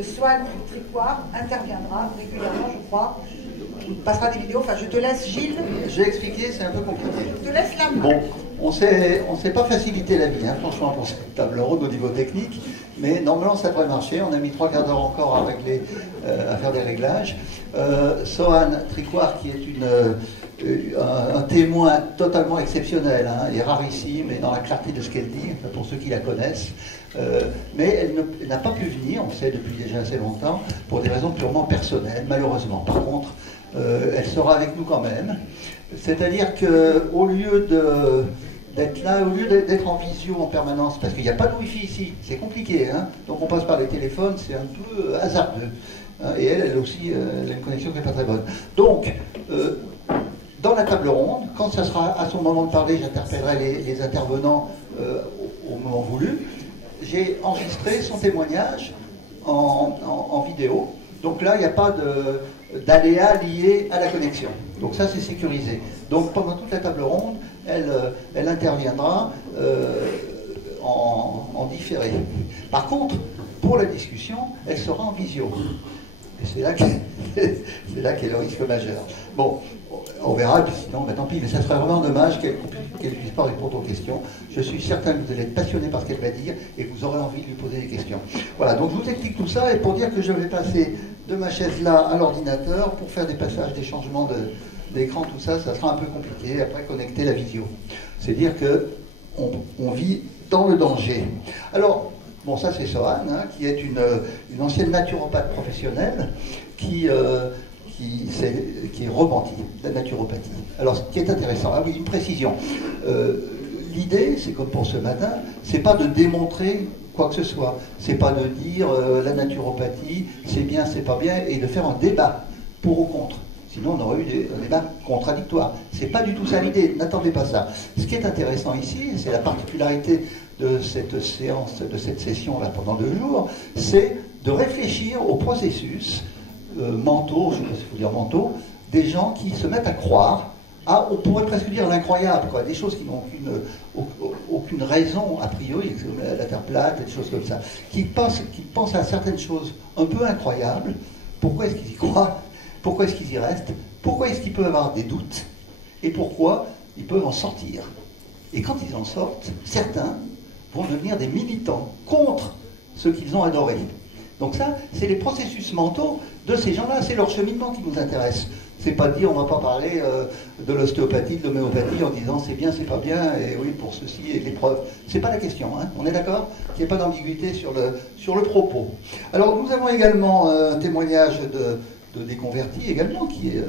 Swan Tricoire interviendra régulièrement, je crois. Il passera des vidéos. Enfin, je te laisse, Gilles. J'ai expliqué, c'est un peu compliqué. Je te laisse la main. Bon, on s'est pas facilité la vie, hein, franchement, pour cette table ronde au niveau technique. Mais normalement, ça devrait marcher. On a mis 3 quarts d'heure encore à régler, à faire des réglages. Swan Tricoire, qui est un témoin totalement exceptionnel, hein, et rarissime, et dans la clarté de ce qu'elle dit, pour ceux qui la connaissent. Mais elle n'a pas pu venir, on le sait depuis déjà assez longtemps, pour des raisons purement personnelles, malheureusement. Par contre, elle sera avec nous quand même. C'est-à-dire qu'au lieu d'être là, au lieu d'être en visio en permanence, parce qu'il n'y a pas de wifi ici, c'est compliqué, hein, donc on passe par les téléphones, c'est un peu hasardeux. Hein, et elle aussi, elle a une connexion qui n'est pas très bonne. Donc, dans la table ronde, quand ça sera à son moment de parler, j'interpellerai les intervenants au moment voulu. J'ai enregistré son témoignage en vidéo. Donc là, il n'y a pas d'aléa lié à la connexion. Donc ça, c'est sécurisé. Donc pendant toute la table ronde, elle interviendra en différé. Par contre, pour la discussion, elle sera en visio. Et c'est là qu'est le risque majeur. Bon, on verra, et puis sinon, tant pis, mais ça serait vraiment dommage qu'elle ne puisse pas répondre aux questions. Je suis certain que vous allez être passionné par ce qu'elle va dire et que vous aurez envie de lui poser des questions. Voilà, donc je vous explique tout ça, et pour dire que je vais passer de ma chaise là à l'ordinateur pour faire des passages, des changements d'écran, tout ça, ça sera un peu compliqué, après connecter la visio. C'est dire qu'on vit dans le danger. Alors, bon, ça c'est Sohan, hein, qui est une ancienne naturopathe professionnelle qui est repentie de la naturopathie. Alors, ce qui est intéressant, ah oui, une précision. L'idée, c'est comme pour ce matin, c'est pas de démontrer quoi que ce soit. C'est pas de dire la naturopathie, c'est bien, c'est pas bien, et de faire un débat pour ou contre. Sinon, on aurait eu un débat contradictoire. C'est pas du tout ça l'idée, n'attendez pas ça. Ce qui est intéressant ici, c'est la particularité de cette séance, de cette session-là pendant 2 jours, c'est de réfléchir au processus mentaux, je ne sais pas s'il faut dire mentaux, des gens qui se mettent à croire à, on pourrait presque dire l'incroyable, quoi, des choses qui n'ont aucune raison a priori, comme la Terre plate, et des choses comme ça, qui pensent à certaines choses un peu incroyables. Pourquoi est-ce qu'ils y croient? Pourquoi est-ce qu'ils y restent? Pourquoi est-ce qu'ils peuvent avoir des doutes? Et pourquoi ils peuvent en sortir? Et quand ils en sortent, certains vont devenir des militants contre ce qu'ils ont adoré. Donc ça, c'est les processus mentaux de ces gens-là, c'est leur cheminement qui nous intéresse. C'est pas de dire, on va pas parler de l'ostéopathie, de l'homéopathie en disant c'est bien, c'est pas bien, et oui, pour ceci, et les preuves. C'est pas la question, hein. On est d'accord qu'il n'y ait pas d'ambiguïté sur le propos. Alors, nous avons également un témoignage de déconverti également, qui est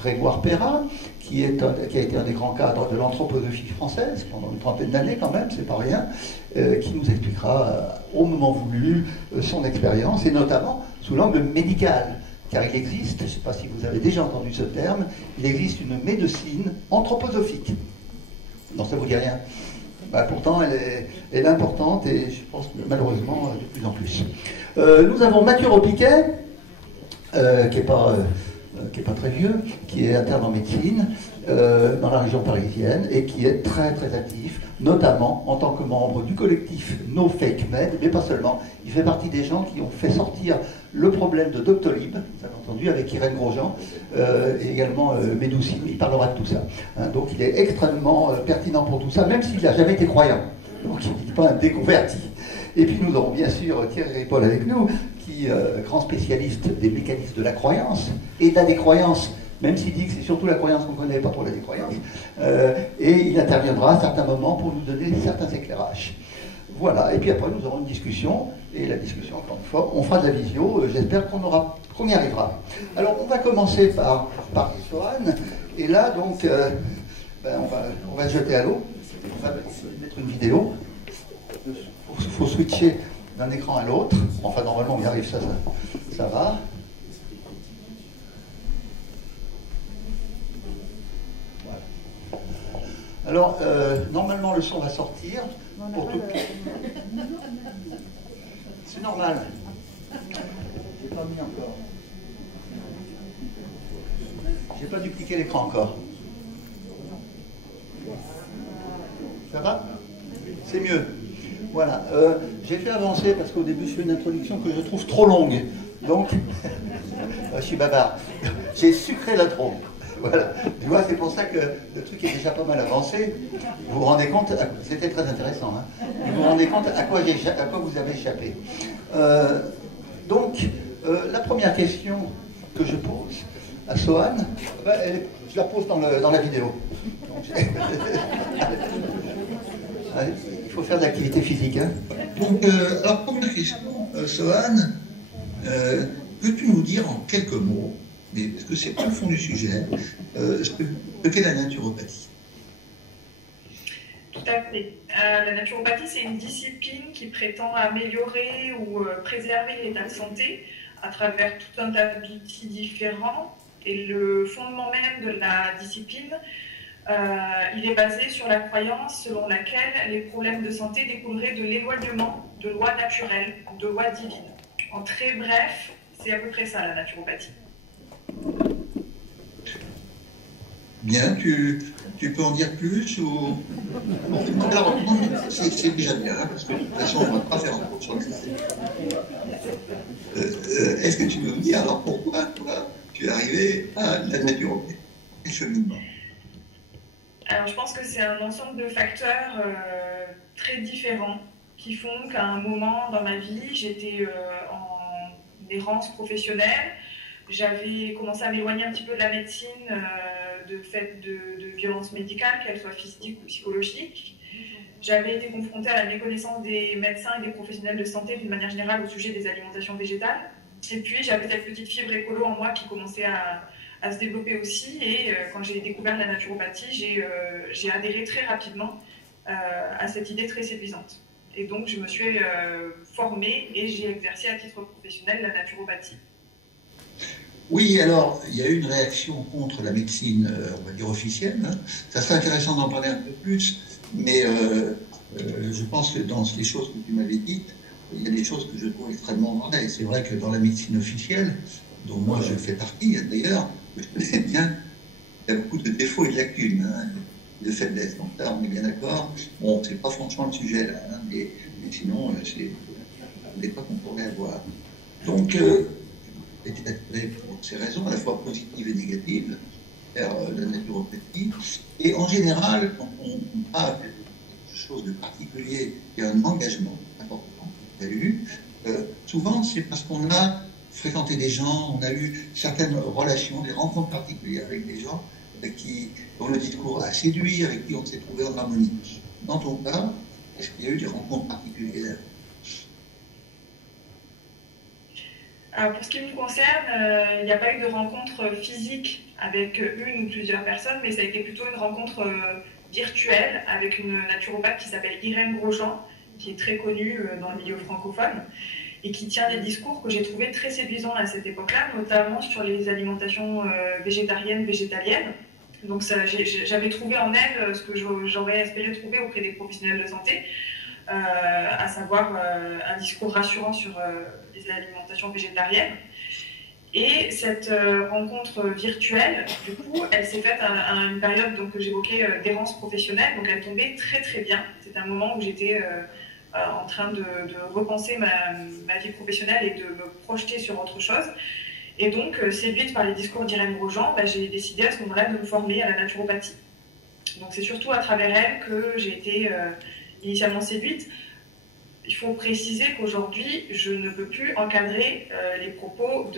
Grégoire Perra, qui a été un des grands cadres de l'anthroposophie française pendant une 30aine d'années quand même, c'est pas rien, qui nous expliquera au moment voulu son expérience, et notamment sous l'angle médical. Car il existe, je ne sais pas si vous avez déjà entendu ce terme, il existe une médecine anthroposophique. Non, ça ne vous dit rien. Bah, pourtant, elle est importante et je pense malheureusement de plus en plus. Nous avons Mathieu Ropiquet, qui n'est pas très vieux, qui est interne en médecine dans la région parisienne et qui est très très actif, notamment en tant que membre du collectif No Fake Med, mais pas seulement. Il fait partie des gens qui ont fait sortir le problème de Doctolib, vous avez entendu, avec Irène Grosjean, et également Médouci, il parlera de tout ça. Hein, donc il est extrêmement pertinent pour tout ça, même s'il n'a jamais été croyant. Donc il n'est pas un déconverti. Et puis nous aurons bien sûr Thierry Paul avec nous, qui est grand spécialiste des mécanismes de la croyance et de la décroyance, même s'il dit que c'est surtout la croyance qu'on connaît, pas trop la décroyance. Et il interviendra à certains moments pour nous donner certains éclairages. Voilà, et puis après nous aurons une discussion, et la discussion, encore une fois, on fera de la visio, j'espère qu'on y arrivera. Alors on va commencer par Sohan, et là donc, on va se jeter à l'eau, on va mettre une vidéo, il faut switcher d'un écran à l'autre, enfin normalement on y arrive, ça va. Voilà. Alors, normalement le son va sortir. Pour tout... C'est normal. J'ai pas mis encore. J'ai pas dupliqué l'écran encore. Ça va? C'est mieux. Voilà. J'ai fait avancer parce qu'au début, je fais une introduction que je trouve trop longue. Donc, je suis bavard. J'ai sucré l'intro. Voilà. Tu vois, c'est pour ça que le truc est déjà pas mal avancé. Vous vous rendez compte, c'était très intéressant, hein. Vous vous rendez compte à quoi vous avez échappé. Donc, la première question que je pose à Sohan, je la pose dans la vidéo. Donc, il faut faire de l'activité physique. Hein. Donc, alors, première question, Sohan, peux-tu nous dire en quelques mots, mais parce que c'est pas le fond du sujet, ce qu'est la naturopathie? Tout à fait. La naturopathie, c'est une discipline qui prétend améliorer ou préserver l'état de santé à travers tout un tas d'outils différents. Et le fondement même de la discipline, il est basé sur la croyance selon laquelle les problèmes de santé découleraient de l'éloignement de lois naturelles, de lois divines. En très bref, c'est à peu près ça, la naturopathie. Bien, tu peux en dire plus ou... Alors, c'est déjà bien, hein, parce que de toute façon, on ne va pas faire un cours sur le sujet. Est-ce que tu veux me dire, alors pourquoi, toi, tu es arrivé à la naturopathie, le cheminement? Alors, je pense que c'est un ensemble de facteurs très différents qui font qu'à un moment dans ma vie, j'étais en errance professionnelle. J'avais commencé à m'éloigner un petit peu de la médecine de fait de violences médicales, qu'elles soient physiques ou psychologiques. J'avais été confrontée à la méconnaissance des médecins et des professionnels de santé d'une manière générale au sujet des alimentations végétales. Et puis j'avais cette petite fibre écolo en moi qui commençait à se développer aussi. Et quand j'ai découvert la naturopathie, j'ai adhéré très rapidement à cette idée très séduisante. Et donc je me suis formée et j'ai exercé à titre professionnel la naturopathie. Oui, alors, il y a eu une réaction contre la médecine, on va dire officielle. Hein. Ça serait intéressant d'en parler un peu plus, mais je pense que dans les choses que tu m'avais dites, il y a des choses que je trouve extrêmement vraies. C'est vrai que dans la médecine officielle, dont moi je fais partie d'ailleurs, je connais bien, il y a beaucoup de défauts et de lacunes, hein, de faiblesses. Donc là, on est bien d'accord. Bon, c'est pas franchement le sujet là, hein, mais sinon, c'est des pas qu'on pourrait avoir. Donc, été attiré pour ces raisons, à la fois positives et négatives, vers la naturopathie. Et en général, quand on a quelque chose de particulier, il y a un engagement important qu'il y a eu, souvent c'est parce qu'on a fréquenté des gens, on a eu certaines relations, des rencontres particulières avec des gens dont le discours a séduit, avec qui on s'est trouvé en harmonie. Dans ton cas, est-ce qu'il y a eu des rencontres particulières? Alors pour ce qui me concerne, il n'y a pas eu de rencontre physique avec une ou plusieurs personnes, mais ça a été plutôt une rencontre virtuelle avec une naturopathe qui s'appelle Irène Grosjean, qui est très connue dans le milieu francophone, et qui tient des discours que j'ai trouvés très séduisants à cette époque-là, notamment sur les alimentations végétariennes, végétaliennes. Donc j'avais trouvé en elle ce que j'aurais espéré trouver auprès des professionnels de santé, à savoir un discours rassurant sur les alimentations végétariennes. Et cette rencontre virtuelle, du coup, elle s'est faite à une période donc, que j'évoquais d'errance professionnelle, donc elle tombait très très bien. C'était un moment où j'étais en train de repenser ma vie professionnelle et de me projeter sur autre chose. Et donc, séduite par les discours d'Irène Grosjean, j'ai décidé à ce moment-là de me former à la naturopathie. Donc c'est surtout à travers elle que j'ai été initialement séduite. Il faut préciser qu'aujourd'hui, je ne peux plus encadrer les propos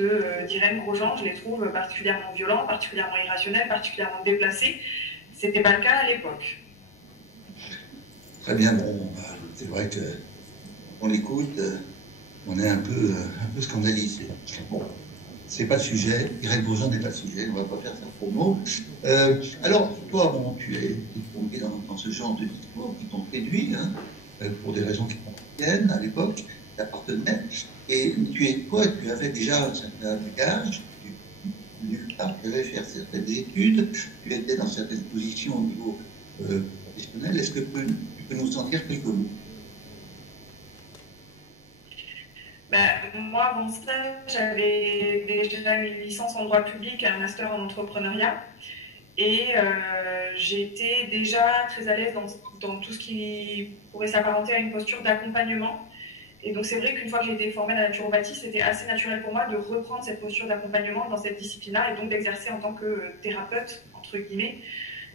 d'Irène Grosjean. Je les trouve particulièrement violents, particulièrement irrationnels, particulièrement déplacés. Ce n'était pas le cas à l'époque. Très bien, bon, c'est vrai qu'on l'écoute, on est un peu scandalisé. Bon, c'est pas le sujet, Irène Grosjean n'est pas le sujet, on ne va pas faire sa promo. Alors, toi, bon, tu es tombé dans ce genre de discours qui t'ont séduit, hein, pour des raisons qui t'appartiennent à l'époque, qui t'appartenaient. Et tu es quoi? Tu avais déjà un certain bagage, tu avais fait certaines études, tu étais dans certaines positions au niveau professionnel. Est-ce que tu peux nous en dire quelques mots? Moi, avant ça, j'avais déjà une licence en droit public et un master en entrepreneuriat. Et j'ai été déjà très à l'aise dans tout ce qui pourrait s'apparenter à une posture d'accompagnement. Et donc c'est vrai qu'une fois que j'ai été formée à la naturopathie, c'était assez naturel pour moi de reprendre cette posture d'accompagnement dans cette discipline-là et donc d'exercer en tant que thérapeute, entre guillemets.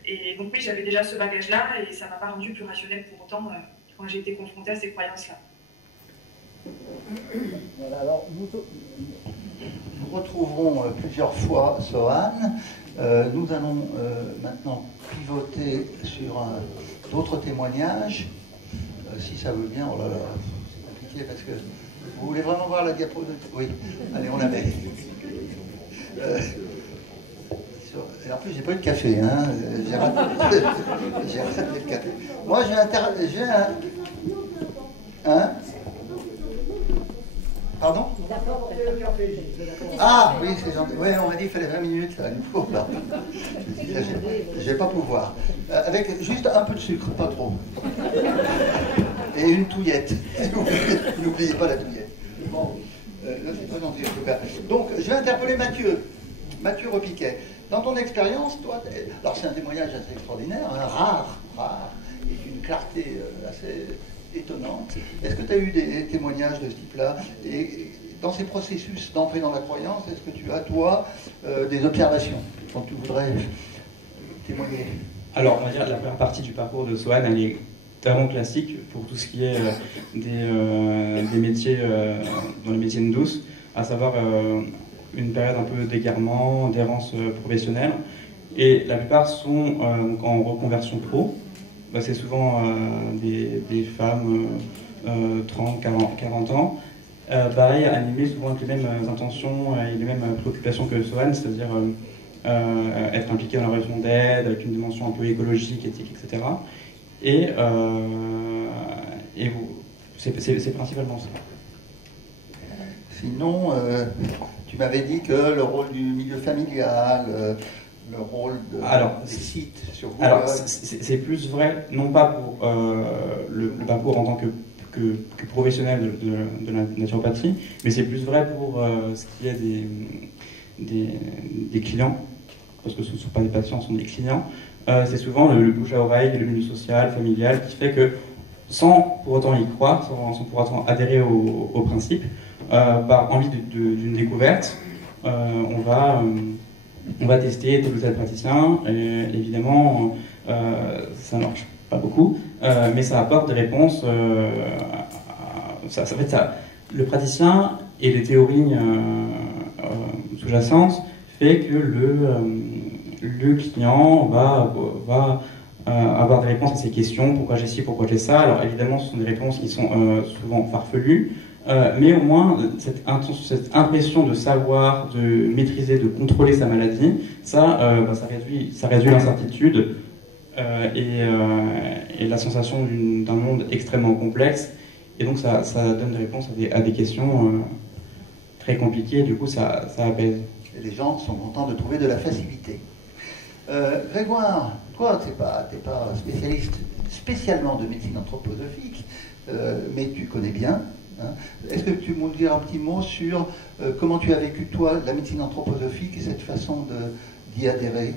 Et donc oui, j'avais déjà ce bagage-là et ça ne m'a pas rendu plus rationnel pour autant quand j'ai été confrontée à ces croyances-là. Voilà, alors nous retrouverons plusieurs fois Sohan. Nous allons maintenant pivoter sur d'autres témoignages. Si ça veut bien, oh là là, c'est compliqué parce que vous voulez vraiment voir la diapo de... Oui, allez, on la met. Et en plus, j'ai pas eu de café, hein. J'ai raté le café. Moi, j'ai un... Hein? Pardon? Ah, oui, c'est gentil. Oui, on m'a dit qu'il fallait 20 minutes, là, il faut, là. Je vais pas pouvoir. Avec juste un peu de sucre, pas trop. Et une touillette. N'oubliez pas la touillette. Bon, là, c'est très gentil, en tout cas. Donc, je vais interpeller Mathieu. Mathieu Repiquet. Dans ton expérience, toi, alors c'est un témoignage assez extraordinaire, hein, rare, et d'une clarté assez étonnante. Est-ce que tu as eu des témoignages de ce type-là? Et dans ces processus d'entrée dans la croyance, est-ce que tu as, toi, des observations quand tu voudrais témoigner? Alors, on va dire la première partie du parcours de Sohan, elle est tellement classique pour tout ce qui est des métiers, dans les métiers douces, à savoir une période un peu d'égarement, d'errance professionnelle. Et la plupart sont en reconversion pro. Bah, c'est souvent des femmes 30, 40 ans, pareil, animées souvent avec les mêmes intentions et les mêmes préoccupations que Sohan, c'est-à-dire être impliqué dans la relation d'aide, avec une dimension un peu écologique, éthique, etc. Et c'est principalement ça. Sinon, tu m'avais dit que le rôle du milieu familial, le rôle des sites sur Google... Alors, c'est plus vrai, non pas pour le parcours en tant que professionnel de la naturopathie, mais c'est plus vrai pour ce qui est des clients, parce que ce ne sont pas des patients, ce sont des clients. C'est souvent le bouche à oreille, le milieu social, familial, qui fait que, sans pour autant y croire, sans pour autant adhérer au principe, par envie d'une découverte, on va tester tel ou tel praticien, et évidemment, ça ne marche pas beaucoup, mais ça apporte des réponses. Le praticien et les théories sous-jacentes fait que le client va avoir des réponses à ces questions, pourquoi j'ai ci, pourquoi j'ai ça. Alors évidemment, ce sont des réponses qui sont souvent farfelues, mais au moins cette impression de savoir, de maîtriser, de contrôler sa maladie, ça réduit l'incertitude et la sensation d'un monde extrêmement complexe, et donc ça donne des réponses à des questions très compliquées, du coup ça apaise. Et les gens sont contents de trouver de la facilité. Grégoire, toi, t'es pas spécialiste spécialement de médecine anthroposophique, mais tu connais bien. Hein. Est-ce que tu peux nous dire un petit mot sur comment tu as vécu, toi, la médecine anthroposophique et cette façon d'y adhérer,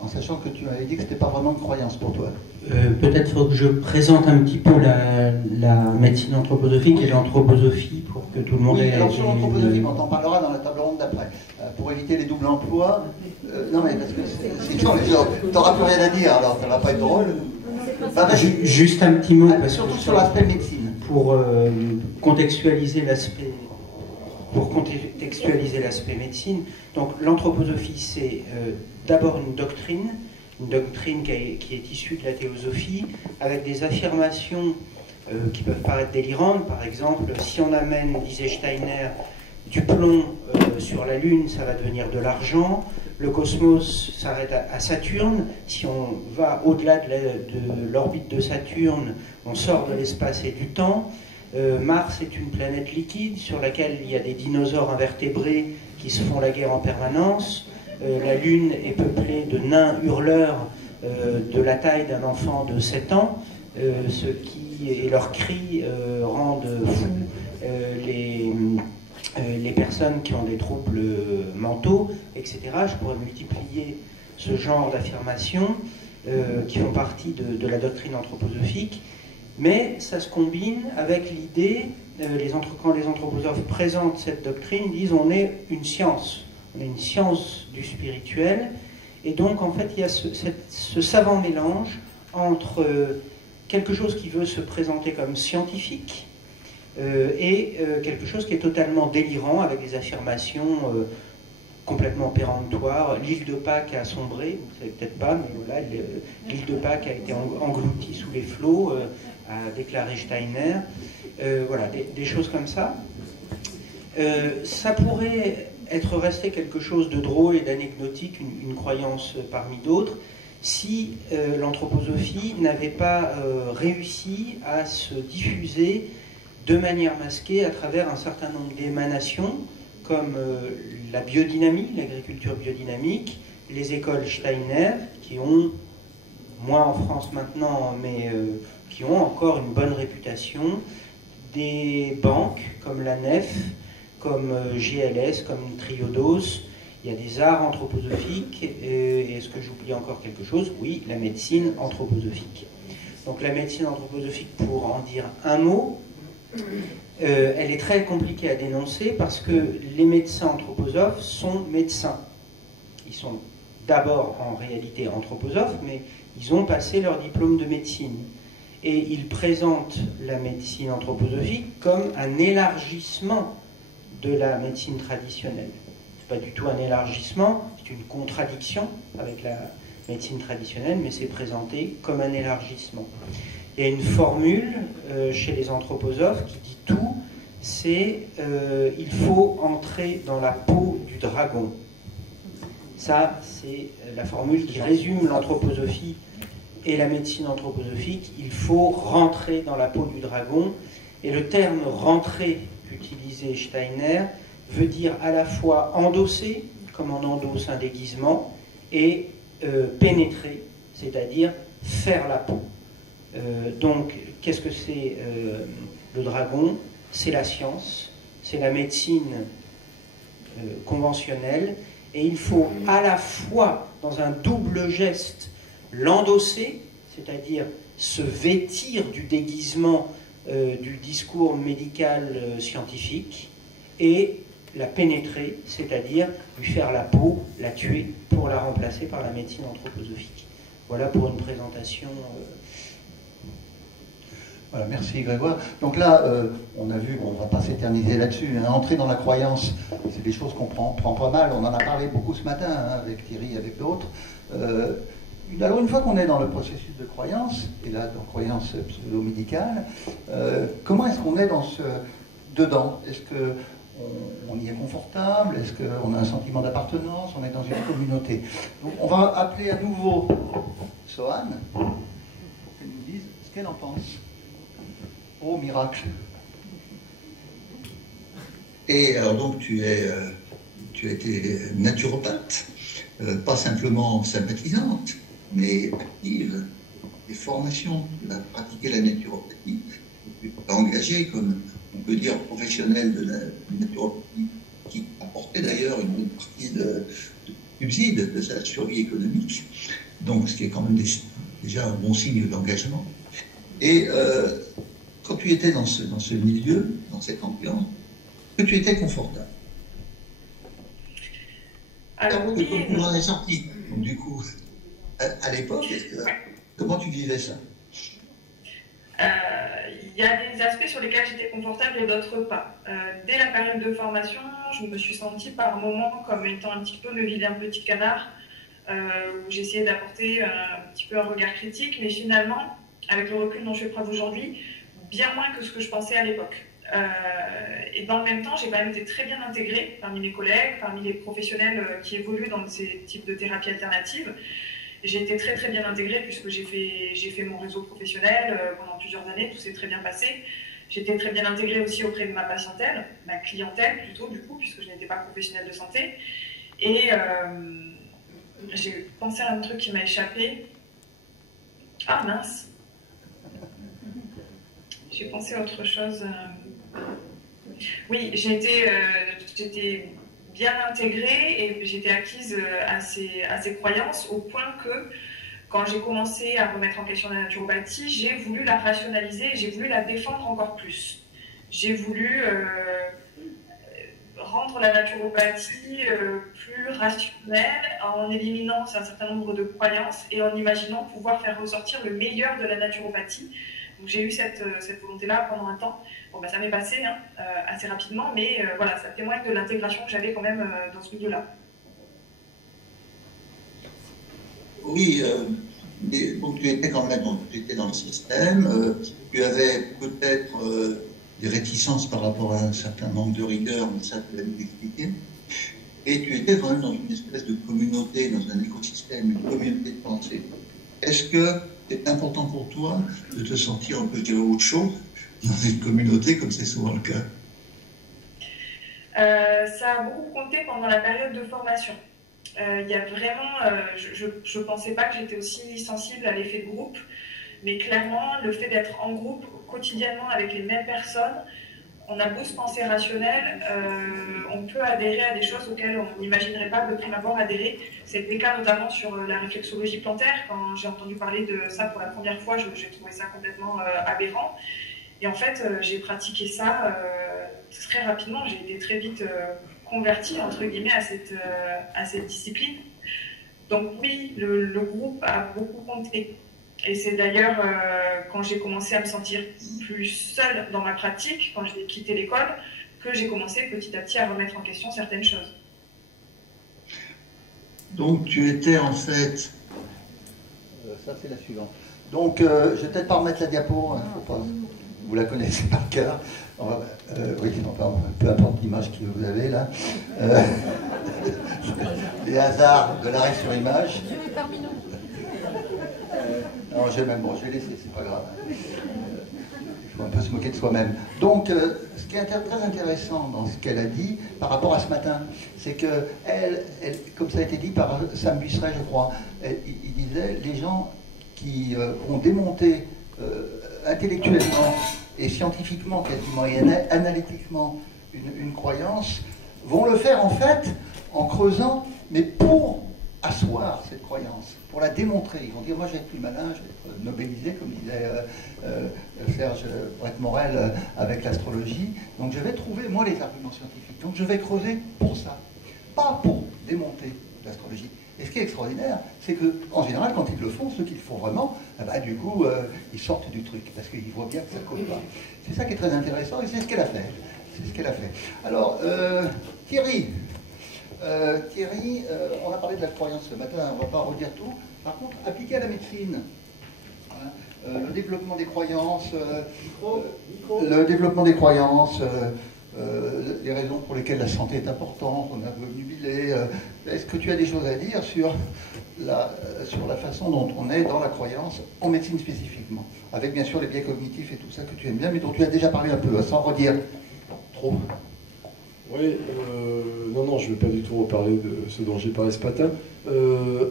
en sachant que tu m'avais dit que ce n'était pas vraiment une croyance pour toi? Peut-être faut que je présente un petit peu la médecine anthroposophique, oui, et l'anthroposophie pour que tout le monde ait... Alors sur l'anthroposophie, on en parlera dans la table ronde d'après. Pour éviter les doubles emplois, non mais parce que sinon les gens, t'auras plus rien à dire, alors ça va pas être drôle. Enfin, juste un petit mot, parce surtout que sur l'aspect médecine. Pour contextualiser l'aspect médecine. Donc l'anthroposophie, c'est d'abord une doctrine qui est issue de la théosophie, avec des affirmations qui peuvent paraître délirantes. Par exemple, si on amène, disait Steiner, du plomb sur la Lune, ça va devenir de l'argent. Le cosmos s'arrête à Saturne. Si on va au-delà de l'orbite de Saturne, on sort de l'espace et du temps. Mars est une planète liquide sur laquelle il y a des dinosaures invertébrés qui se font la guerre en permanence. La Lune est peuplée de nains hurleurs de la taille d'un enfant de 7 ans, et leurs cris rendent fous les personnes qui ont des troubles mentaux, etc. Je pourrais multiplier ce genre d'affirmations qui font partie de la doctrine anthroposophique, mais ça se combine avec l'idée, quand les anthroposophes présentent cette doctrine, ils disent on est une science du spirituel, et donc en fait il y a ce savant mélange entre quelque chose qui veut se présenter comme scientifique et quelque chose qui est totalement délirant, avec des affirmations complètement péremptoires. L'île de Pâques a sombré, vous ne savez peut-être pas, mais voilà, l'île de Pâques a été engloutie sous les flots, a déclaré Steiner. Voilà, des choses comme ça. Ça pourrait être resté quelque chose de drôle et d'anecdotique, une croyance parmi d'autres, si l'anthroposophie n'avait pas réussi à se diffuser de manière masquée à travers un certain nombre d'émanations, comme la biodynamie, l'agriculture biodynamique, les écoles Steiner, qui ont, moins en France maintenant, mais qui ont encore une bonne réputation, des banques comme la Nef, comme GLS, comme Triodos. Il y a des arts anthroposophiques, et est-ce que j'oublie encore quelque chose? Oui, la médecine anthroposophique. Donc la médecine anthroposophique, pour en dire un mot, elle est très compliquée à dénoncer parce que les médecins anthroposophes sont médecins. Ils sont d'abord en réalité anthroposophes, mais ils ont passé leur diplôme de médecine. Et ils présentent la médecine anthroposophique comme un élargissement de la médecine traditionnelle. Ce n'est pas du tout un élargissement, c'est une contradiction avec la médecine traditionnelle, mais c'est présenté comme un élargissement. Il y a une formule chez les anthroposophes qui dit tout, c'est il faut entrer dans la peau du dragon. Ça, c'est la formule qui résume l'anthroposophie et la médecine anthroposophique. Il faut rentrer dans la peau du dragon. Et le terme rentrer qu'utilisait Steiner veut dire à la fois endosser, comme on endosse un déguisement, et pénétrer, c'est-à-dire faire la peau. Donc, qu'est-ce que c'est le dragon? C'est la science, c'est la médecine conventionnelle, et il faut à la fois, dans un double geste, l'endosser, c'est-à-dire se vêtir du déguisement du discours médical scientifique, et la pénétrer, c'est-à-dire lui faire la peau, la tuer, pour la remplacer par la médecine anthroposophique. Voilà pour une présentation. Voilà, merci Grégoire. Donc là, on a vu, on ne va pas s'éterniser là-dessus, hein, entrer dans la croyance, c'est des choses qu'on prend pas mal, on en a parlé beaucoup ce matin, hein, avec Thierry, avec d'autres. Alors une fois qu'on est dans le processus de croyance, et là dans croyance pseudo-médicale, comment est-ce qu'on est dedans? Est-ce qu'on y est confortable? Est-ce qu'on a un sentiment d'appartenance? On est dans une communauté? Donc on va appeler à nouveau Sohan pour qu'elle nous dise ce qu'elle en pense. Oh, miracle! Et alors donc tu as été naturopathe, pas simplement sympathisante, mais active. Des formations, tu as pratiqué la naturopathie, tu t'es engagé comme, on peut dire, professionnel de la naturopathie, qui apportait d'ailleurs une bonne partie de subside de sa survie économique, donc ce qui est quand même déjà un bon signe d'engagement. Et quand tu étais dans ce milieu, dans cette ambiance, que tu étais confortable. Alors oui. Comment on en est sorti? Donc, du coup, à l'époque, comment tu vivais ça? Il y a des aspects sur lesquels j'étais confortable et d'autres pas. Dès la période de formation, je me suis sentie par moments comme étant un petit peu le vilain petit canard, où j'essayais d'apporter un petit peu un regard critique, mais finalement, avec le recul dont je fais preuve aujourd'hui, bien moins que ce que je pensais à l'époque. Et dans le même temps, j'ai quand même été très bien intégrée parmi mes collègues, parmi les professionnels qui évoluent dans ces types de thérapies alternatives. J'ai été très très bien intégrée puisque j'ai fait mon réseau professionnel pendant plusieurs années, tout s'est très bien passé. J'étais très bien intégrée aussi auprès de ma patientèle, ma clientèle plutôt du coup, puisque je n'étais pas professionnelle de santé. Et j'ai pensé à un truc qui m'a échappé. Ah mince! J'ai pensé à autre chose. Oui, j'étais bien intégrée et j'étais acquise à ces croyances au point que quand j'ai commencé à remettre en question la naturopathie, j'ai voulu la rationaliser et j'ai voulu la défendre encore plus. J'ai voulu rendre la naturopathie plus rationnelle en éliminant un certain nombre de croyances et en imaginant pouvoir faire ressortir le meilleur de la naturopathie. Donc j'ai eu cette volonté-là pendant un temps. Bon, ben, ça m'est passé assez rapidement, mais voilà, ça témoigne de l'intégration que j'avais quand même dans ce milieu-là. Oui, donc tu étais quand même tu étais dans le système, tu avais peut-être des réticences par rapport à un certain manque de rigueur, mais ça tu l'as nous expliqué. Et tu étais quand même dans une espèce de communauté, dans un écosystème, une communauté de pensée. Est-ce que c'est important pour toi de te sentir un peu au chaud dans une communauté, comme c'est souvent le cas? Ça a beaucoup compté pendant la période de formation. Il y a vraiment, je ne pensais pas que j'étais aussi sensible à l'effet de groupe, mais clairement, le fait d'être en groupe quotidiennement avec les mêmes personnes, on a beau se penser rationnel, on peut adhérer à des choses auxquelles on n'imaginerait pas de prime abord adhérer. C'était le cas notamment sur la réflexologie plantaire. Quand j'ai entendu parler de ça pour la première fois, j'ai trouvé ça complètement aberrant. Et en fait, j'ai pratiqué ça très rapidement. J'ai été très vite convertie, entre guillemets, à cette discipline. Donc oui, le groupe a beaucoup compté. Et c'est d'ailleurs quand j'ai commencé à me sentir plus seule dans ma pratique, quand j'ai quitté l'école, que j'ai commencé petit à petit à remettre en question certaines choses. Donc tu étais en fait... Ça c'est la suivante. Donc je vais peut-être pas remettre la diapo, hein, faut pas... vous la connaissez par cœur. Oui, peu importe l'image que vous avez là. Les hasards de l'arrêt sur image. Non, je vais laisser, c'est pas grave. Il faut un peu se moquer de soi-même. Donc, ce qui est très intéressant dans ce qu'elle a dit par rapport à ce matin, c'est que elle, comme ça a été dit par Sam Busseret, je crois, il disait les gens qui ont démonté intellectuellement et scientifiquement, quasiment et analytiquement une croyance, vont le faire en fait en creusant, mais pour asseoir cette croyance, pour la démontrer. Ils vont dire, moi je vais être plus malin, je vais être nobelisé, comme disait Serge Brett-Morel avec l'astrologie. Donc je vais trouver, moi, les arguments scientifiques. Donc je vais creuser pour ça, pas pour démonter l'astrologie. Et ce qui est extraordinaire, c'est qu'en général, quand ils le font, ceux qui le font vraiment, du coup, ils sortent du truc, parce qu'ils voient bien que ça ne colle pas. C'est ça qui est très intéressant, et c'est ce qu'elle a fait. C'est ce qu'elle a fait. Alors, Thierry, on a parlé de la croyance ce matin, on ne va pas redire tout. Par contre, appliqué à la médecine, le développement des croyances, les raisons pour lesquelles la santé est importante, on a obnubilé. Est-ce que tu as des choses à dire sur la façon dont on est dans la croyance en médecine spécifiquement, avec bien sûr les biais cognitifs et tout ça que tu aimes bien, mais dont tu as déjà parlé un peu, sans redire trop? Oui, non, je ne vais pas du tout reparler de ce dont j'ai parlé ce matin.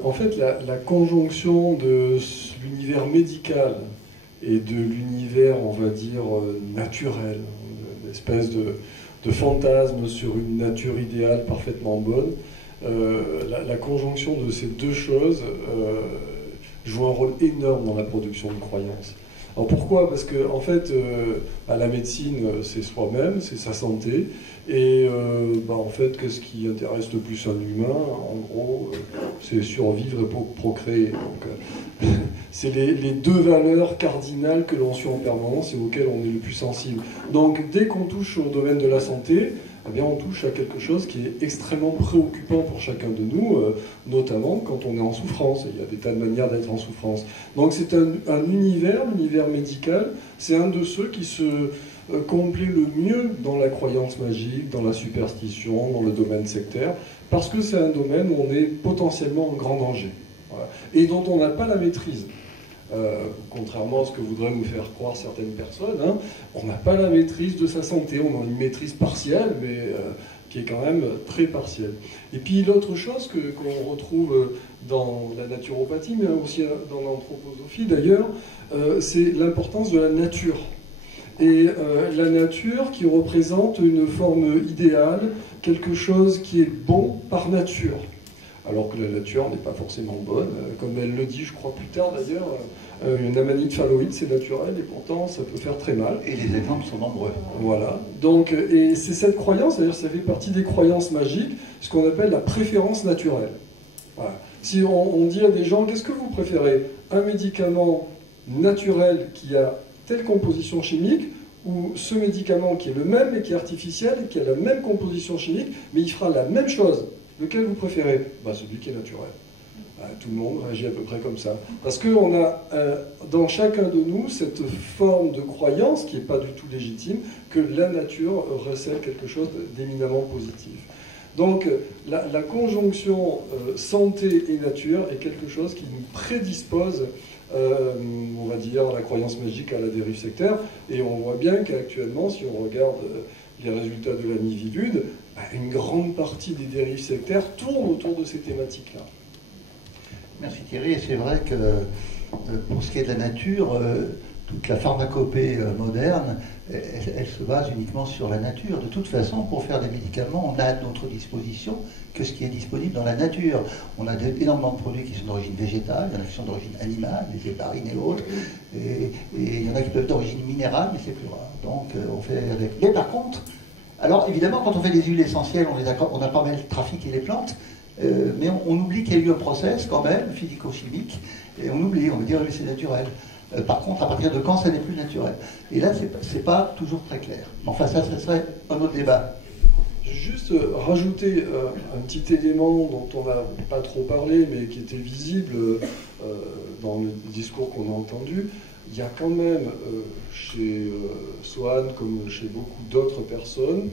En fait, la conjonction de l'univers médical et de l'univers, on va dire, naturel, une espèce de fantasme sur une nature idéale parfaitement bonne, la conjonction de ces deux choses joue un rôle énorme dans la production de croyances. Alors pourquoi? Parce que en fait, la médecine, c'est soi-même, c'est sa santé, et en fait, qu'est-ce qui intéresse le plus un humain? En gros, c'est survivre et procréer. Donc, c'est les deux valeurs cardinales que l'on suit en permanence et auxquelles on est le plus sensible. Donc, dès qu'on touche au domaine de la santé, eh bien, on touche à quelque chose qui est extrêmement préoccupant pour chacun de nous, notamment quand on est en souffrance. Il y a des tas de manières d'être en souffrance. Donc c'est un univers, l'univers médical, c'est un de ceux qui se complaît le mieux dans la croyance magique, dans la superstition, dans le domaine sectaire, parce que c'est un domaine où on est potentiellement en grand danger, voilà, et dont on n'a pas la maîtrise. Contrairement à ce que voudraient nous faire croire certaines personnes, hein, on n'a pas la maîtrise de sa santé, on a une maîtrise partielle, mais qui est quand même très partielle. Et puis l'autre chose qu'on retrouve dans la naturopathie, mais aussi dans l'anthroposophie d'ailleurs, c'est l'importance de la nature. et la nature qui représente une forme idéale, quelque chose qui est bon par nature. Alors que la nature n'est pas forcément bonne, comme elle le dit, je crois, plus tard d'ailleurs, une amanite phalloïde, c'est naturel, et pourtant ça peut faire très mal. Et les exemples sont nombreux. Voilà. Donc, et c'est cette croyance, d'ailleurs, ça fait partie des croyances magiques, ce qu'on appelle la préférence naturelle. Voilà. Si on dit à des gens, qu'est-ce que vous préférez? Un médicament naturel qui a telle composition chimique, ou ce médicament qui est le même mais qui est artificiel, et qui a la même composition chimique, mais il fera la même chose. Lequel vous préférez? Celui qui est naturel. Tout le monde réagit à peu près comme ça. Parce qu'on a dans chacun de nous cette forme de croyance qui n'est pas du tout légitime, que la nature recèle quelque chose d'éminemment positif. Donc la conjonction santé et nature est quelque chose qui nous prédispose, on va dire, la croyance magique à la dérive sectaire. Et on voit bien qu'actuellement, si on regarde les résultats de la Miviludes, une grande partie des dérives sectaires tournent autour de ces thématiques-là. Merci Thierry, et c'est vrai que pour ce qui est de la nature, toute la pharmacopée moderne, elle se base uniquement sur la nature. De toute façon, pour faire des médicaments, on a à notre disposition que ce qui est disponible dans la nature. On a énormément de produits qui sont d'origine végétale, il y en a qui sont d'origine animale, les héparines et autres, et il y en a qui peuvent être d'origine minérale, mais c'est plus rare. Donc on fait avec. Mais par contre, alors évidemment, quand on fait des huiles essentielles, on a pas mal trafiqué les plantes, mais on oublie qu'il y a eu un process quand même, physico-chimique, et on oublie, on veut dire oui, c'est naturel. Par contre, à partir de quand ça n'est plus naturel? Et là, c'est pas toujours très clair. Enfin, ça serait un autre débat. Juste rajouter un petit élément dont on n'a pas trop parlé, mais qui était visible dans le discours qu'on a entendu. Il y a quand même chez Swann, comme chez beaucoup d'autres personnes,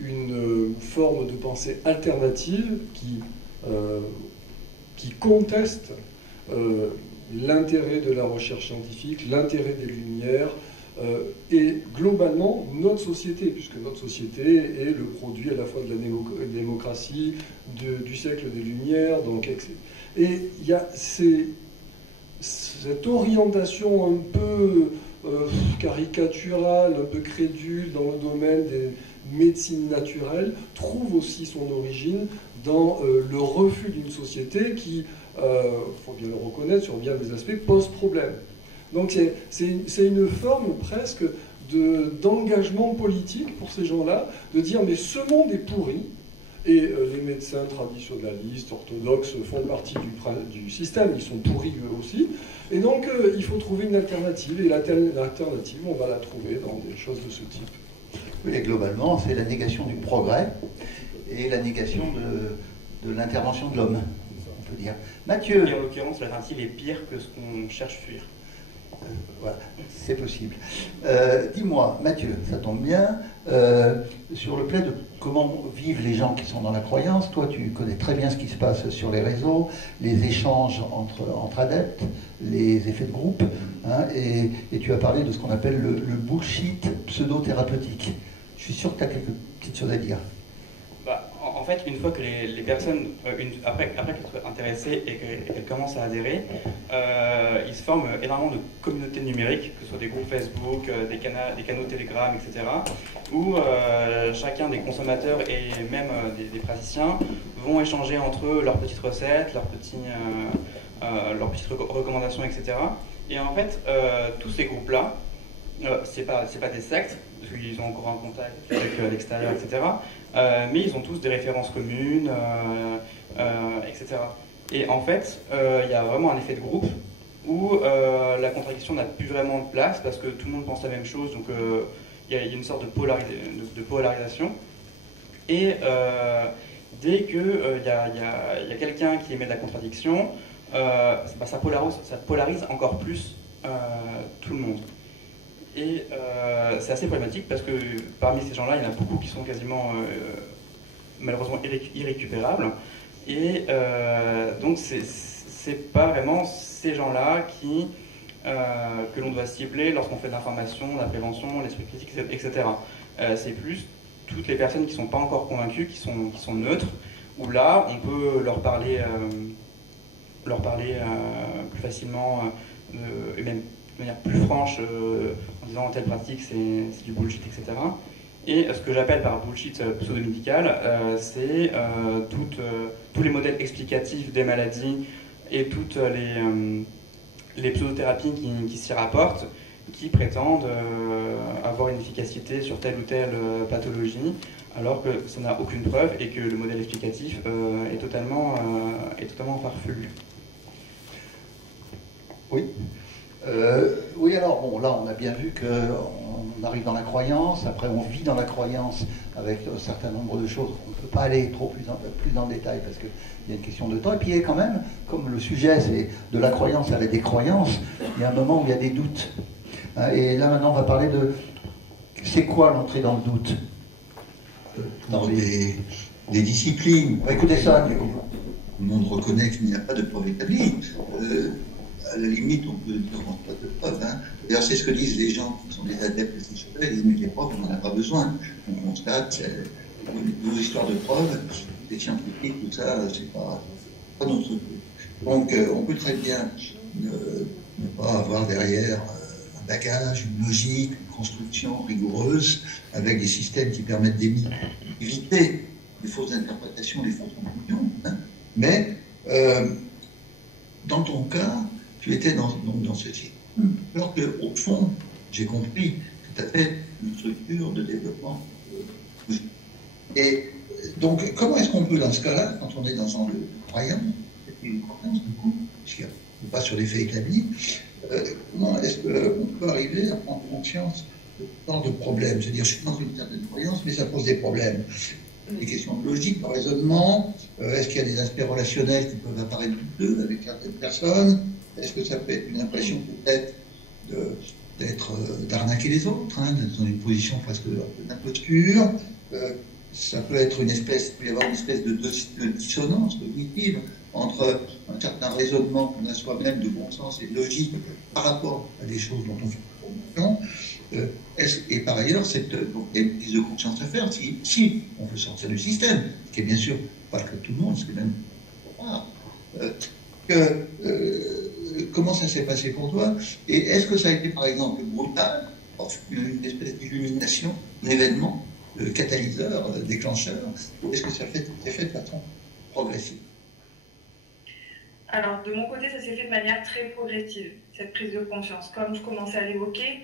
une forme de pensée alternative qui conteste l'intérêt de la recherche scientifique, l'intérêt des Lumières, et globalement notre société, puisque notre société est le produit à la fois de la démocratie, du siècle des Lumières, donc, et il y a cette orientation un peu caricaturale, un peu crédule dans le domaine des médecines naturelles, trouve aussi son origine dans le refus d'une société qui, faut bien le reconnaître, sur bien des aspects, pose problème. Donc c'est une forme presque d'engagement politique pour ces gens-là, de dire mais ce monde est pourri, et les médecins traditionnalistes, orthodoxes font partie du système, ils sont pourris eux aussi, et donc il faut trouver une alternative, et l'alternative, on va la trouver dans des choses de ce type. Oui, et globalement, c'est la négation du progrès et la négation de l'intervention de l'homme, on peut dire. Mathieu. Et en l'occurrence, l'alternative est pire que ce qu'on cherche à fuir. Voilà, c'est possible. Dis-moi, Mathieu, ça tombe bien, sur le plan de comment vivent les gens qui sont dans la croyance, toi tu connais très bien ce qui se passe sur les réseaux, les échanges entre adeptes, les effets de groupe, hein, et tu as parlé de ce qu'on appelle le bullshit pseudo-thérapeutique. Je suis sûr que tu as quelques petites choses à dire. En fait, une fois que les personnes, après qu'elles soient intéressées et qu'elles commencent à adhérer, il se forme énormément de communautés numériques, que ce soit des groupes Facebook, des canaux Telegram, etc., où chacun des consommateurs et même des praticiens vont échanger entre eux leurs petites recettes, leurs petites recommandations, etc. Et en fait, tous ces groupes-là, c'est pas des sectes, parce qu'ils ont encore un contact avec l'extérieur, etc., mais ils ont tous des références communes, etc. Et en fait, il y a vraiment un effet de groupe où la contradiction n'a plus vraiment de place parce que tout le monde pense la même chose, donc il y a une sorte de polarisation. Et dès qu'il y a quelqu'un qui émet de la contradiction, ça polarise encore plus tout le monde. Et c'est assez problématique parce que parmi ces gens-là, il y en a beaucoup qui sont quasiment malheureusement irrécupérables. Et donc c'est pas vraiment ces gens-là que l'on doit cibler lorsqu'on fait de l'information, de la prévention, l'esprit critique, etc. C'est plus toutes les personnes qui ne sont pas encore convaincues, qui sont neutres, où là on peut leur parler plus facilement et même de manière plus franche en disant telle pratique c'est du bullshit, etc. Et ce que j'appelle par bullshit pseudo-médical, c'est tous les modèles explicatifs des maladies et toutes les pseudothérapies qui s'y rapportent, qui prétendent avoir une efficacité sur telle ou telle pathologie, alors que ça n'a aucune preuve et que le modèle explicatif est totalement farfelu. Oui. Oui, alors, bon, là, on a bien vu qu'on arrive dans la croyance, après on vit dans la croyance avec un certain nombre de choses. On ne peut pas aller plus dans le détail parce qu'il y a une question de temps. Et puis, il y a quand même, comme le sujet, c'est de la croyance à la décroyance, il y a un moment où il y a des doutes. Et là, maintenant, on va parler de... C'est quoi l'entrée dans le doute? Dans des disciplines. Écoutez ça. Tout le monde reconnaît qu'il n'y a pas de preuve établie. À la limite, on peut dire qu'on n'a pas de preuves. Hein. D'ailleurs, c'est ce que disent les gens qui sont des adeptes de ces choses. Ils disent, mais les preuves, on n'en a pas besoin. On constate, nos histoires de preuves, les scientifiques, tout ça, c'est pas notre truc. Donc, on peut très bien ne pas avoir derrière un bagage, une logique, une construction rigoureuse, avec des systèmes qui permettent d'éviter les fausses interprétations, les fausses conclusions. Hein. Mais, dans ton cas, tu étais dans ceci. Alors qu'au fond, j'ai compris que tu avais une structure de développement. Et donc, comment est-ce qu'on peut, dans ce cas-là, quand on est dans un croyant, une croyance, du coup, puisqu'il n'est pas sur les faits établis, comment est-ce qu'on peut arriver à prendre conscience de ce genre de problème? C'est-à-dire, je suis dans une certaine croyance, mais ça pose des problèmes. Des questions de logique, de raisonnement, est-ce qu'il y a des aspects relationnels qui peuvent apparaître douteux avec certaines personnes? Est-ce que ça peut être une impression peut-être d'arnaquer les autres, hein, d'être dans une position presque d'imposture? Ça peut être il peut y avoir une espèce de dissonance cognitive entre un certain raisonnement qu'on a soi-même de bon sens et de logique par rapport à des choses dont on fait promotion. Et par ailleurs, il y a une prise de conscience à faire si on veut sortir du système, ce qui est bien sûr pas le cas de tout le monde, c'est même rare. Comment ça s'est passé pour toi? Et est-ce que ça a été par exemple brutal, une espèce d'illumination, un événement, catalyseur, déclencheur, ou est-ce que ça s'est fait de façon progressive? Alors, de mon côté, ça s'est fait de manière très progressive, cette prise de conscience. Comme je commençais à l'évoquer,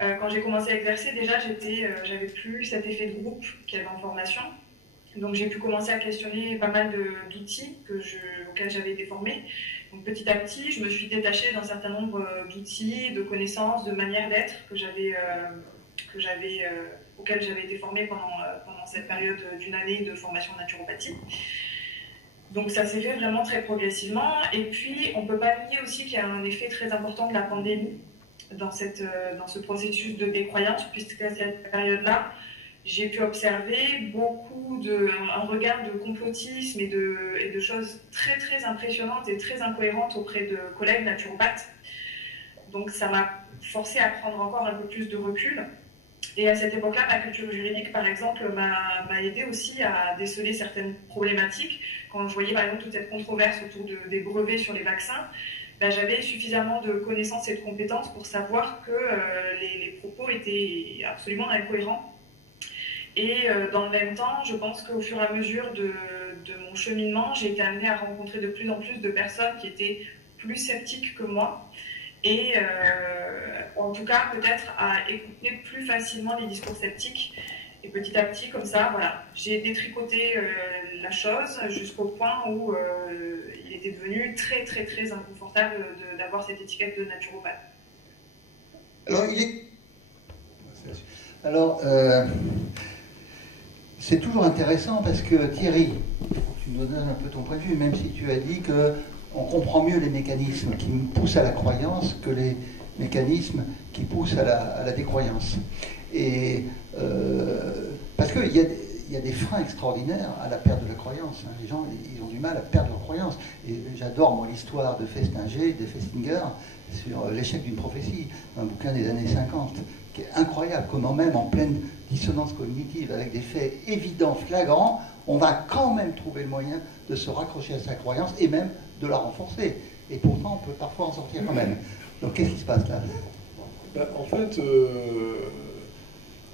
quand j'ai commencé à exercer, déjà, j'avais plus cet effet de groupe qu'il y avait en formation. Donc, j'ai pu commencer à questionner pas mal d'outils auxquels j'avais été formée. Donc, petit à petit, je me suis détachée d'un certain nombre d'outils, de connaissances, de manières d'être auxquelles j'avais été formée pendant cette période d'une année de formation en naturopathie. Donc ça s'est fait vraiment très progressivement. Et puis, on ne peut pas nier aussi qu'il y a un effet très important de la pandémie dans ce processus de décroyance, puisqu'à cette période-là, j'ai pu observer un regard de complotisme et de choses très très impressionnantes et très incohérentes auprès de collègues naturopathes. Donc ça m'a forcé à prendre encore un peu plus de recul. Et à cette époque-là, ma culture juridique, par exemple, m'a aidé aussi à déceler certaines problématiques. Quand je voyais par exemple toute cette controverse autour des brevets sur les vaccins, j'avais suffisamment de connaissances et de compétences pour savoir que les propos étaient absolument incohérents. Et dans le même temps, je pense qu'au fur et à mesure de mon cheminement, j'ai été amenée à rencontrer de plus en plus de personnes qui étaient plus sceptiques que moi. Et en tout cas, peut-être à écouter plus facilement les discours sceptiques. Et petit à petit, comme ça, voilà, j'ai détricoté la chose jusqu'au point où il était devenu très, très, très inconfortable d'avoir cette étiquette de naturopathe. Alors, c'est toujours intéressant parce que Thierry, tu nous donnes un peu ton point de vue, même si tu as dit qu'on comprend mieux les mécanismes qui poussent à la croyance que les mécanismes qui poussent à la décroyance. Et parce qu'il y a des freins extraordinaires à la perte de la croyance. Hein. Les gens, ils ont du mal à perdre leur croyance. Et j'adore, moi, l'histoire de Festinger, de Festinger, sur l'échec d'une prophétie, un bouquin des années 50, qui est incroyable, comment même en pleine dissonance cognitive, avec des faits évidents, flagrants, on va quand même trouver le moyen de se raccrocher à sa croyance et même de la renforcer. et pourtant on peut parfois en sortir quand même. Donc qu'est-ce qui se passe là? En fait,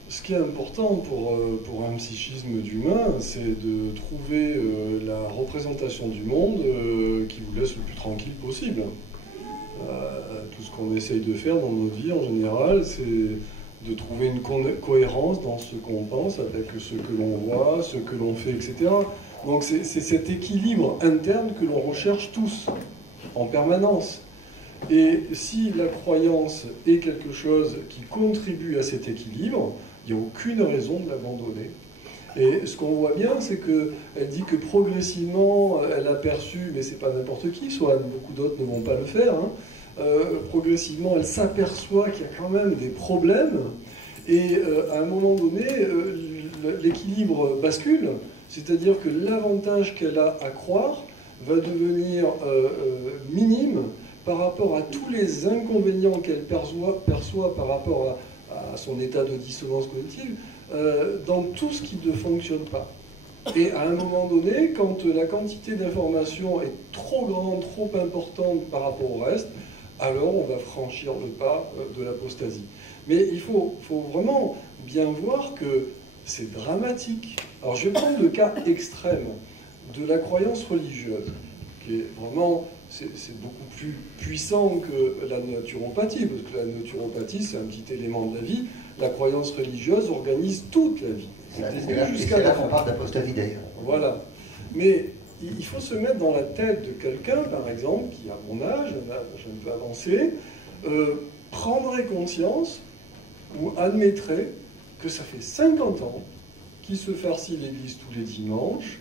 ce qui est important pour un psychisme d'humain, c'est de trouver la représentation du monde qui vous laisse le plus tranquille possible. Tout ce qu'on essaye de faire dans notre vie en général, c'est de trouver une cohérence dans ce qu'on pense avec ce que l'on voit, ce que l'on fait, etc. Donc c'est cet équilibre interne que l'on recherche tous, en permanence. Et si la croyance est quelque chose qui contribue à cet équilibre, il n'y a aucune raison de l'abandonner. Et ce qu'on voit bien, c'est qu'elle dit que progressivement, elle a perçu, mais c'est pas n'importe qui, soit beaucoup d'autres ne vont pas le faire, hein, progressivement, elle s'aperçoit qu'il y a quand même des problèmes, et à un moment donné, l'équilibre bascule, c'est-à-dire que l'avantage qu'elle a à croire va devenir minime par rapport à tous les inconvénients qu'elle perçoit par rapport à son état de dissonance cognitive, dans tout ce qui ne fonctionne pas. Et à un moment donné, quand la quantité d'informations est trop grande, trop importante par rapport au reste, alors on va franchir le pas de l'apostasie. Mais il faut vraiment bien voir que c'est dramatique. Alors je vais prendre le cas extrême de la croyance religieuse, qui est vraiment, c'est beaucoup plus puissant que la naturopathie, parce que la naturopathie, c'est un petit élément de la vie. La croyance religieuse organise toute la vie. C'est là qu'on parle d'apostasie d'ailleurs. Voilà. Mais il faut se mettre dans la tête de quelqu'un, par exemple, qui a mon âge, un âge un peu avancé, prendrait conscience ou admettrait que ça fait 50 ans qu'il se farcit l'église tous les dimanches,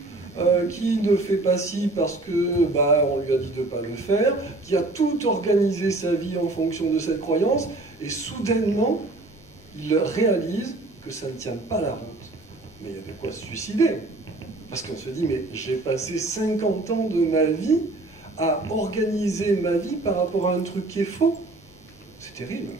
qui ne fait pas ci parce que on lui a dit de ne pas le faire, qui a tout organisé sa vie en fonction de cette croyance, et soudainement, il réalise que ça ne tient pas la route. Mais il y a de quoi se suicider. Parce qu'on se dit, mais j'ai passé 50 ans de ma vie à organiser ma vie par rapport à un truc qui est faux. C'est terrible.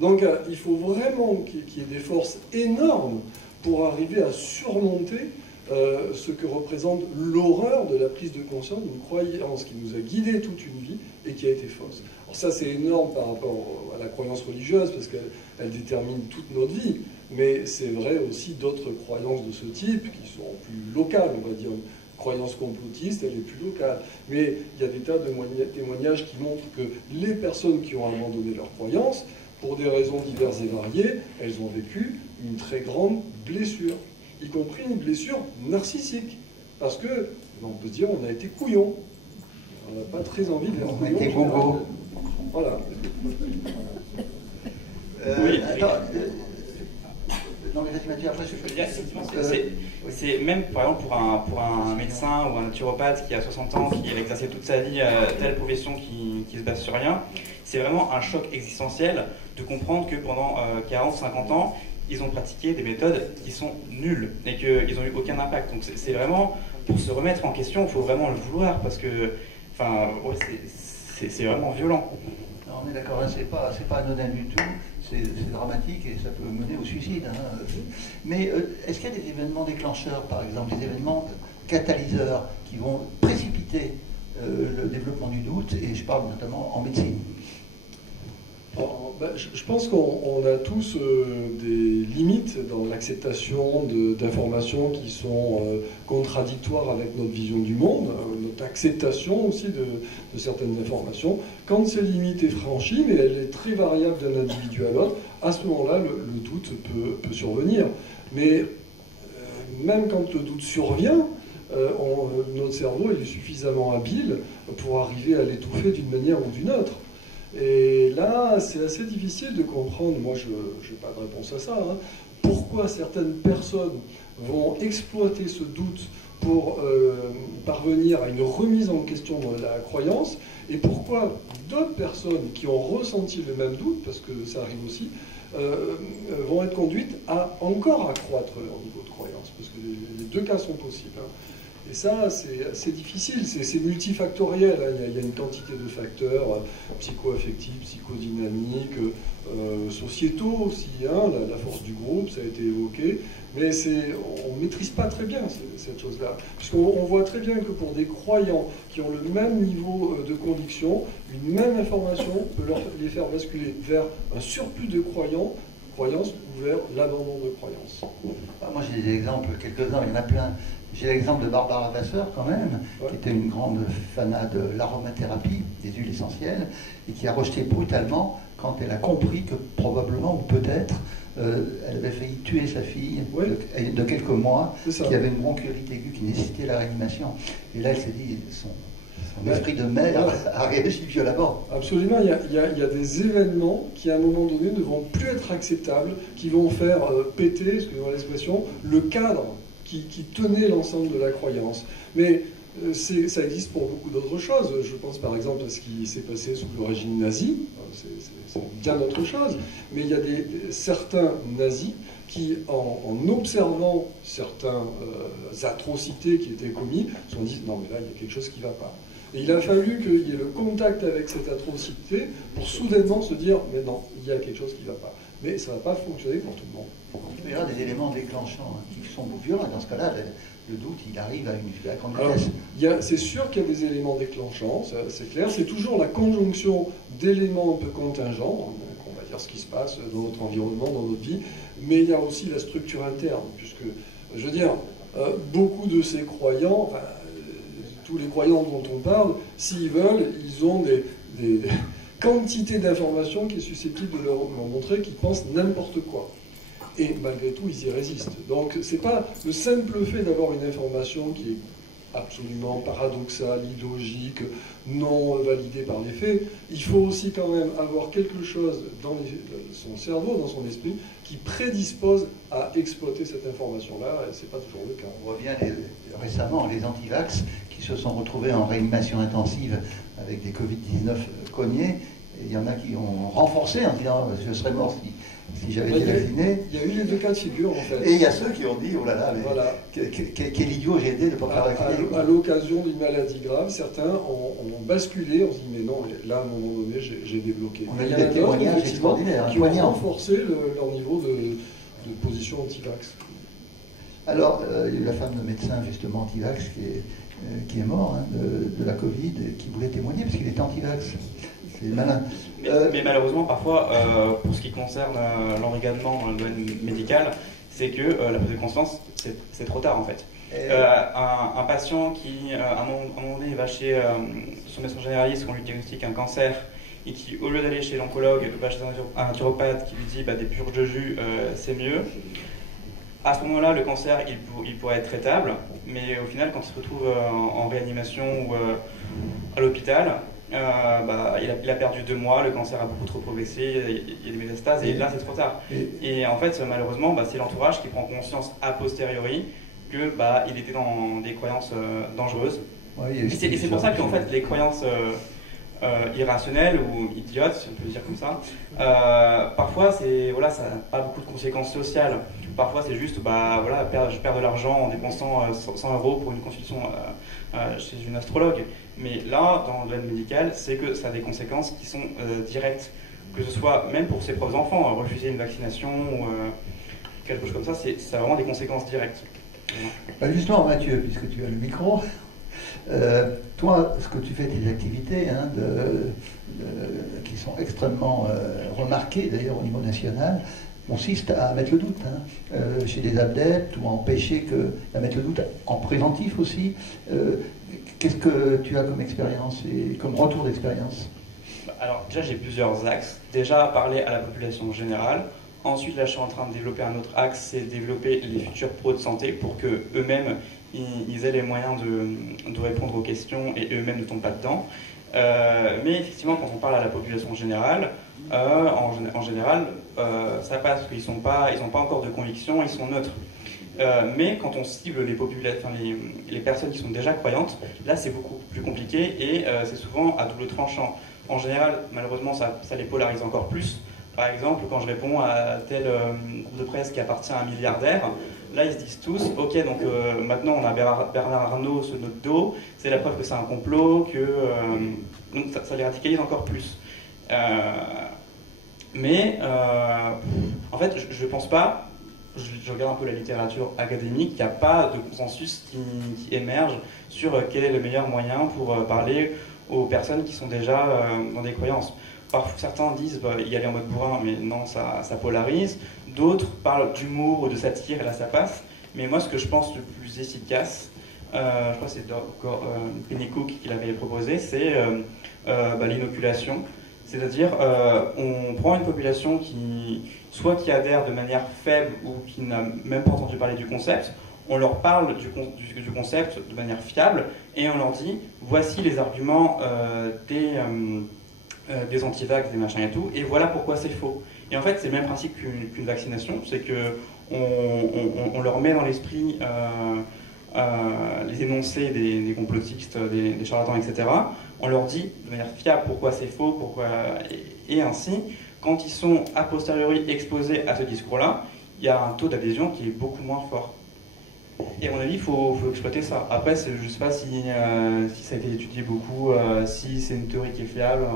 Donc il faut vraiment qu'il y ait des forces énormes pour arriver à surmonter ce que représente l'horreur de la prise de conscience d'une croyance qui nous a guidés toute une vie et qui a été fausse. Alors ça, c'est énorme par rapport à la croyance religieuse, parce qu'elle détermine toute notre vie, mais c'est vrai aussi d'autres croyances de ce type qui sont plus locales, on va dire. Une croyance complotiste, elle est plus locale. Mais il y a des tas de témoignages qui montrent que les personnes qui ont abandonné leur croyance, pour des raisons diverses et variées, elles ont vécu une très grande blessure, y compris une blessure narcissique. Parce que, on peut se dire, on a été couillon. On n'a pas très envie d'être couillon. On a été gogo. Voilà. Oui, attends, non, mais vas-y Mathieu, après je peux dire. C'est même, par exemple, pour un médecin ou un naturopathe qui a 60 ans, qui a exercé toute sa vie telle profession qui se base sur rien, c'est vraiment un choc existentiel de comprendre que pendant 40-50 ans, ils ont pratiqué des méthodes qui sont nulles et qu'ils n'ont eu aucun impact. Donc c'est vraiment, pour se remettre en question, il faut vraiment le vouloir, parce que c'est vraiment violent. Non, on est d'accord, là, c'est pas anodin du tout, c'est dramatique et ça peut mener au suicide. Hein. Mais est-ce qu'il y a des événements déclencheurs, par exemple, des événements catalyseurs qui vont précipiter le développement du doute, et je parle notamment en médecine? Je pense qu'on a tous des limites dans l'acceptation d'informations qui sont contradictoires avec notre vision du monde, notre acceptation aussi de certaines informations. Quand cette limite est franchie, mais elle est très variable d'un individu à l'autre, à ce moment-là, le doute peut survenir. Mais même quand le doute survient, notre cerveau il est suffisamment habile pour arriver à l'étouffer d'une manière ou d'une autre. Et là, c'est assez difficile de comprendre, moi je n'ai pas de réponse à ça, hein, pourquoi certaines personnes vont exploiter ce doute pour parvenir à une remise en question de la croyance, et pourquoi d'autres personnes qui ont ressenti le même doute, parce que ça arrive aussi, vont être conduites à encore accroître leur niveau de croyance, parce que les deux cas sont possibles. Hein. Et ça, c'est difficile, c'est multifactoriel. Hein. Il y a une quantité de facteurs psycho-affectifs, psychodynamiques, sociétaux aussi. Hein. La force du groupe, ça a été évoqué. Mais on ne maîtrise pas très bien cette chose-là. Puisqu'on voit très bien que pour des croyants qui ont le même niveau de conviction, une même information peut les faire basculer vers un surplus de croyances ou vers l'abandon de croyances. Moi j'ai des exemples, quelques-uns, il y en a plein. J'ai l'exemple de Barbara Vasseur quand même, qui était une grande fanat de l'aromathérapie, des huiles essentielles, et qui a rejeté brutalement quand elle a compris que probablement ou peut-être elle avait failli tuer sa fille de quelques mois, qui avait une bronchiolite aiguë qui nécessitait la réanimation. Et là elle s'est dit, son esprit de mère a réagi violemment. Absolument, il y a des événements qui à un moment donné ne vont plus être acceptables, qui vont faire péter, excusez-moi l'expression, le cadre qui tenait l'ensemble de la croyance. Mais ça existe pour beaucoup d'autres choses. Je pense par exemple à ce qui s'est passé sous le régime nazi. C'est bien autre chose. Mais il y a certains nazis qui, en observant certaines atrocités qui étaient commises, se sont dit « non mais là, il y a quelque chose qui ne va pas ». Et il a fallu qu'il y ait le contact avec cette atrocité pour soudainement se dire « mais non, il y a quelque chose qui ne va pas ». Mais ça ne va pas fonctionner pour tout le monde. Il y a des éléments déclenchants qui sont violents. Dans ce cas-là, le doute, il arrive à une grande vitesse. C'est sûr qu'il y a des éléments déclenchants, c'est clair. C'est toujours la conjonction d'éléments un peu contingents, on va dire ce qui se passe dans notre environnement, dans notre vie, mais il y a aussi la structure interne, puisque, je veux dire, beaucoup de ces croyants, enfin, tous les croyants dont on parle, s'ils veulent, ils ont des quantités d'informations qui est susceptible de leur montrer qu'ils pensent n'importe quoi. Et malgré tout, ils y résistent. Donc, c'est pas le simple fait d'avoir une information qui est absolument paradoxale, illogique, non validée par les faits. Il faut aussi quand même avoir quelque chose dans son cerveau, dans son esprit, qui prédispose à exploiter cette information-là, et c'est pas toujours le cas. On voit bien récemment les antivax qui se sont retrouvés en réanimation intensive avec des Covid-19 cognés. Et il y en a qui ont renforcé en disant « je serais mort si j'avais été vacciné ». Il y a eu les deux cas de figure, en fait. Et il y a ceux qui ont dit « oh là là, mais voilà. Quel idiot j'ai été de ne pas faire vacciner ». À l'occasion d'une maladie grave, certains ont basculé, on se dit « mais non, là, à un moment donné, j'ai débloqué ». On a eu des témoignages extraordinaires. Qui ont renforcé leur niveau de position anti-vax. Alors, il y a eu la femme de médecin, justement, anti-vax, qui est mort de la Covid, qui voulait témoigner, parce qu'il était anti-vax. C'est malin. Mais malheureusement, parfois, pour ce qui concerne l'environnement dans le domaine médical, c'est que la prise de conscience, c'est trop tard, en fait. Un patient qui, à un moment donné, va chez son médecin généraliste, qu'on lui diagnostique un cancer, et qui, au lieu d'aller chez l'oncologue, va chez un naturopathe qui lui dit des purges de jus, c'est mieux. À ce moment-là, le cancer, il pourrait être traitable, mais au final, quand il se retrouve en réanimation ou à l'hôpital, il a perdu 2 mois, le cancer a beaucoup trop progressé, il y a des métastases, et là, c'est trop tard. Et en fait, malheureusement, c'est l'entourage qui prend conscience a posteriori que il était dans des croyances dangereuses. Ouais, et c'est pour ça qu'en fait, les croyances irrationnelles ou idiotes, si on peut le dire comme ça, parfois, ça n'a pas beaucoup de conséquences sociales. Parfois, c'est juste, je perds de l'argent en dépensant 100 € pour une consultation chez une astrologue. Mais là, dans le domaine médical, c'est que ça a des conséquences qui sont directes. Que ce soit même pour ses propres enfants, refuser une vaccination ou quelque chose comme ça, ça a vraiment des conséquences directes. Justement, Mathieu, puisque tu as le micro, toi, ce que tu fais, tes activités, qui sont extrêmement remarquées d'ailleurs au niveau national, consiste à mettre le doute chez les adeptes ou à empêcher à mettre le doute en préventif aussi. Qu'est-ce que tu as comme expérience et comme retour d'expérience? Alors déjà j'ai plusieurs axes. Déjà parler à la population générale. Ensuite là je suis en train de développer un autre axe, c'est développer les futurs pros de santé pour que eux-mêmes ils aient les moyens de répondre aux questions et eux-mêmes ne tombent pas dedans. Mais effectivement quand on parle à la population générale, en général ça passe parce qu'ils n'ont pas encore de conviction, ils sont neutres. Mais quand on cible les personnes qui sont déjà croyantes, là c'est beaucoup plus compliqué et c'est souvent à double tranchant. En général, malheureusement, ça les polarise encore plus. Par exemple, quand je réponds à tel groupe de presse qui appartient à un milliardaire, là ils se disent tous, ok, donc maintenant on a Bernard Arnault sur notre dos, c'est la preuve que c'est un complot, donc ça les radicalise encore plus. Mais en fait, je pense pas, je regarde un peu la littérature académique, il n'y a pas de consensus qui émerge sur quel est le meilleur moyen pour parler aux personnes qui sont déjà dans des croyances. Parfois, certains disent y aller en mode bourrin, mais non, ça polarise. D'autres parlent d'humour ou de satire, et là ça passe. Mais moi, ce que je pense le plus efficace, je crois que c'est Pennycook qui l'avait proposé, c'est l'inoculation. C'est-à-dire, on prend une population qui adhère de manière faible ou qui n'a même pas entendu parler du concept, on leur parle du concept de manière fiable et on leur dit voici les arguments des anti-vax, des machins et tout, et voilà pourquoi c'est faux. Et en fait, c'est le même principe qu'une vaccination, c'est que on leur met dans l'esprit les énoncés des complotistes, des charlatans, etc. On leur dit de manière fiable pourquoi c'est faux, et ainsi, quand ils sont a posteriori exposés à ce discours-là, il y a un taux d'adhésion qui est beaucoup moins fort. Et à mon avis, il faut exploiter ça. Après, je ne sais pas si ça a été étudié beaucoup, si c'est une théorie qui est fiable.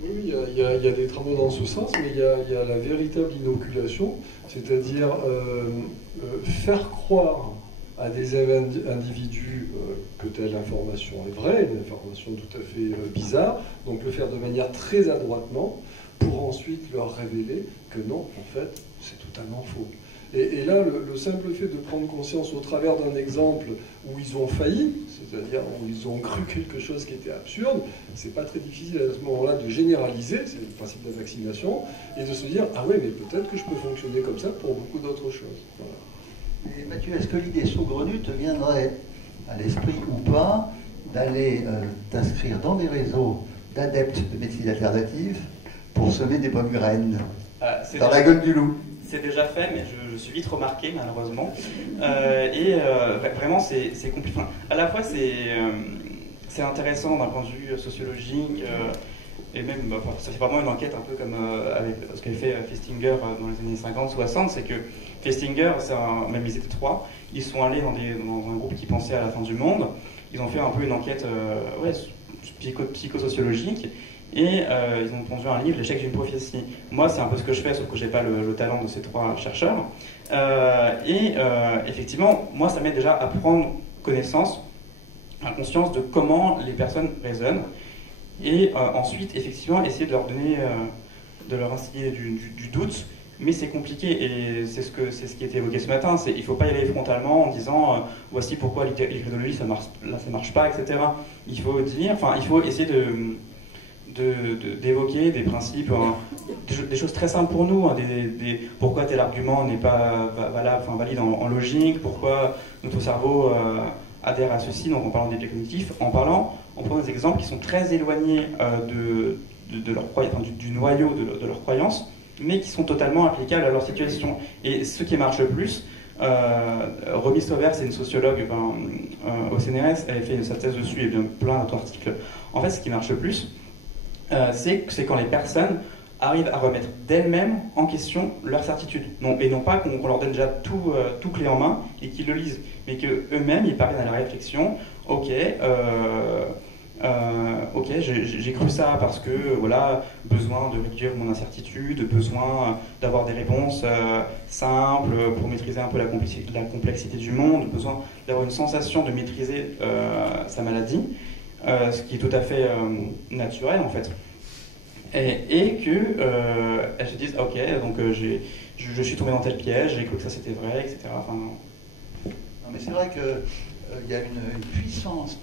Oui, il y a des travaux dans ce sens, mais il y a la véritable inoculation, c'est-à-dire faire croire à des individus que telle information est vraie, une information tout à fait bizarre, donc le faire de manière très adroitement, pour ensuite leur révéler que non, en fait, c'est totalement faux. Et là, le simple fait de prendre conscience au travers d'un exemple où ils ont failli, c'est-à-dire où ils ont cru quelque chose qui était absurde, c'est pas très difficile à ce moment-là de généraliser, c'est le principe de la vaccination, et de se dire « Ah oui, mais peut-être que je peux fonctionner comme ça pour beaucoup d'autres choses. » Voilà. Et Mathieu, est-ce que l'idée saugrenue te viendrait à l'esprit ou pas d'aller t'inscrire dans des réseaux d'adeptes de médecine alternative pour semer des bonnes graines dans la gueule du loup? C'est déjà fait, mais je suis vite remarqué, malheureusement. Vraiment, c'est compliqué. Enfin, à la fois, c'est intéressant d'un point de vue sociologique, et même, ça fait vraiment une enquête un peu comme avec ce qu'avait fait Festinger dans les années 50-60, c'est que Festinger, même ils étaient 3, ils sont allés dans un groupe qui pensait à la fin du monde, ils ont fait un peu une enquête psychosociologique, et ils ont pondu un livre, L'échec d'une prophétie. Moi, c'est un peu ce que je fais, sauf que je n'ai pas le talent de ces 3 chercheurs. Effectivement, moi, ça m'aide déjà à prendre conscience de comment les personnes raisonnent. Et ensuite, effectivement, essayer de leur donner, de leur instiller du doute. Mais c'est compliqué, et c'est ce qui a été évoqué ce matin. Il ne faut pas y aller frontalement en disant voici pourquoi l'hydrologie ça marche pas, etc. Il faut essayer d'évoquer des principes, des choses très simples pour nous, pourquoi tel argument n'est pas valide en logique, pourquoi notre cerveau adhère à ceci, donc en parlant des biais cognitifs, en prenant des exemples qui sont très éloignés du noyau de leur croyance, mais qui sont totalement applicables à leur situation. Et ce qui marche le plus, Romy Sauver, c'est une sociologue au CNRS, elle a fait sa thèse dessus et bien plein d'autres articles. En fait, ce qui marche le plus, c'est quand les personnes arrivent à remettre d'elles-mêmes en question leur certitude. Et non pas qu'on leur donne déjà tout clé en main et qu'ils le lisent, mais qu'eux-mêmes, ils parviennent à la réflexion. Ok, j'ai cru ça parce que, besoin de réduire mon incertitude, besoin d'avoir des réponses simples pour maîtriser un peu la complexité du monde, besoin d'avoir une sensation de maîtriser sa maladie. Ce qui est tout à fait naturel en fait, et que elles se disent ok, donc je suis tombé dans tel piège, j'ai cru que ça c'était vrai, etc. Non, mais c'est vrai qu'il y a une puissance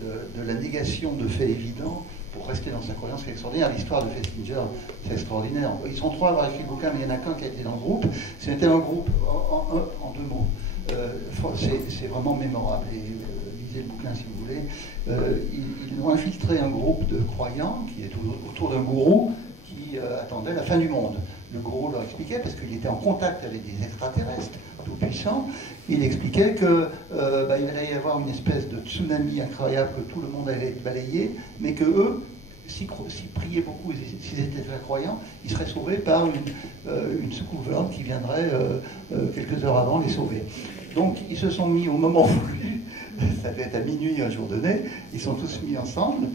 de la négation de faits évidents pour rester dans sa croyance qui est extraordinaire. L'histoire de Festinger, c'est extraordinaire. Ils sont 3 à avoir écrit le bouquin, mais il y en a qu'un qui a été dans le groupe. C'était un groupe en 2 mots. C'est vraiment mémorable. Et, lisez le bouquin si vous voulez. Ils ont infiltré un groupe de croyants qui est autour d'un gourou qui attendait la fin du monde. Le gourou leur expliquait, parce qu'il était en contact avec des extraterrestres tout puissants, il expliquait qu'il allait y avoir une espèce de tsunami incroyable, que tout le monde allait être balayé, mais que eux, s'ils priaient beaucoup, s'ils étaient très croyants, ils seraient sauvés par une soucoupe volante qui viendrait quelques heures avant les sauver. Donc ils se sont mis au moment voulu, ça devait être à minuit un jour donné, ils sont tous mis ensemble,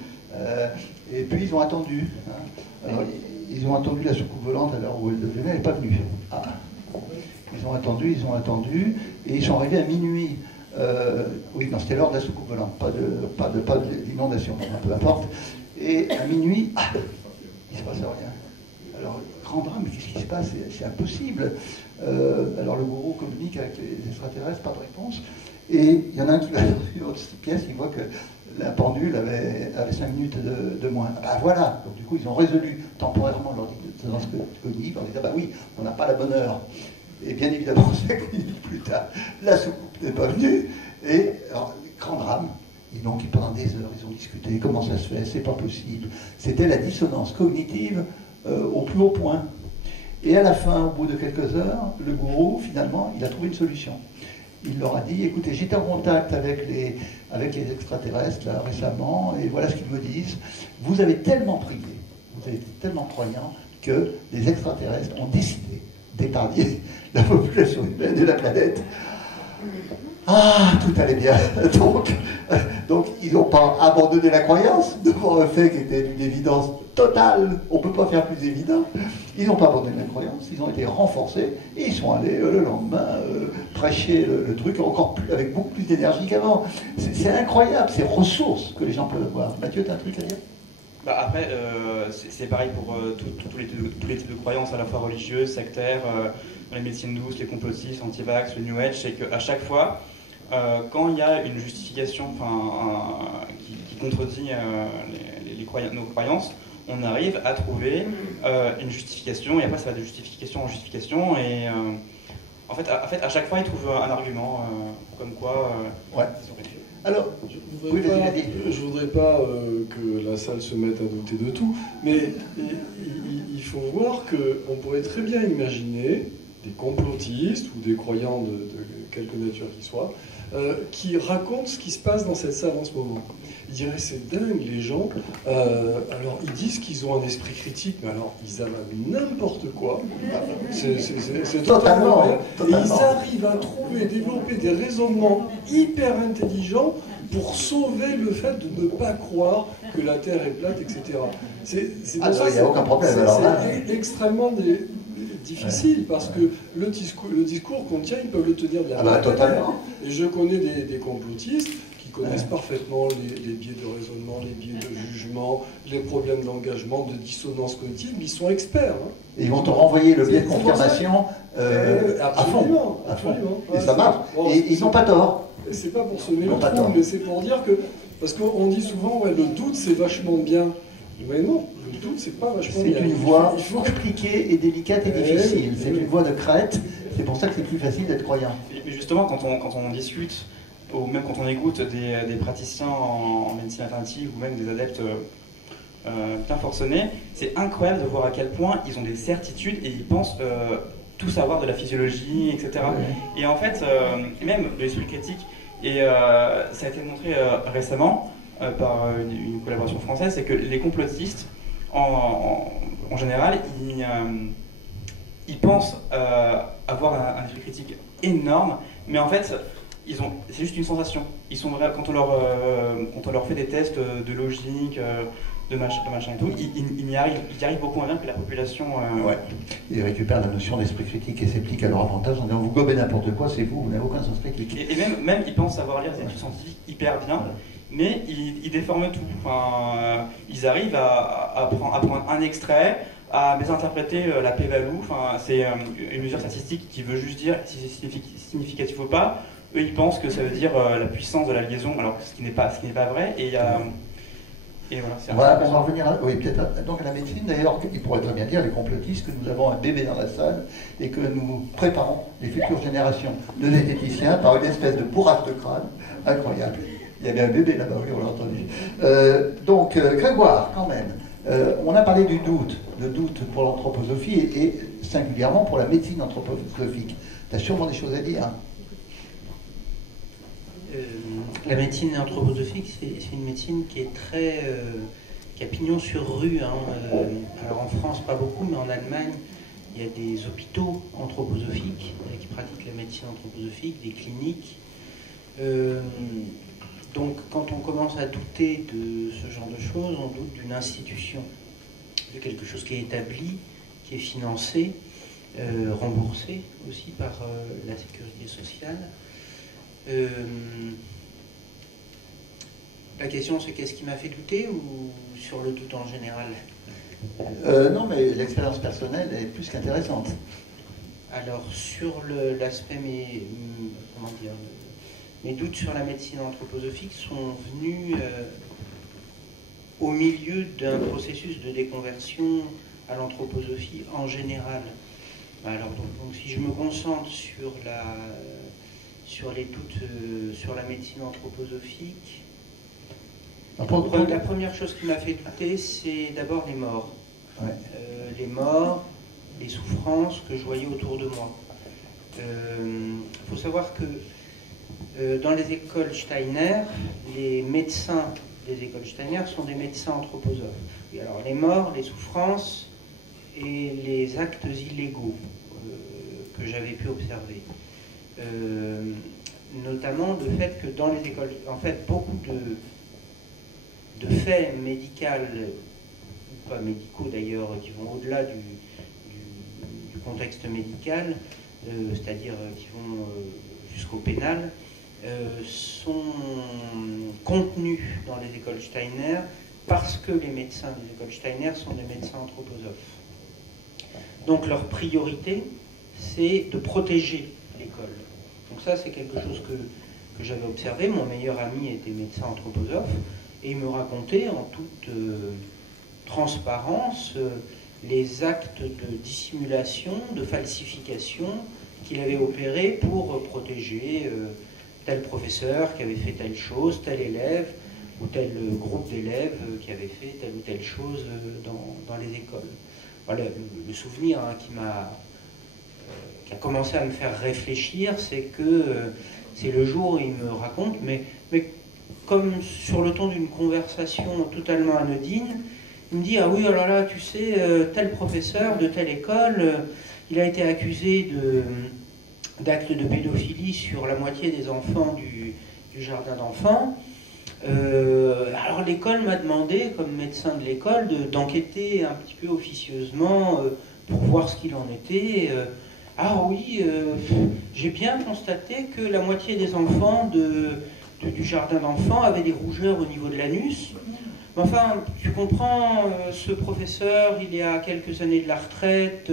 et puis ils ont attendu. Hein. Alors, ils ont attendu la soucoupe volante à l'heure où elle devait venir, elle n'est pas venue. Ah. Ils ont attendu, et ils sont arrivés à minuit. Oui, non, c'était l'heure de la soucoupe volante, pas de l'inondation, peu importe. Et à minuit, il ne se passe rien. Alors, grand drame, mais qu'est-ce qui se passe? C'est impossible. Alors, le gourou communique avec les extraterrestres, pas de réponse. Et il y en a un qui va dans une autre pièce, il voit que la pendule avait 5 minutes de moins. Ben voilà, donc du coup, ils ont résolu temporairement leur dissonance cognitive en disant, bah oui, on n'a pas la bonne heure. Et bien évidemment, 5 minutes plus tard, la soucoupe n'est pas venue. Et alors, grand drame. Et donc, pendant des heures, ils ont discuté. Comment ça se fait? C'est pas possible. C'était la dissonance cognitive au plus haut point. Et à la fin, au bout de quelques heures, le gourou, finalement, il a trouvé une solution. Il leur a dit, écoutez, j'étais en contact avec les extraterrestres là, récemment, et voilà ce qu'ils me disent. Vous avez tellement prié, vous avez été tellement croyants, que les extraterrestres ont décidé d'épargner la population humaine de la planète. Ah, tout allait bien. Donc ils n'ont pas abandonné la croyance devant un fait qui était d'une évidence totale. On ne peut pas faire plus évident. Ils n'ont pas abandonné la croyance, ils ont été renforcés et ils sont allés le lendemain prêcher le truc encore plus, avec beaucoup plus d'énergie qu'avant. C'est incroyable, ces ressources que les gens peuvent avoir. Mathieu, tu as un truc à dire? Bah après, c'est pareil pour tous les types de croyances, à la fois religieuses, sectaires, les médecines douces, les complotistes, anti-vax, le New Age, c'est qu'à chaque fois, quand il y a une justification qui contredit nos croyances, on arrive à trouver une justification, et après ça va de justification en justification, et en fait, à chaque fois, ils trouvent un argument comme quoi ouais. ils ont réussi. Alors, je voudrais pas que la salle se mette à douter de tout, mais il faut voir qu'on pourrait très bien imaginer des complotistes ou des croyants de quelque nature qu'ils soient, qui racontent ce qui se passe dans cette salle en ce moment. Ils diraient, c'est dingue, les gens, alors ils disent qu'ils ont un esprit critique, mais alors ils avalent n'importe quoi, c'est totalement rien, et ils arrivent à développer des raisonnements hyper intelligents pour sauver le fait de ne pas croire que la Terre est plate, etc. C'est pour ça il n'y a aucun problème. C'est extrêmement difficile, parce que le discours qu'on tient, ils peuvent le tenir de la manière. Totalement. Et je connais des complotistes qui connaissent parfaitement les biais de raisonnement, les biais de jugement, les problèmes d'engagement, de dissonance cognitive, ils sont experts. Hein. Et ils vont te renvoyer le biais de confirmation à fond. Absolument. Et ça marche. Et ils n'ont pas tort. C'est pas pour semer le trou, mais c'est pour dire que... Parce qu'on dit souvent, ouais, le doute, c'est vachement bien. Mais non, le doute, c'est pas vachement bien. C'est une voie compliquée et délicate et difficile. C'est une voie de crête. C'est pour ça que c'est plus facile d'être croyant. Mais justement, quand on discute, ou même quand on écoute des praticiens en médecine alternative, ou même des adeptes bien forcenés, c'est incroyable de voir à quel point ils ont des certitudes et ils pensent tout savoir de la physiologie, etc. Ouais. Et en fait, même l'esprit critique, et ça a été montré récemment par une collaboration française, c'est que les complotistes, en général, ils pensent avoir un esprit critique énorme, mais en fait, c'est juste une sensation. Ils sont vrais, quand on leur fait des tests de logique, de machin et tout, ils y arrivent beaucoup moins bien que la population. Ouais. Ils récupèrent la notion d'esprit critique et sceptique à leur avantage en disant vous gobez n'importe quoi, c'est vous n'avez aucun sens critique. Et même ils pensent savoir lire des études scientifiques hyper bien, mais ils déforment tout. Enfin, ils arrivent à prendre un extrait, à désinterpréter la p-value. Enfin, c'est une mesure statistique qui veut juste dire si c'est significatif ou pas. Eux, ils pensent que ça veut dire la puissance de la liaison, alors ce qui n'est pas vrai. Et voilà, on va revenir donc à la médecine. D'ailleurs, il pourrait très bien dire, les complotistes, que nous avons un bébé dans la salle et que nous préparons les futures générations de zététiciens par une espèce de bourrage de crâne incroyable. Il y avait un bébé là-bas, oui, on l'a entendu. Donc, Grégoire, quand même, on a parlé du doute, le doute pour l'anthroposophie et singulièrement pour la médecine anthroposophique. Tu as sûrement des choses à dire. La médecine anthroposophique, c'est une médecine qui est a pignon sur rue. Hein. Alors en France, pas beaucoup, mais en Allemagne, il y a des hôpitaux anthroposophiques qui pratiquent la médecine anthroposophique, des cliniques. Donc quand on commence à douter de ce genre de choses, on doute d'une institution, de quelque chose qui est établi, qui est financé, remboursé aussi par la sécurité sociale. La question, c'est qu'est-ce qui m'a fait douter ou sur le doute en général? Non, mais l'expérience personnelle est plus qu'intéressante. Alors, sur l'aspect, mes doutes sur la médecine anthroposophique sont venus au milieu d'un processus de déconversion à l'anthroposophie en général. Alors, donc si je me concentre sur les doutes sur la médecine anthroposophique, la première chose qui m'a fait douter, c'est d'abord les morts. Ouais. Les morts, les souffrances que je voyais autour de moi. Il faut savoir que dans les écoles Steiner, les médecins des écoles Steiner sont des médecins anthroposophes. Et alors les morts, les souffrances et les actes illégaux que j'avais pu observer. Notamment le fait que dans les écoles, en fait, beaucoup de faits médicaux, ou pas médicaux d'ailleurs, qui vont au-delà du contexte médical, c'est-à-dire qui vont jusqu'au pénal, sont contenus dans les écoles Steiner parce que les médecins des écoles Steiner sont des médecins anthroposophes. Donc leur priorité, c'est de protéger l'école. Donc ça, c'est quelque chose que j'avais observé. Mon meilleur ami était médecin anthroposophe et il me racontait en toute transparence les actes de dissimulation, de falsification qu'il avait opérés pour protéger tel professeur qui avait fait telle chose, tel élève ou tel groupe d'élèves qui avait fait telle ou telle chose dans les écoles. Voilà, le souvenir qui a commencé à me faire réfléchir, c'est le jour où il me raconte, mais comme sur le ton d'une conversation totalement anodine, il me dit « Ah oui, alors là, tu sais, tel professeur de telle école, il a été accusé d'actes de pédophilie sur la moitié des enfants du jardin d'enfants. Alors l'école m'a demandé, comme médecin de l'école, d'enquêter un petit peu officieusement pour voir ce qu'il en était. Ah oui, j'ai bien constaté que la moitié des enfants du jardin d'enfants avaient des rougeurs au niveau de l'anus. Mais enfin, tu comprends, ce professeur, il est à quelques années de la retraite,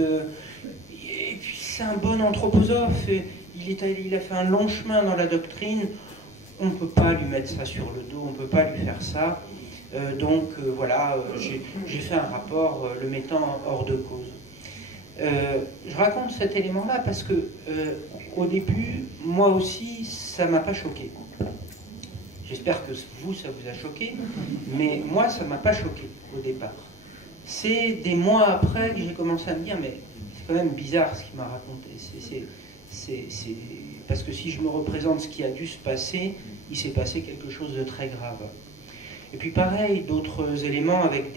et puis c'est un bon anthroposophe, et il a fait un long chemin dans la doctrine. On ne peut pas lui mettre ça sur le dos, on ne peut pas lui faire ça. Donc voilà, j'ai fait un rapport le mettant hors de cause. Je raconte cet élément-là parce que au début, moi aussi, ça ne m'a pas choqué. J'espère que vous, ça vous a choqué, mais moi, ça ne m'a pas choqué au départ. C'est des mois après que j'ai commencé à me dire, mais c'est quand même bizarre ce qu'il m'a raconté. Parce que si je me représente ce qui a dû se passer, il s'est passé quelque chose de très grave. Et puis pareil, d'autres éléments avec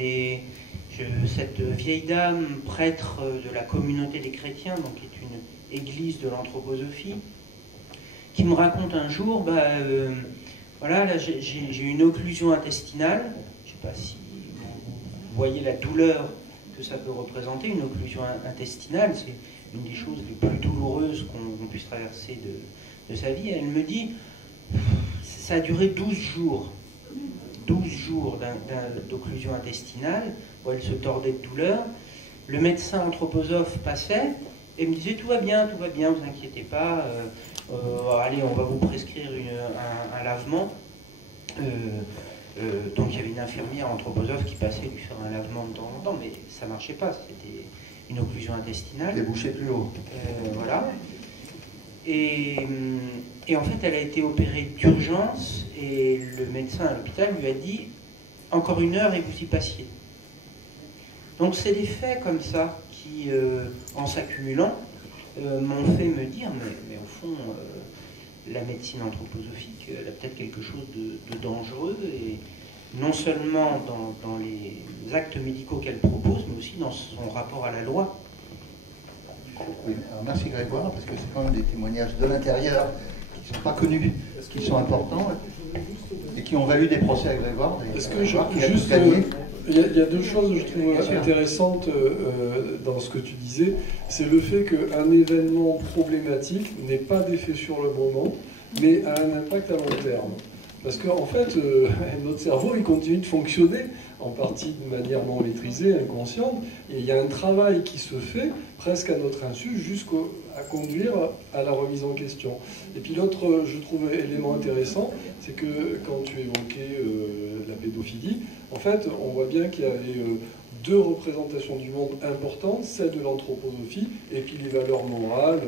cette vieille dame, prêtre de la communauté des chrétiens, donc qui est une église de l'anthroposophie, qui me raconte un jour, voilà, là j'ai une occlusion intestinale, je ne sais pas si vous voyez la douleur que ça peut représenter, une occlusion intestinale, c'est une des choses les plus douloureuses qu'on puisse traverser de sa vie. Elle me dit, ça a duré 12 jours. 12 jours d'occlusion intestinale, où elle se tordait de douleur. Le médecin anthroposophe passait et me disait, tout va bien, vous inquiétez pas, allez, on va vous prescrire un lavement. Donc il y avait une infirmière anthroposophe qui passait lui faire un lavement de temps en temps, mais ça ne marchait pas, c'était une occlusion intestinale. Les bouchées plus haut. Voilà. Et en fait, elle a été opérée d'urgence et le médecin à l'hôpital lui a dit « encore 1 heure et vous y passiez ». Donc c'est des faits comme ça qui, en s'accumulant, m'ont fait me dire « mais au fond, la médecine anthroposophique, elle a peut-être quelque chose de dangereux, et non seulement dans les actes médicaux qu'elle propose, mais aussi dans son rapport à la loi. Oui, alors merci Grégoire, parce que c'est quand même des témoignages de l'intérieur qui ne sont pas connus, qui sont importants et qui ont valu des procès à Grégoire. Est-ce que il y a deux choses que je trouve intéressantes dans ce que tu disais. C'est le fait qu'un événement problématique n'ait pas d'effet sur le moment, mais a un impact à long terme. Parce qu'en fait, notre cerveau, il continue de fonctionner, en partie de manière non maîtrisée, inconsciente, et il y a un travail qui se fait, presque à notre insu, jusqu'à conduire à la remise en question. Et puis l'autre, je trouve, élément intéressant, c'est que quand tu évoquais la pédophilie, en fait, on voit bien qu'il y avait deux représentations du monde importantes, celle de l'anthroposophie et puis les valeurs morales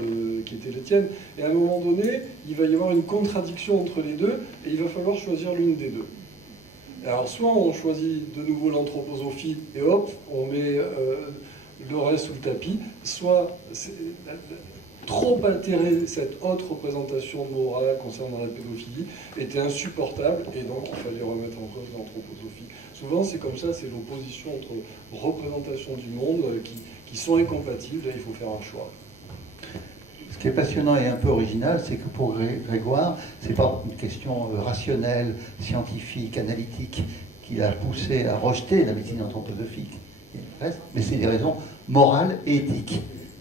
qui étaient les tiennes. Et à un moment donné, il va y avoir une contradiction entre les deux et il va falloir choisir l'une des deux. Alors soit on choisit de nouveau l'anthroposophie et hop, on met le reste sous le tapis, soit trop altérer cette haute représentation morale concernant la pédophilie était insupportable et donc il fallait remettre en cause l'anthroposophie. Souvent c'est comme ça, c'est l'opposition entre représentation du monde qui sont incompatibles et il faut faire un choix. Ce qui est passionnant et un peu original, c'est que pour Grégoire, ce n'est pas une question rationnelle, scientifique, analytique qui l'a poussé à rejeter la médecine anthroposophique, mais c'est des raisons morales et éthiques.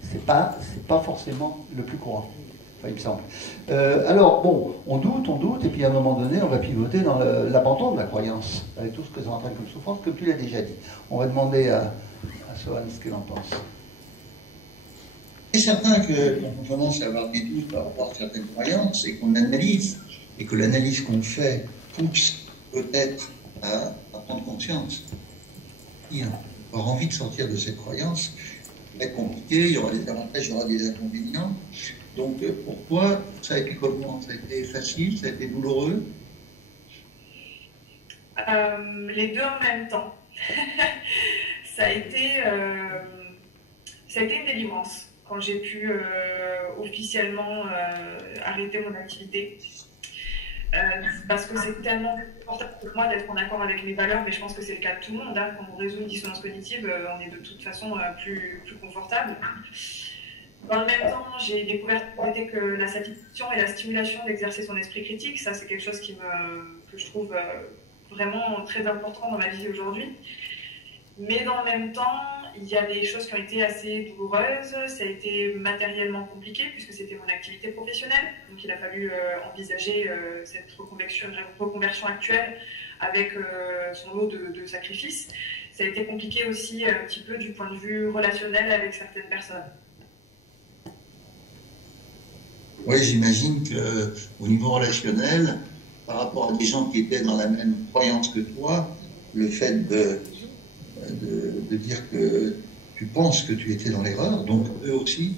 C'est pas forcément le plus courant, enfin, il me semble. Alors, bon, on doute, et puis à un moment donné, on va pivoter dans l'abandon de la croyance, avec tout ce que ça entraîne comme souffrance, comme tu l'as déjà dit. On va demander à Sohan ce qu'elle en pense. C'est certain que quand on commence à avoir des doutes par rapport à certaines croyances et qu'on analyse, et que l'analyse qu'on fait pousse peut-être à prendre conscience, avoir envie de sortir de cette croyance, ça va être compliqué, il y aura des avantages, il y aura des inconvénients. Donc pour toi, ça a été comment? Ça a été facile, ça a été douloureux? Les deux en même temps. ça a été une délivrance quand j'ai pu officiellement arrêter mon activité. Parce que c'est tellement important pour moi d'être en accord avec mes valeurs, mais je pense que c'est le cas de tout le monde. Hein. Quand on résout une dissonance cognitive, on est de toute façon plus confortable. Dans le même temps, j'ai découvert que la satisfaction et la stimulation d'exercer son esprit critique, ça c'est quelque chose que je trouve vraiment très important dans ma vie aujourd'hui. Mais dans le même temps, il y a des choses qui ont été assez douloureuses. Ça a été matériellement compliqué puisque c'était mon activité professionnelle. Donc il a fallu envisager cette reconversion actuelle avec son lot de sacrifices. Ça a été compliqué aussi un petit peu du point de vue relationnel avec certaines personnes. Oui, j'imagine qu'au niveau relationnel, par rapport à des gens qui étaient dans la même croyance que toi, le fait de dire que tu penses que tu étais dans l'erreur, donc eux aussi,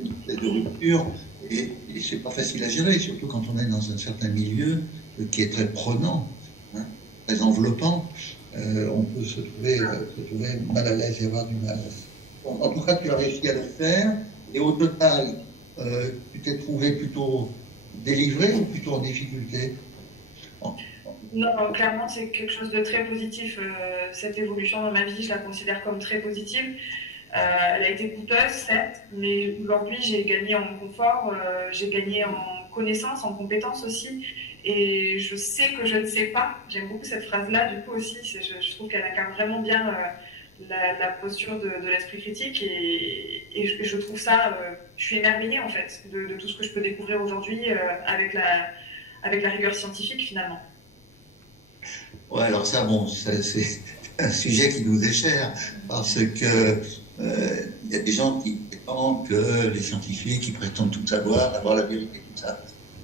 une espèce de rupture, et c'est pas facile à gérer, surtout quand on est dans un certain milieu qui est très prenant, hein, très enveloppant, on peut se trouver mal à l'aise et avoir du mal. Bon, en tout cas, tu as réussi à le faire, et au total, tu t'es trouvé plutôt délivré ou plutôt en difficulté? Non, clairement, c'est quelque chose de très positif. Cette évolution dans ma vie, je la considère comme très positive. Elle a été coûteuse, certes, mais aujourd'hui, j'ai gagné en confort, j'ai gagné en connaissance, en compétences aussi. Et je sais que je ne sais pas. J'aime beaucoup cette phrase-là, du coup, aussi. Je trouve qu'elle incarne vraiment bien la posture de l'esprit critique. Et je trouve ça... je suis émerveillée, en fait, de tout ce que je peux découvrir aujourd'hui avec la rigueur scientifique, finalement. Ouais, alors ça, bon, c'est un sujet qui nous est cher, parce que il y a des gens qui prétendent que les scientifiques, qui prétendent tout savoir, avoir la vérité, tout ça,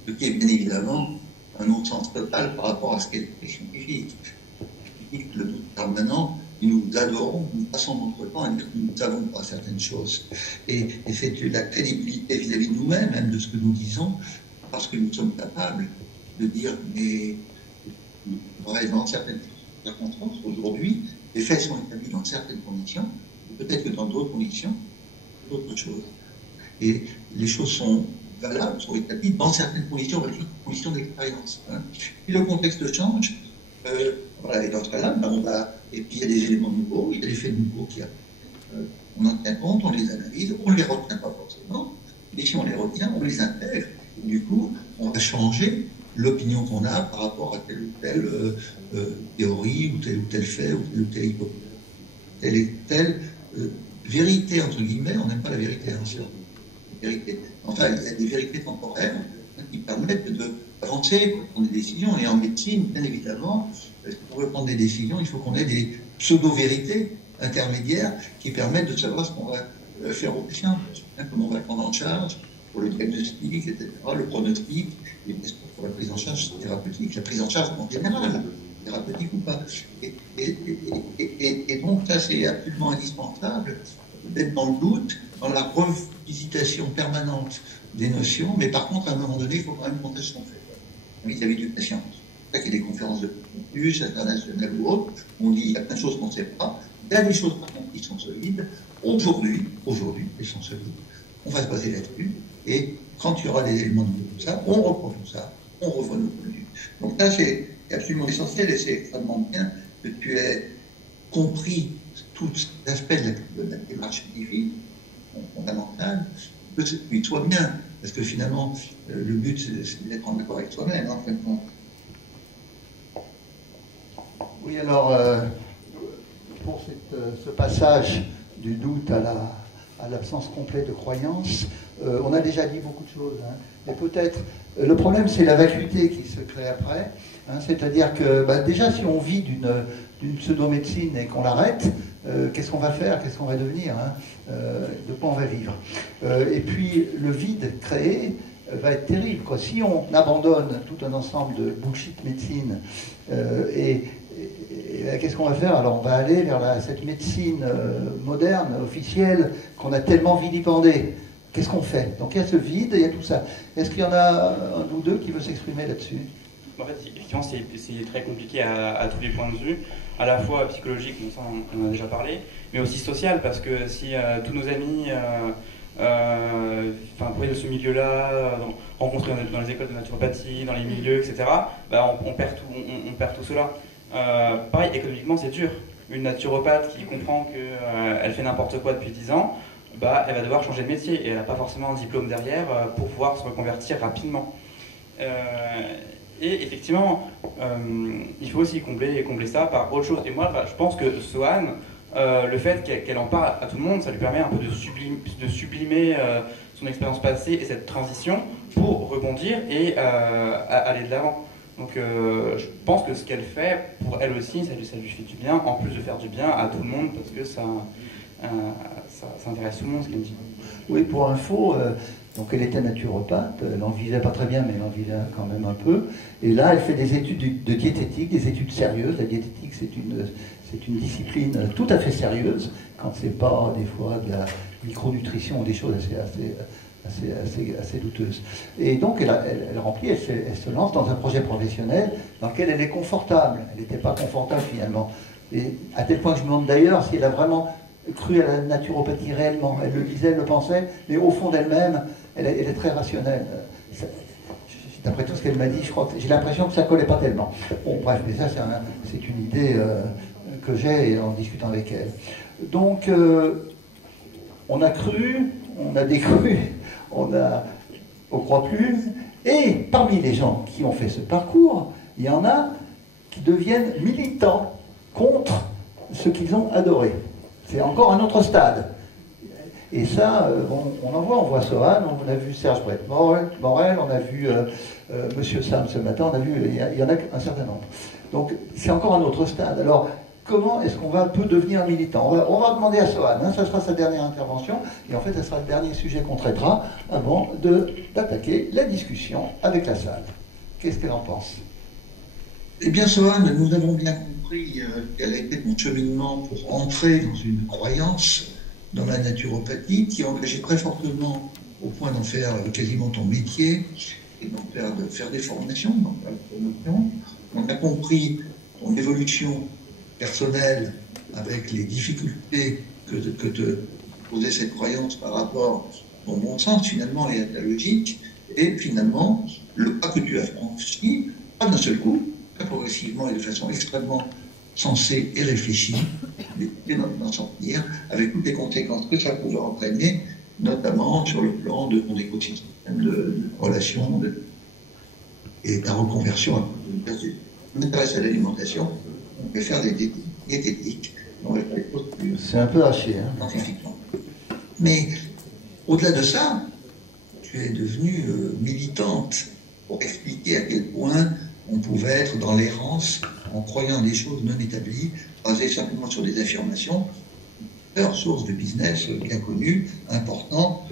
ce qui est bien évidemment un non-sens total par rapport à ce qu'est les scientifiques. Le doute permanent, nous adorons, nous passons notre temps à dire que nous ne savons pas certaines choses. Et c'est la crédibilité vis-à-vis de nous-mêmes, même de ce que nous disons, parce que nous sommes capables de dire, mais dans certaines circonstances, aujourd'hui, les faits sont établis dans certaines conditions, et peut-être que dans d'autres conditions, d'autres choses. Et les choses sont valables, sont établies dans certaines conditions, on va dire conditions d'expérience. Hein. Puis le contexte change, Voilà, et dans ce cas-là, et puis il y a des éléments nouveaux, il y a des faits nouveaux on en tient compte, on les analyse, on ne les retient pas forcément, mais si on les retient, on les intègre. Et du coup, on va changer l'opinion qu'on a par rapport à telle ou telle théorie, ou tel fait, ou telle hypothèse. Telle et telle vérité, entre guillemets, on n'aime pas la vérité, hein, sûr. Vérité. Enfin, il y a des vérités temporaires qui permettent d'avancer pour prendre des décisions. Et en médecine, bien évidemment, pour prendre des décisions, il faut qu'on ait des pseudo-vérités intermédiaires qui permettent de savoir ce qu'on va faire aux patients, comment on va prendre en charge pour le diagnostic, etc., le pronostic, et bien sûr pour la prise en charge thérapeutique, la prise en charge en général, thérapeutique ou pas. Et donc ça, c'est absolument indispensable d'être dans le doute, dans la revisitation permanente des notions, mais par contre, à un moment donné, il faut quand même compter ce qu'on fait vis-à-vis du patient. C'est ça qu'il y a des conférences de plus internationales ou autres, on dit il y a plein de choses qu'on ne sait pas, il y a des choses par contre qui sont solides. Aujourd'hui, elles sont solides. On va se baser là-dessus, et quand il y aura des éléments de tout ça, on reprend tout ça, on revoit nos produits. Donc là, c'est absolument essentiel, et c'est extrêmement bien que tu aies compris tout l'aspect de la démarche scientifique fondamentale, que tu sois bien, parce que finalement, le but, c'est d'être en accord avec soi-même, en fait. Oui, alors, pour ce passage du doute à l'absence complète de croyance, on a déjà dit beaucoup de choses, hein, mais peut-être, le problème, c'est la vacuité qui se crée après, hein, c'est-à-dire que, déjà, si on vit d'une pseudo-médecine et qu'on l'arrête, qu'est-ce qu'on va faire, qu'est-ce qu'on va devenir, hein, de quoi on va vivre. Et puis, le vide créé va être terrible, quoi. Si on abandonne tout un ensemble de bullshit médecine, qu'est-ce qu'on va faire? Alors on va aller vers cette médecine moderne, officielle, qu'on a tellement vilipendée. Qu'est-ce qu'on fait? Donc il y a ce vide, il y a tout ça. Est-ce qu'il y en a un ou deux qui veut s'exprimer là-dessus? En fait, effectivement, c'est très compliqué à tous les points de vue, à la fois psychologique, ça on en a déjà parlé, mais aussi social, parce que si tous nos amis pour de ce milieu-là, rencontrés dans les écoles de naturopathie, dans les milieux, etc., on perd tout cela. Pareil, économiquement, c'est dur. Une naturopathe qui comprend qu'elle fait n'importe quoi depuis 10 ans, elle va devoir changer de métier et elle n'a pas forcément un diplôme derrière pour pouvoir se reconvertir rapidement. Et effectivement, il faut aussi combler ça par autre chose. Et moi, je pense que Sohane, le fait qu'elle en parle à tout le monde, ça lui permet un peu de sublimer son expérience passée et cette transition pour rebondir et aller de l'avant. Donc je pense que ce qu'elle fait, pour elle aussi, ça lui fait du bien, en plus de faire du bien à tout le monde, parce que ça intéresse tout le monde, ce qu'elle dit. Oui, pour info, donc elle était naturopathe, elle n'en vivait pas très bien, mais elle en vivait quand même un peu. Et là, elle fait des études de diététique, des études sérieuses. La diététique, c'est une discipline tout à fait sérieuse, quand c'est pas des fois de la micronutrition ou des choses assez douteuses. Et donc elle remplit, elle se lance dans un projet professionnel dans lequel elle est confortable. Elle n'était pas confortable finalement. Et à tel point que je me demande d'ailleurs si elle a vraiment cru à la naturopathie réellement. Elle le disait, elle le pensait, mais au fond d'elle-même, elle est très rationnelle. D'après tout ce qu'elle m'a dit, je crois que j'ai l'impression que ça ne collait pas tellement. Bon, bref, mais ça c'est une idée que j'ai en discutant avec elle. Donc, on a cru, on a décru, on croit plus. Et parmi les gens qui ont fait ce parcours, il y en a qui deviennent militants contre ce qu'ils ont adoré. C'est encore un autre stade. Et ça, on voit Sohane, on a vu Serge Brett-Morel, on a vu Monsieur Sam ce matin, on a vu, il y en a un certain nombre. Donc c'est encore un autre stade. Alors, comment est-ce qu'on peut devenir militant? On va demander à Sohane, hein, ça sera sa dernière intervention, et en fait, ça sera le dernier sujet qu'on traitera avant d'attaquer la discussion avec la salle. Qu'est-ce qu'elle en pense? Eh bien, Sohane, nous avons bien compris quel a été mon cheminement pour entrer dans une croyance dans la naturopathie qui a engagé très fortement au point d'en faire quasiment ton métier et de faire des formations, donc la promotion. On a compris ton évolution personnelle avec les difficultés que te posait cette croyance par rapport au bon sens finalement et à la logique, et finalement le pas que tu as franchi, pas d'un seul coup, très progressivement et de façon extrêmement sensée et réfléchie, d'en sortir, avec toutes les conséquences que ça pouvait entraîner, notamment sur le plan de ton écosystème, de relations, et de la reconversion. Je m'intéresse à l'alimentation, on peut faire des diététiques. C'est un peu haché, hein. Scientifiquement. Mais au-delà de ça, tu es devenue militante pour expliquer à quel point on pouvait être dans l'errance en croyant des choses non établies, basées simplement sur des affirmations, leur source de business bien connue, important,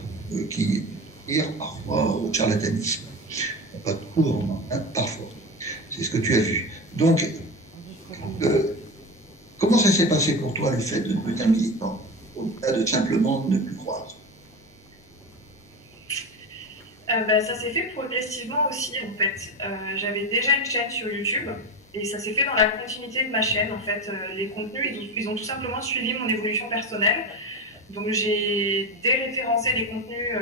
qui tire parfois au charlatanisme. Pas de cours, hein, parfois. C'est ce que tu as vu. Donc, comment ça s'est passé pour toi, le fait de devenir militant, au-delà de simplement ne plus croire? Ça s'est fait progressivement aussi, en fait. J'avais déjà une chaîne sur YouTube, et ça s'est fait dans la continuité de ma chaîne, en fait. Les contenus, ils ont tout simplement suivi mon évolution personnelle. Donc j'ai déréférencé les contenus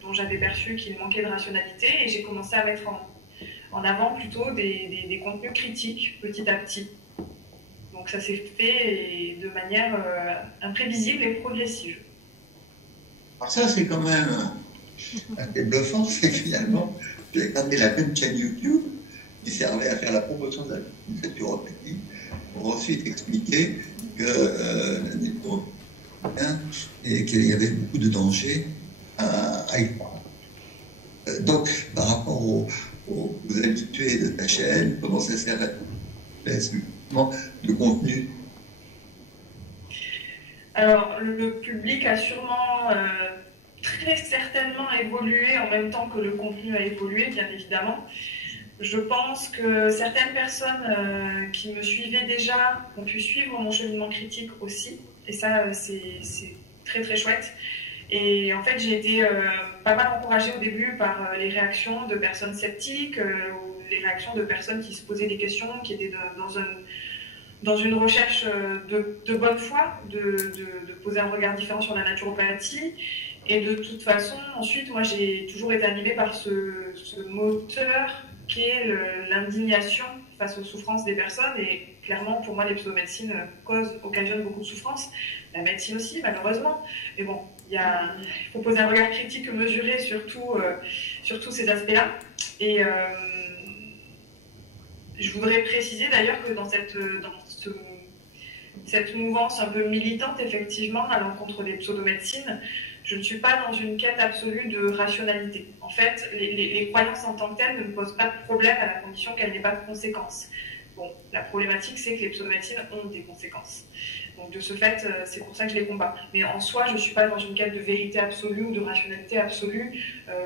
dont j'avais perçu qu'il manquait de rationalité, et j'ai commencé à mettre en avant plutôt des contenus critiques, petit à petit. Donc ça s'est fait de manière imprévisible et progressive. Alors ça, c'est quand même un peu bluffant, c'est que finalement, tu as gardé la même chaîne YouTube qui servait à faire la promotion de la naturopathie pour ensuite expliquer que et qu'il y avait beaucoup de dangers à y croire. Donc, par rapport aux habitués de ta chaîne, comment ça sert de contenu? Alors, le public a sûrement très certainement évolué en même temps que le contenu a évolué, bien évidemment. Je pense que certaines personnes qui me suivaient déjà ont pu suivre mon cheminement critique aussi, et ça, c'est très très chouette. Et en fait, j'ai été pas mal encouragée au début par les réactions de personnes sceptiques, ou les réactions de personnes qui se posaient des questions, qui étaient dans une recherche de bonne foi, de poser un regard différent sur la naturopathie. Et de toute façon, ensuite, moi, j'ai toujours été animée par ce moteur qui est l'indignation face aux souffrances des personnes. Et clairement, pour moi, les pseudomédecines occasionnent beaucoup de souffrances. La médecine aussi, malheureusement. Mais bon, il faut poser un regard critique mesuré sur tous ces aspects-là. Et je voudrais préciser d'ailleurs que dans cette mouvance un peu militante, effectivement, à l'encontre des pseudomédecines, je ne suis pas dans une quête absolue de rationalité. En fait, les croyances en tant que telles ne me posent pas de problème à la condition qu'elles n'aient pas de conséquences. Bon, la problématique, c'est que les pseudomédecines ont des conséquences. Donc de ce fait, c'est pour ça que je les combats. Mais en soi, je ne suis pas dans une quête de vérité absolue ou de rationalité absolue.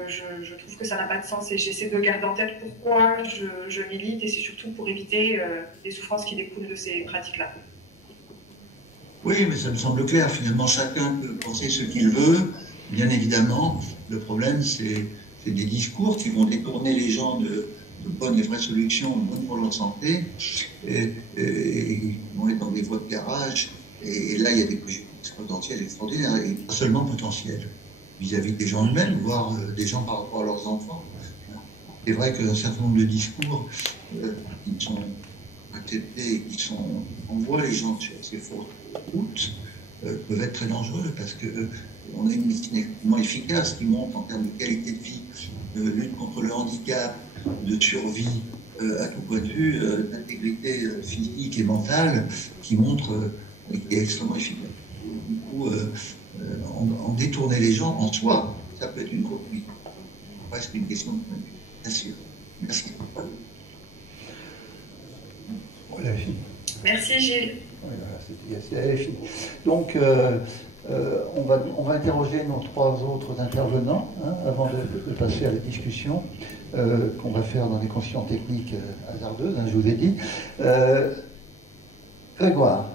Je trouve que ça n'a pas de sens et j'essaie de garder en tête pourquoi je milite, et c'est surtout pour éviter les souffrances qui découlent de ces pratiques-là. Oui, mais ça me semble clair. Finalement, chacun peut penser ce qu'il veut. Bien évidemment, le problème, c'est des discours qui vont détourner les gens de bonnes et vraies solutions, bonnes pour leur santé, et ils vont être dans des voies de garage. Et là, il y a des potentiels extraordinaires, et pas seulement potentiels, vis-à-vis des gens eux-mêmes, voire des gens par rapport à leurs enfants. C'est vrai qu'un certain nombre de discours qui sont acceptés et qui envoient les gens sur ces fausses routes peuvent être très dangereux, parce qu'on a une médecine extrêmement efficace qui montre en termes de qualité de vie, de lutte contre le handicap, de survie à tout point de vue, d'intégrité physique et mentale, qui montre qui est extrêmement efficace. Du coup, en détourner les gens en soi, ça peut être une grosse vie. C'est une question de point de vue, bien sûr. Merci. Voilà, fini. Merci Gilles. Voilà, c'est fini. Donc, on va interroger nos trois autres intervenants avant de passer à la discussion qu'on va faire dans des conditions techniques hasardeuses, je vous ai dit. Grégoire,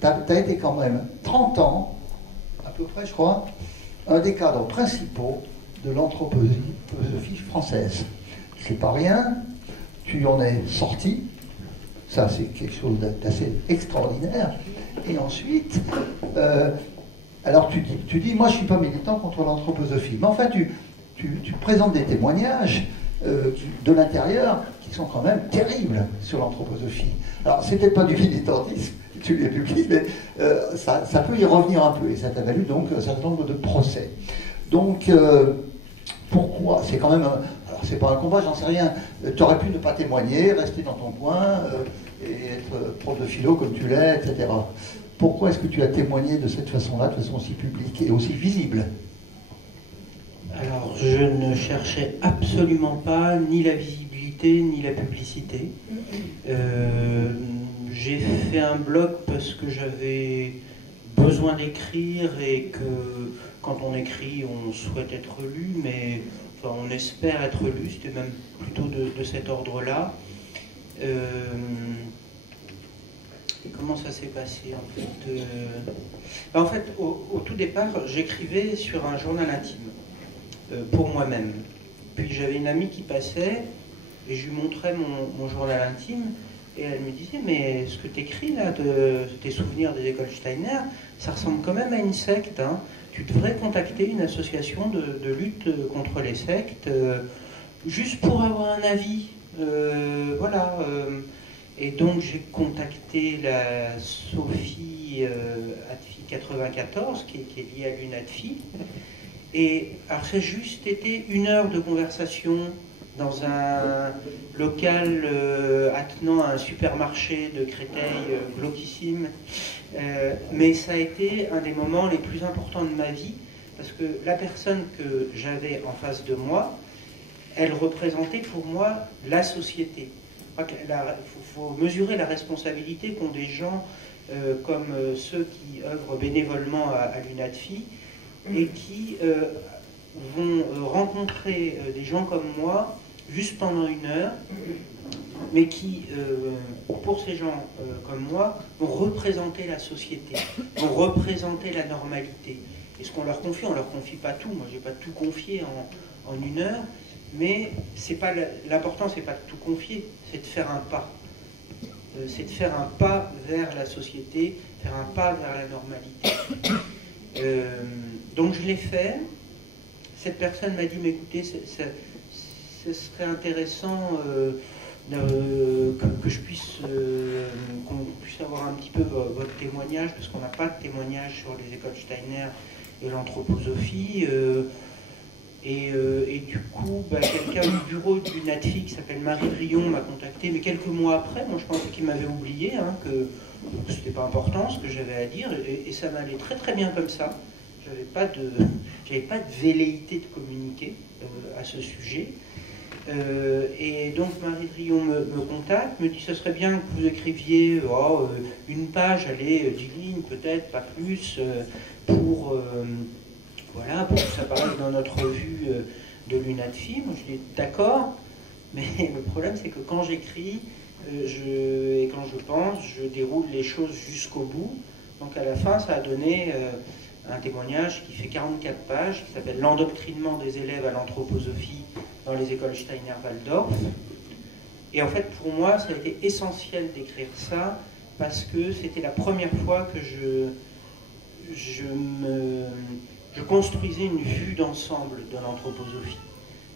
tu as été quand même 30 ans, à peu près je crois, un des cadres principaux de l'anthroposophie française. C'est pas rien, tu en es sorti, ça c'est quelque chose d'assez extraordinaire. Et ensuite, alors tu dis, moi je ne suis pas militant contre l'anthroposophie, mais enfin tu présentes des témoignages de l'intérieur qui sont quand même terribles sur l'anthroposophie. Alors, c'est peut-être pas du militantisme, tu les publies, mais ça peut y revenir un peu, et ça t'a valu donc un certain nombre de procès. Donc, pourquoi? C'est quand même... alors, c'est pas un combat, j'en sais rien. Tu aurais pu ne pas témoigner, rester dans ton coin, et être prof de philo comme tu l'es, etc. Pourquoi est-ce que tu as témoigné de cette façon-là, de façon aussi publique et aussi visible? Alors, je ne cherchais absolument pas ni la visibilité ni la publicité. J'ai fait un blog parce que j'avais besoin d'écrire et que quand on écrit, on souhaite être lu, mais enfin, on espère être lu, c'était même plutôt de cet ordre-là. Et comment ça s'est passé en fait en fait, au tout départ, j'écrivais sur un journal intime, pour moi-même. Puis j'avais une amie qui passait et je lui montrais mon journal intime et elle me disait « Mais ce que tu écris là, tes souvenirs des écoles Steiner, ça ressemble quand même à une secte. Hein. Tu devrais contacter une association de lutte contre les sectes juste pour avoir un avis. » Voilà. Et donc j'ai contacté la Sophie Adfi 94, qui est liée à l'UNADFI. Et alors ça a juste été 1 heure de conversation dans un local attenant à un supermarché de Créteil glauquissime. Mais ça a été un des moments les plus importants de ma vie, parce que la personne que j'avais en face de moi, elle représentait pour moi la société. Il faut mesurer la responsabilité qu'ont des gens comme ceux qui œuvrent bénévolement à l'UNADFI et qui vont rencontrer des gens comme moi juste pendant 1 heure, mais qui, pour ces gens comme moi, vont représenter la société, vont représenter la normalité. Et ce qu'on leur confie, on ne leur confie pas tout. Moi, je n'ai pas tout confié en 1 heure, mais l'important, c'est pas de tout confier, c'est de faire un pas. C'est de faire un pas vers la société, faire un pas vers la normalité. Donc je l'ai fait. Cette personne m'a dit, mais écoutez, ce serait intéressant que je puisse, qu'on puisse avoir un petit peu votre témoignage, parce qu'on n'a pas de témoignage sur les écoles Steiner et l'anthroposophie. Et du coup, quelqu'un du bureau du NADFI qui s'appelle Marie Drillon m'a contacté, mais quelques mois après. Moi je pensais qu'il m'avait oublié, hein, que c'était pas important ce que j'avais à dire, et ça m'allait très très bien comme ça. J'avais pas de velléité de communiquer à ce sujet. Et donc Marie Drillon me contacte, me dit ce serait bien que vous écriviez une page, allez, 10 lignes peut-être, pas plus, pour que ça paraisse dans notre revue de l'UNADFI. Moi je dis d'accord, mais le problème c'est que quand j'écris et quand je pense, je déroule les choses jusqu'au bout. Donc à la fin ça a donné un témoignage qui fait 44 pages, qui s'appelle « L'endoctrinement des élèves à l'anthroposophie dans les écoles Steiner-Waldorf ». Et en fait, pour moi, ça a été essentiel d'écrire ça, parce que c'était la première fois que je construisais une vue d'ensemble de l'anthroposophie.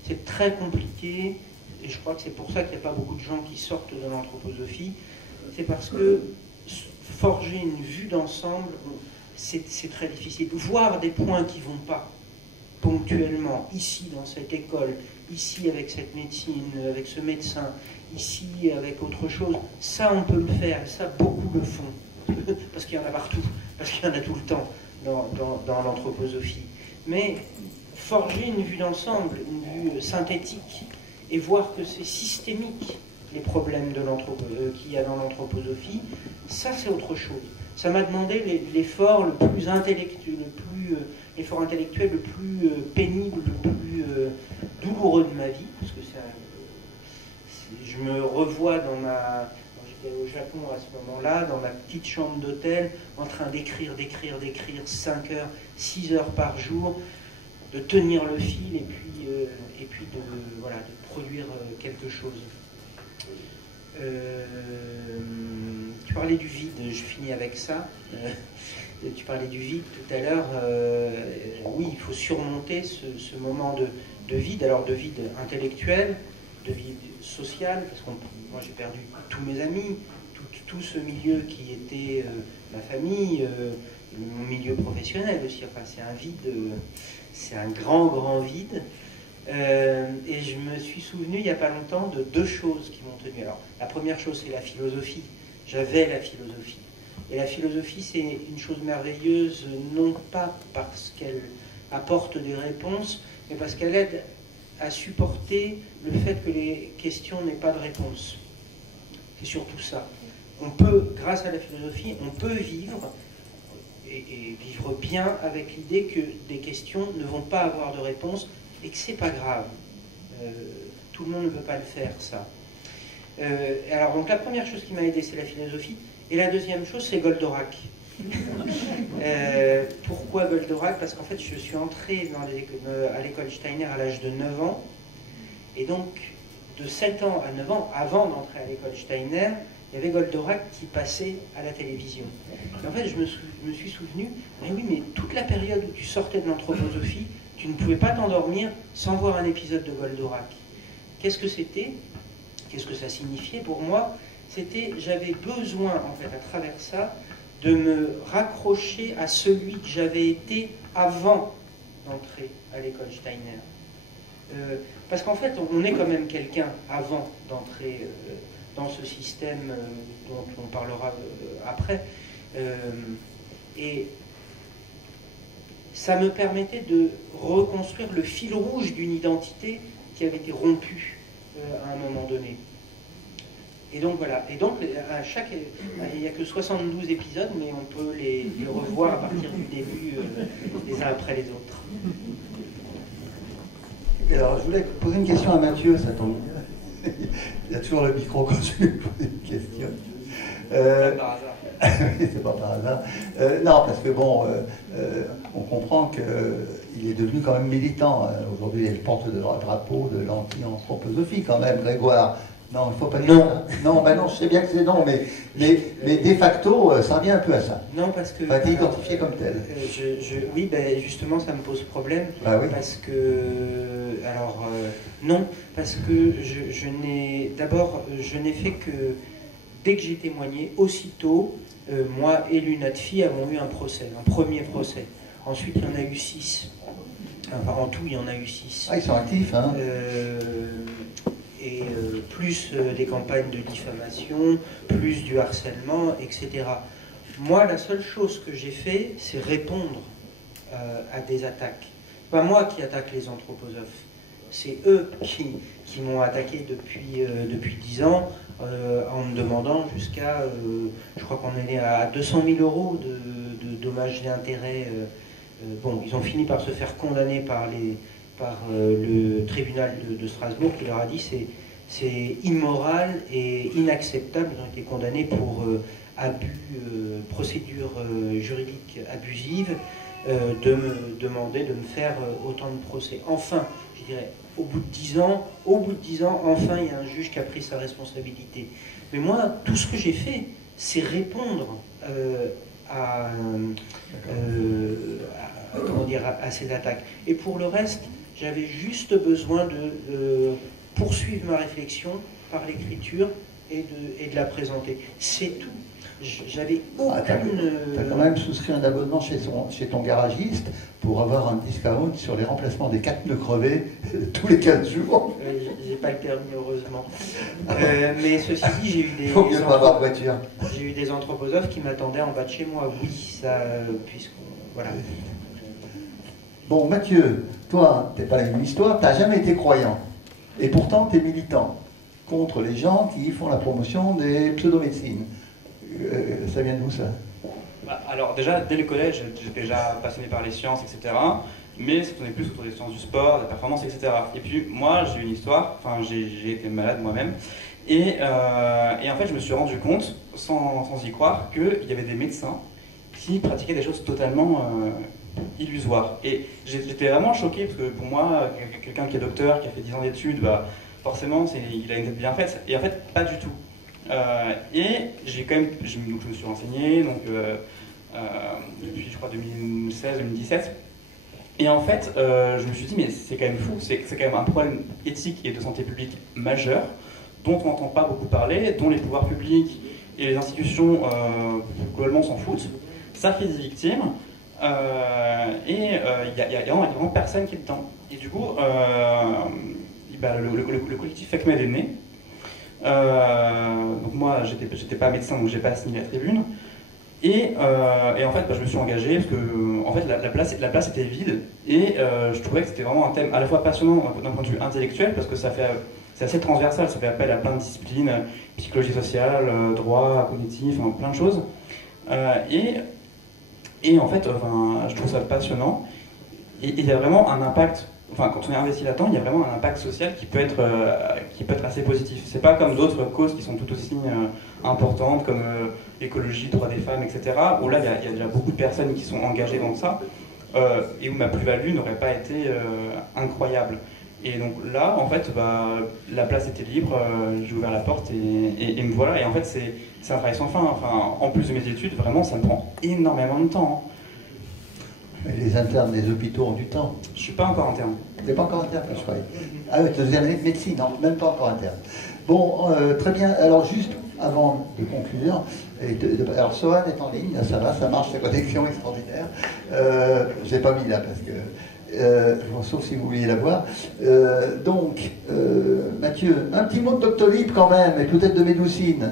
C'est très compliqué, et je crois que c'est pour ça qu'il n'y a pas beaucoup de gens qui sortent de l'anthroposophie. C'est parce que forger une vue d'ensemble, c'est très difficile. Voir des points qui ne vont pas ponctuellement, ici dans cette école, ici avec cette médecine, avec ce médecin, ici avec autre chose, ça on peut le faire, et ça beaucoup le font, parce qu'il y en a partout, parce qu'il y en a tout le temps dans l'anthroposophie. Mais forger une vue d'ensemble, une vue synthétique, et voir que c'est systémique, les problèmes qu'il y a dans l'anthroposophie, ça c'est autre chose. Ça m'a demandé l'effort le plus intellectuel, l'effort intellectuel le plus pénible, le plus douloureux de ma vie, parce que je me revois quand j'étais au Japon à ce moment-là, dans ma petite chambre d'hôtel, en train d'écrire 5 heures, 6 heures par jour, de tenir le fil et puis de produire quelque chose. Tu parlais du vide, je finis avec ça. Tu parlais du vide tout à l'heure. Oui, il faut surmonter ce moment de vide, alors de vide intellectuel, vie sociale, parce que moi j'ai perdu tous mes amis, tout ce milieu qui était ma famille, mon milieu professionnel aussi. Enfin, c'est un vide, c'est un grand vide. Et je me suis souvenu il n'y a pas longtemps de deux choses qui m'ont tenu. Alors, la première chose, c'est la philosophie. J'avais la philosophie. Et la philosophie, c'est une chose merveilleuse, non pas parce qu'elle apporte des réponses, mais parce qu'elle aide à supporter le fait que les questions n'aient pas de réponse. C'est surtout ça. On peut, grâce à la philosophie, on peut vivre, et vivre bien avec l'idée que des questions ne vont pas avoir de réponse, et que c'est pas grave. Tout le monde ne peut pas le faire, ça. Alors, donc, la première chose qui m'a aidé, c'est la philosophie. Et la deuxième chose, c'est Goldorak. Pourquoi Goldorak? Parce qu'en fait, je suis entré à l'école Steiner à l'âge de 9 ans. Et donc, de 7 ans à 9 ans, avant d'entrer à l'école Steiner, il y avait Goldorak qui passait à la télévision. Et en fait, je me suis souvenu, mais oui, mais toute la période où tu sortais de l'anthroposophie, tu ne pouvais pas t'endormir sans voir un épisode de Goldorak. Qu'est-ce que c'était? Qu'est-ce que ça signifiait pour moi? C'était, j'avais besoin, en fait, à travers ça, de me raccrocher à celui que j'avais été avant d'entrer à l'école Steiner. Parce qu'en fait, on est quand même quelqu'un avant d'entrer dans ce système dont on parlera après. Et ça me permettait de reconstruire le fil rouge d'une identité qui avait été rompue à un moment donné. Et donc voilà, et donc il n'y a que 72 épisodes, mais on peut les revoir à partir du début, les uns après les autres. Alors je voulais poser une question à Mathieu, ça tombe bien. Il y a toujours le micro quand je lui pose une question. Par hasard. C'est pas par hasard. Non, parce que bon, on comprend qu'il est devenu quand même militant. Aujourd'hui, il porte le drapeau de l'anti-anthroposophie quand même, Grégoire. Non, il ne faut pas dire ça. Non, ben non, je sais bien que c'est non, mais de facto, ça revient un peu à ça. Non, parce que... Enfin, t'es identifié comme tel. Oui, ben justement, ça me pose problème. Ah oui. Parce que... Alors, non, parce que D'abord, je n'ai fait que... Dès que j'ai témoigné, aussitôt, moi et l'UNATFI avons eu un procès, un premier procès. Ensuite, il y en a eu 6. Enfin, en tout, il y en a eu 6. Ah, ils sont actifs, hein. Plus des campagnes de diffamation, plus du harcèlement, etc. Moi, la seule chose que j'ai fait, c'est répondre à des attaques. Pas moi qui attaque les anthroposophes, c'est eux qui m'ont attaqué depuis 10 ans, en me demandant jusqu'à, je crois qu'on est à 200 000 € de dommages et intérêts. Bon, ils ont fini par se faire condamner par le tribunal de Strasbourg, qui leur a dit c'est immoral et inacceptable. Ils ont été condamnés pour procédure juridique abusive, de me demander de me faire autant de procès. Enfin, je dirais, au bout de 10 ans, enfin, il y a un juge qui a pris sa responsabilité. Mais moi, tout ce que j'ai fait, c'est répondre à ces attaques. Et pour le reste, j'avais juste besoin de poursuivre ma réflexion par l'écriture et de la présenter. C'est tout. J'avais aucune... T'as quand même souscrit un abonnement chez ton garagiste pour avoir un discount sur les remplacements des 4 pneus crevés tous les 15 jours. J'ai pas le permis, heureusement. Mais ceci dit, j'ai eu des anthroposophes qui m'attendaient en bas de chez moi. Oui, ça, voilà. Bon, Mathieu, toi, t'es pas une histoire, t'as jamais été croyant. Et pourtant, t'es militant contre les gens qui font la promotion des pseudomédecines. Ça vient d'où, ça? Alors déjà, dès le collège, j'étais déjà passionné par les sciences, etc. Mais ça tournait plus autour des sciences du sport, de la performance, etc. Et puis moi, j'ai une histoire, enfin j'ai été malade moi-même. Et en fait, je me suis rendu compte, sans y croire, qu'il y avait des médecins qui pratiquaient des choses totalement illusoires. Et j'étais vraiment choqué, parce que pour moi, quelqu'un qui est docteur, qui a fait 10 ans d'études, bah, forcément, il a une tête bien faite. Et en fait, pas du tout. Et j'ai quand même, je me suis renseigné, donc depuis je crois 2016-2017, Et en fait, je me suis dit, mais c'est quand même fou, c'est quand même un problème éthique et de santé publique majeur, dont on n'entend pas beaucoup parler, dont les pouvoirs publics et les institutions globalement s'en foutent. Ça fait des victimes, et il y a vraiment personne qui est dedans. Et du coup, le collectif FECMED est né. Donc moi, j'étais pas médecin, donc j'ai pas signé la tribune. Et en fait, je me suis engagé parce que en fait, la place était vide et je trouvais que c'était vraiment un thème à la fois passionnant d'un point de vue intellectuel parce que c'est assez transversal, ça fait appel à plein de disciplines, psychologie sociale, droit, cognitif, plein de choses. Et en fait, je trouve ça passionnant. Et il y a vraiment un impact. Enfin, quand on est investi là-dedans, il y a vraiment un impact social qui peut être assez positif. C'est pas comme d'autres causes qui sont tout aussi importantes, comme l'écologie, droits des femmes, etc. Où là, il y a déjà beaucoup de personnes qui sont engagées dans ça, et où ma plus-value n'aurait pas été incroyable. Et donc là, en fait, la place était libre, j'ai ouvert la porte et me voilà. Et en fait, c'est un travail sans fin. Enfin, en plus de mes études, vraiment, ça me prend énormément de temps. Les internes des hôpitaux ont du temps. Je suis pas encore interne. Tu n'es pas encore interne, je croyais. Ah oui, tu es deuxième année de médecine, non, même pas encore interne. Bon, très bien. Alors juste avant de conclure, alors Sohan est en ligne, ça va, ça marche, sa connexion extraordinaire. Je l'ai pas mis là parce que, sauf si vous vouliez la voir. Donc, Mathieu, un petit mot de Doctolib quand même, et peut-être de Médoucine.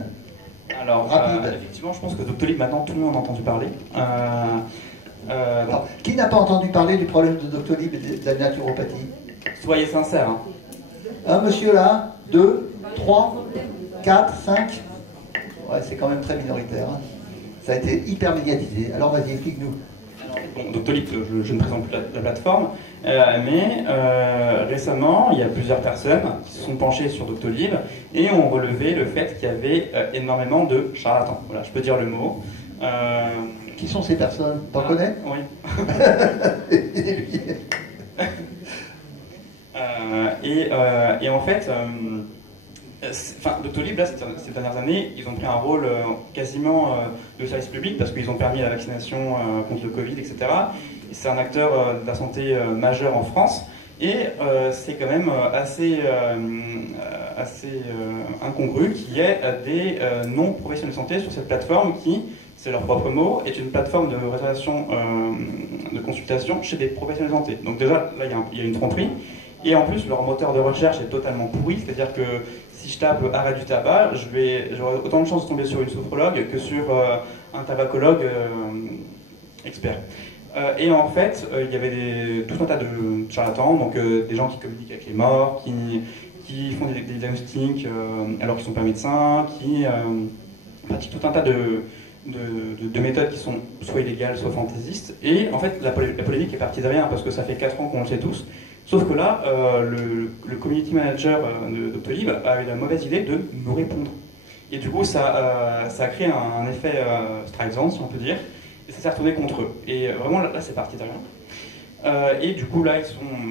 Alors, effectivement, je pense que Doctolib, maintenant, tout le monde a entendu parler. Alors, qui n'a pas entendu parler du problème de Doctolib et de la naturopathie? Soyez sincères. Hein. Un monsieur là, 2, 3, 4, 5. Ouais, c'est quand même très minoritaire. Hein. Ça a été hyper médiatisé. Alors vas-y, explique-nous. Bon, Doctolib, je ne présente plus la plateforme, mais récemment, il y a plusieurs personnes qui se sont penchées sur Doctolib et ont relevé le fait qu'il y avait énormément de charlatans. Voilà, je peux dire le mot. Qui sont ces personnes? T'en connais? Oui. Et en fait, Doctolib, là, ces dernières années, ils ont pris un rôle quasiment de service public parce qu'ils ont permis la vaccination contre le Covid, etc. Et c'est un acteur de la santé majeur en France. Et c'est quand même assez incongru qu'il y ait des non-professionnels de santé sur cette plateforme qui, c'est leur propre mot, est une plateforme de réservation de consultation chez des professionnels de santé. Donc déjà, là, il y a une tromperie. Et en plus, leur moteur de recherche est totalement pourri, c'est-à-dire que si je tape arrêt du tabac, j'aurai autant de chances de tomber sur une sophrologue que sur un tabacologue expert. Et en fait, il y avait tout un tas de charlatans, donc des gens qui communiquent avec les morts, qui font des diagnostics alors qu'ils ne sont pas médecins, qui pratiquent tout un tas de méthodes qui sont soit illégales, soit fantaisistes. Et en fait, la polémique est partie de rien, parce que ça fait 4 ans qu'on le sait tous. Sauf que là, le community manager de Doctolib a eu la mauvaise idée de nous répondre. Et du coup, ça a créé un effet Streisand, si on peut dire, et ça s'est retourné contre eux. Et vraiment, là c'est parti de rien. Et du coup, là,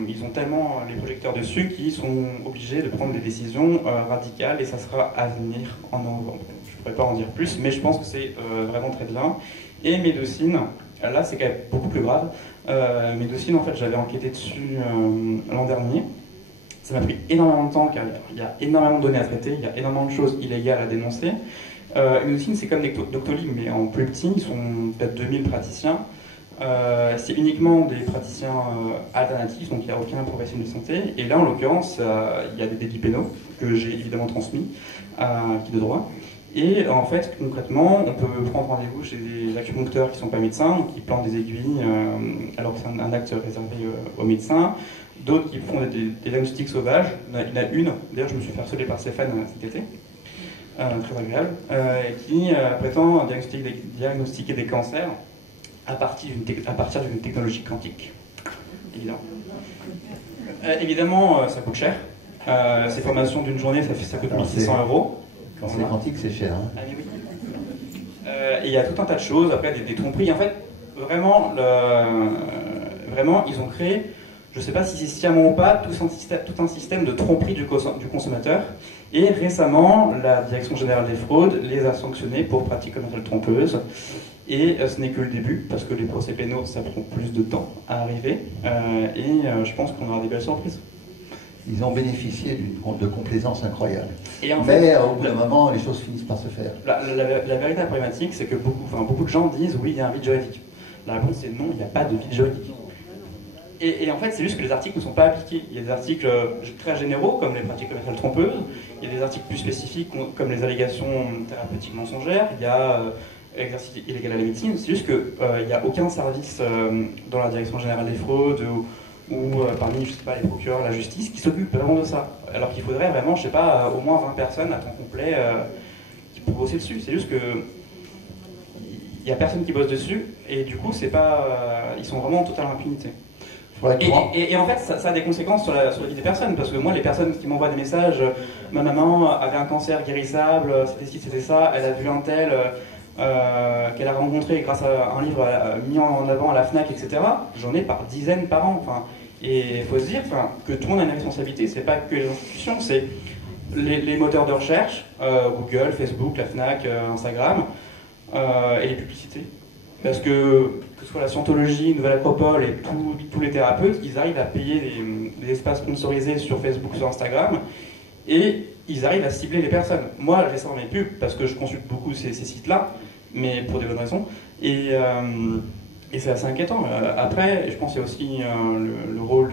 ils ont tellement les projecteurs dessus qu'ils sont obligés de prendre des décisions radicales, et ça sera à venir en novembre. Je ne pourrais pas en dire plus, mais je pense que c'est vraiment très bien. Et Médoucine, là, c'est quand même beaucoup plus grave. Médoucine, en fait, j'avais enquêté dessus l'an dernier. Ça m'a pris énormément de temps, car il y a énormément de données à traiter, il y a énormément de choses illégales à dénoncer. Médoucine, c'est comme Doctolib, mais en plus petit, ils sont peut-être 2000 praticiens. C'est uniquement des praticiens alternatifs, donc il n'y a aucun professionnel de santé. Et là, en l'occurrence, il y a des délits pénaux que j'ai évidemment transmis à qui de droit. Et en fait, concrètement, on peut prendre rendez-vous chez des acupuncteurs qui ne sont pas médecins, donc qui plantent des aiguilles alors que c'est un acte réservé aux médecins. D'autres qui font des diagnostics sauvages. Il y en a une, d'ailleurs je me suis fait harceler par Stéphane cet été, très agréable, qui prétend diagnostiquer des cancers à partir d'une technologie quantique. Évidemment, ça coûte cher. Ces formations d'une journée, ça coûte 1600 €. Quand c'est quantique, c'est cher. Hein. Ah, mais oui. Et il y a tout un tas de choses, après des tromperies. En fait, vraiment, ils ont créé, je ne sais pas si c'est sciemment ou pas, tout un système de tromperie du consommateur. Et récemment, la Direction Générale des Fraudes les a sanctionnés pour pratiques commerciales trompeuses. Et ce n'est que le début, parce que les procès pénaux, ça prend plus de temps à arriver. Je pense qu'on aura des belles surprises. Ils ont bénéficié de complaisance incroyable. Et en fait, mais au bout d'un moment, les choses finissent par se faire. La véritable problématique, c'est que beaucoup de gens disent oui, il y a un vide juridique. La réponse est non, il n'y a pas de vide juridique. Et en fait, c'est juste que les articles ne sont pas appliqués. Il y a des articles très généraux, comme les pratiques commerciales trompeuses. Il y a des articles plus spécifiques, comme les allégations thérapeutiques mensongères. Il y a exercice illégal à la médecine. C'est juste qu'il n'y a aucun service dans la Direction générale des fraudes ou parmi, je sais pas, les procureurs, la justice, qui s'occupe vraiment de ça. Alors qu'il faudrait vraiment, je sais pas, au moins 20 personnes à temps complet qui pourraient bosser dessus. C'est juste que il n'y a personne qui bosse dessus, et du coup, c'est pas, ils sont vraiment en totale impunité. Et en fait, ça a des conséquences sur la vie des personnes, parce que moi, les personnes qui m'envoient des messages, ma maman avait un cancer guérissable, c'était ci, c'était ça, elle a vu un tel qu'elle a rencontré grâce à un livre mis en avant à la FNAC, etc. J'en ai par dizaines par an. Et il faut se dire que tout le monde a une responsabilité, c'est pas que les institutions, c'est les moteurs de recherche, Google, Facebook, la FNAC, Instagram, et les publicités. Parce que ce soit la Scientologie, Nouvelle Acropole et tous les thérapeutes, ils arrivent à payer des espaces sponsorisés sur Facebook, sur Instagram, et ils arrivent à cibler les personnes. Moi, j'ai ça dans mes pubs, parce que je consulte beaucoup ces sites-là, mais pour des bonnes raisons, et c'est assez inquiétant. Après, je pense qu'il y a aussi le rôle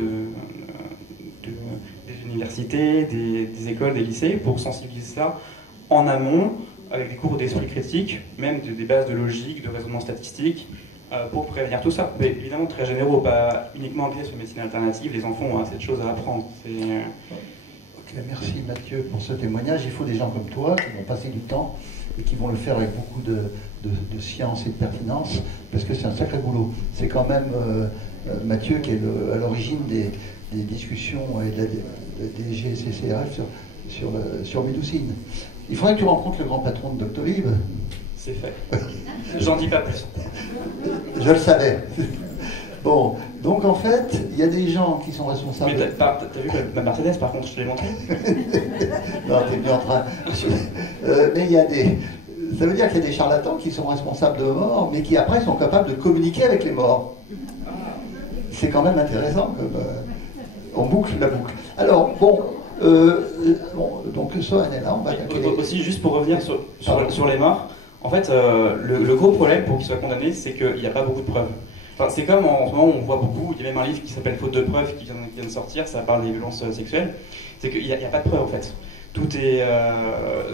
des universités, des écoles, des lycées, pour sensibiliser ça en amont, avec des cours d'esprit critique, même des bases de logique, de raisonnement statistique, pour prévenir tout ça. Mais évidemment très généraux, pas uniquement appuyés sur la médecine alternative, les enfants ont assez de choses à apprendre. Ok, merci Mathieu pour ce témoignage. Il faut des gens comme toi qui vont passer du temps et qui vont le faire avec beaucoup de science et de pertinence, parce que c'est un sacré boulot. C'est quand même Mathieu qui est à l'origine des discussions et des GCCRF sur Médoucine. Il faudrait que tu rencontres le grand patron de Doctolib. C'est fait. J'en dis pas plus. Je le savais. Bon, donc en fait, il y a des gens qui sont responsables... Mais t'as vu ma Mercedes, par contre, je te l'ai montré. Non, t'es venu en train... mais il y a des... Ça veut dire qu'il y a des charlatans qui sont responsables de morts, mais qui après sont capables de communiquer avec les morts. C'est quand même intéressant, comme... on boucle la boucle. Alors, bon... donc Sohan est là, on va attaquer aussi, juste pour revenir sur les morts, en fait, le gros problème pour qu'ils soient condamnés, c'est qu'il n'y a pas beaucoup de preuves. Enfin, c'est comme en ce moment, on voit beaucoup, il y a même un livre qui s'appelle Faute de preuves qui vient de sortir, ça parle des violences sexuelles, c'est qu'il n'y a pas de preuves en fait. Tout est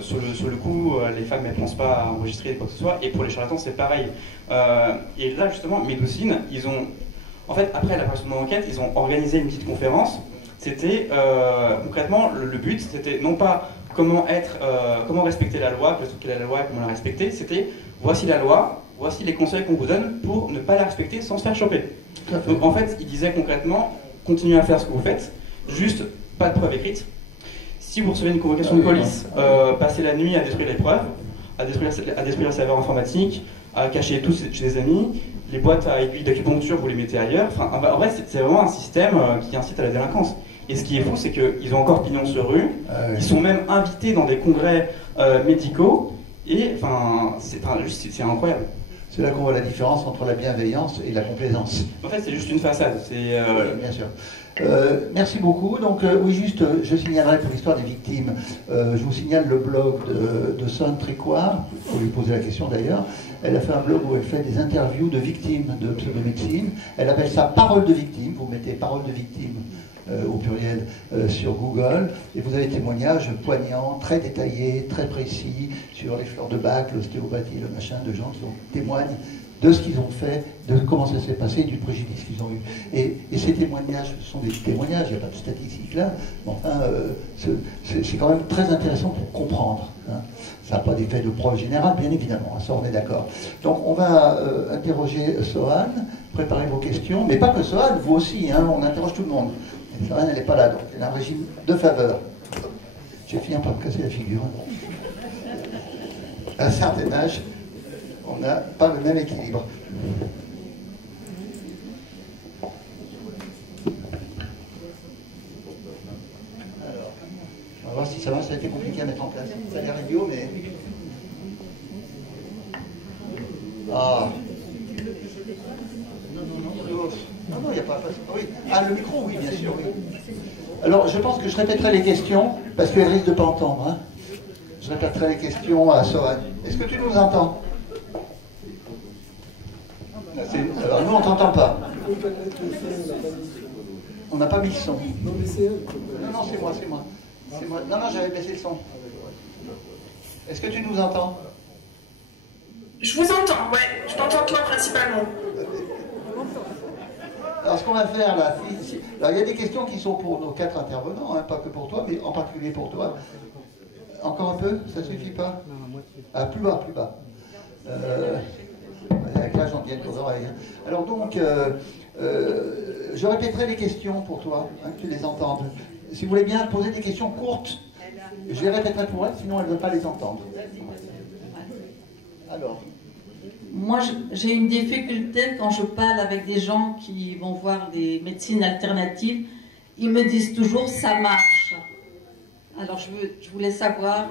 sur le coup, les femmes ne pensent pas à enregistrer quoi que ce soit, et pour les charlatans c'est pareil. Et là justement, Médoucine, ils ont, en fait, après l'apparition de mon enquête, ils ont organisé une petite conférence. C'était concrètement le but, c'était non pas comment respecter la loi, quelle est la loi et comment la respecter, c'était voici la loi, voici les conseils qu'on vous donne pour ne pas la respecter sans se faire choper. Donc en fait, il disait concrètement, continuez à faire ce que vous faites, juste pas de preuves écrites. Si vous recevez une convocation de police, passez la nuit à détruire les preuves, à détruire le serveur informatique, à cacher tout chez les amis, les boîtes à aiguilles d'acupuncture, vous les mettez ailleurs. Enfin, en vrai, c'est vraiment un système qui incite à la délinquance. Et ce qui est fou, c'est qu'ils ont encore pignon sur rue, ils sont même invités dans des congrès médicaux, et enfin, c'est incroyable. C'est là qu'on voit la différence entre la bienveillance et la complaisance. En fait, c'est juste une façade. Bien sûr. Merci beaucoup. Donc, oui, juste, je signalerai pour l'histoire des victimes, je vous signale le blog de Sohan Tricoire, il faut lui poser la question d'ailleurs. Elle a fait un blog où elle fait des interviews de victimes de pseudomédecine. Elle appelle ça Parole de victime. Vous mettez Parole de victime au pluriel sur Google, et vous avez des témoignages poignants, très détaillés, très précis, sur les fleurs de Bach, l'ostéopathie, le machin, de gens qui témoignent de ce qu'ils ont fait, de comment ça s'est passé, du préjudice qu'ils ont eu. Et ces témoignages sont des témoignages, il n'y a pas de statistiques là, mais enfin, c'est quand même très intéressant pour comprendre. Hein. Ça n'a pas d'effet de preuve générale, bien évidemment, ça on est d'accord. Donc on va interroger Sohan, préparez vos questions, mais pas que Sohan, vous aussi, hein, on interroge tout le monde. Et Sohan, elle n'est pas là, donc elle a un régime de faveur. Je vais finir par me casser la figure. À un certain âge, on n'a pas le même équilibre. Alors, on va voir si ça va, ça a été compliqué à mettre en place. Ça a l'air idiot, mais... Ah, pas. Oui. Ah, le micro, oui, bien sûr. Oui. Alors, je pense que je répéterai les questions, parce qu'elle risque de ne pas entendre. Hein. Je répéterai les questions à Sohan. Est-ce que tu nous entends? Alors, nous, on ne t'entend pas. On n'a pas mis le son. Non, mais c'est elle. Non, c'est moi, c'est moi. Non, j'avais baissé le son. Est-ce que tu nous entends? Je vous entends, ouais. Je t'entends toi principalement. Alors, ce qu'on va faire là, alors, il y a des questions qui sont pour nos 4 intervenants, hein, pas que pour toi, mais en particulier pour toi. Encore un peu? Ça suffit pas? Ah, plus bas, plus bas. Avec l'âge, on vient aux oreilles. Alors donc, je répéterai les questions pour toi, hein, que tu les entendes. Si vous voulez bien poser des questions courtes, je les répéterai pour elle, sinon elle ne veut pas les entendre. Alors. Moi, j'ai une difficulté quand je parle avec des gens qui vont voir des médecines alternatives. Ils me disent toujours « ça marche ». Alors, je voulais savoir,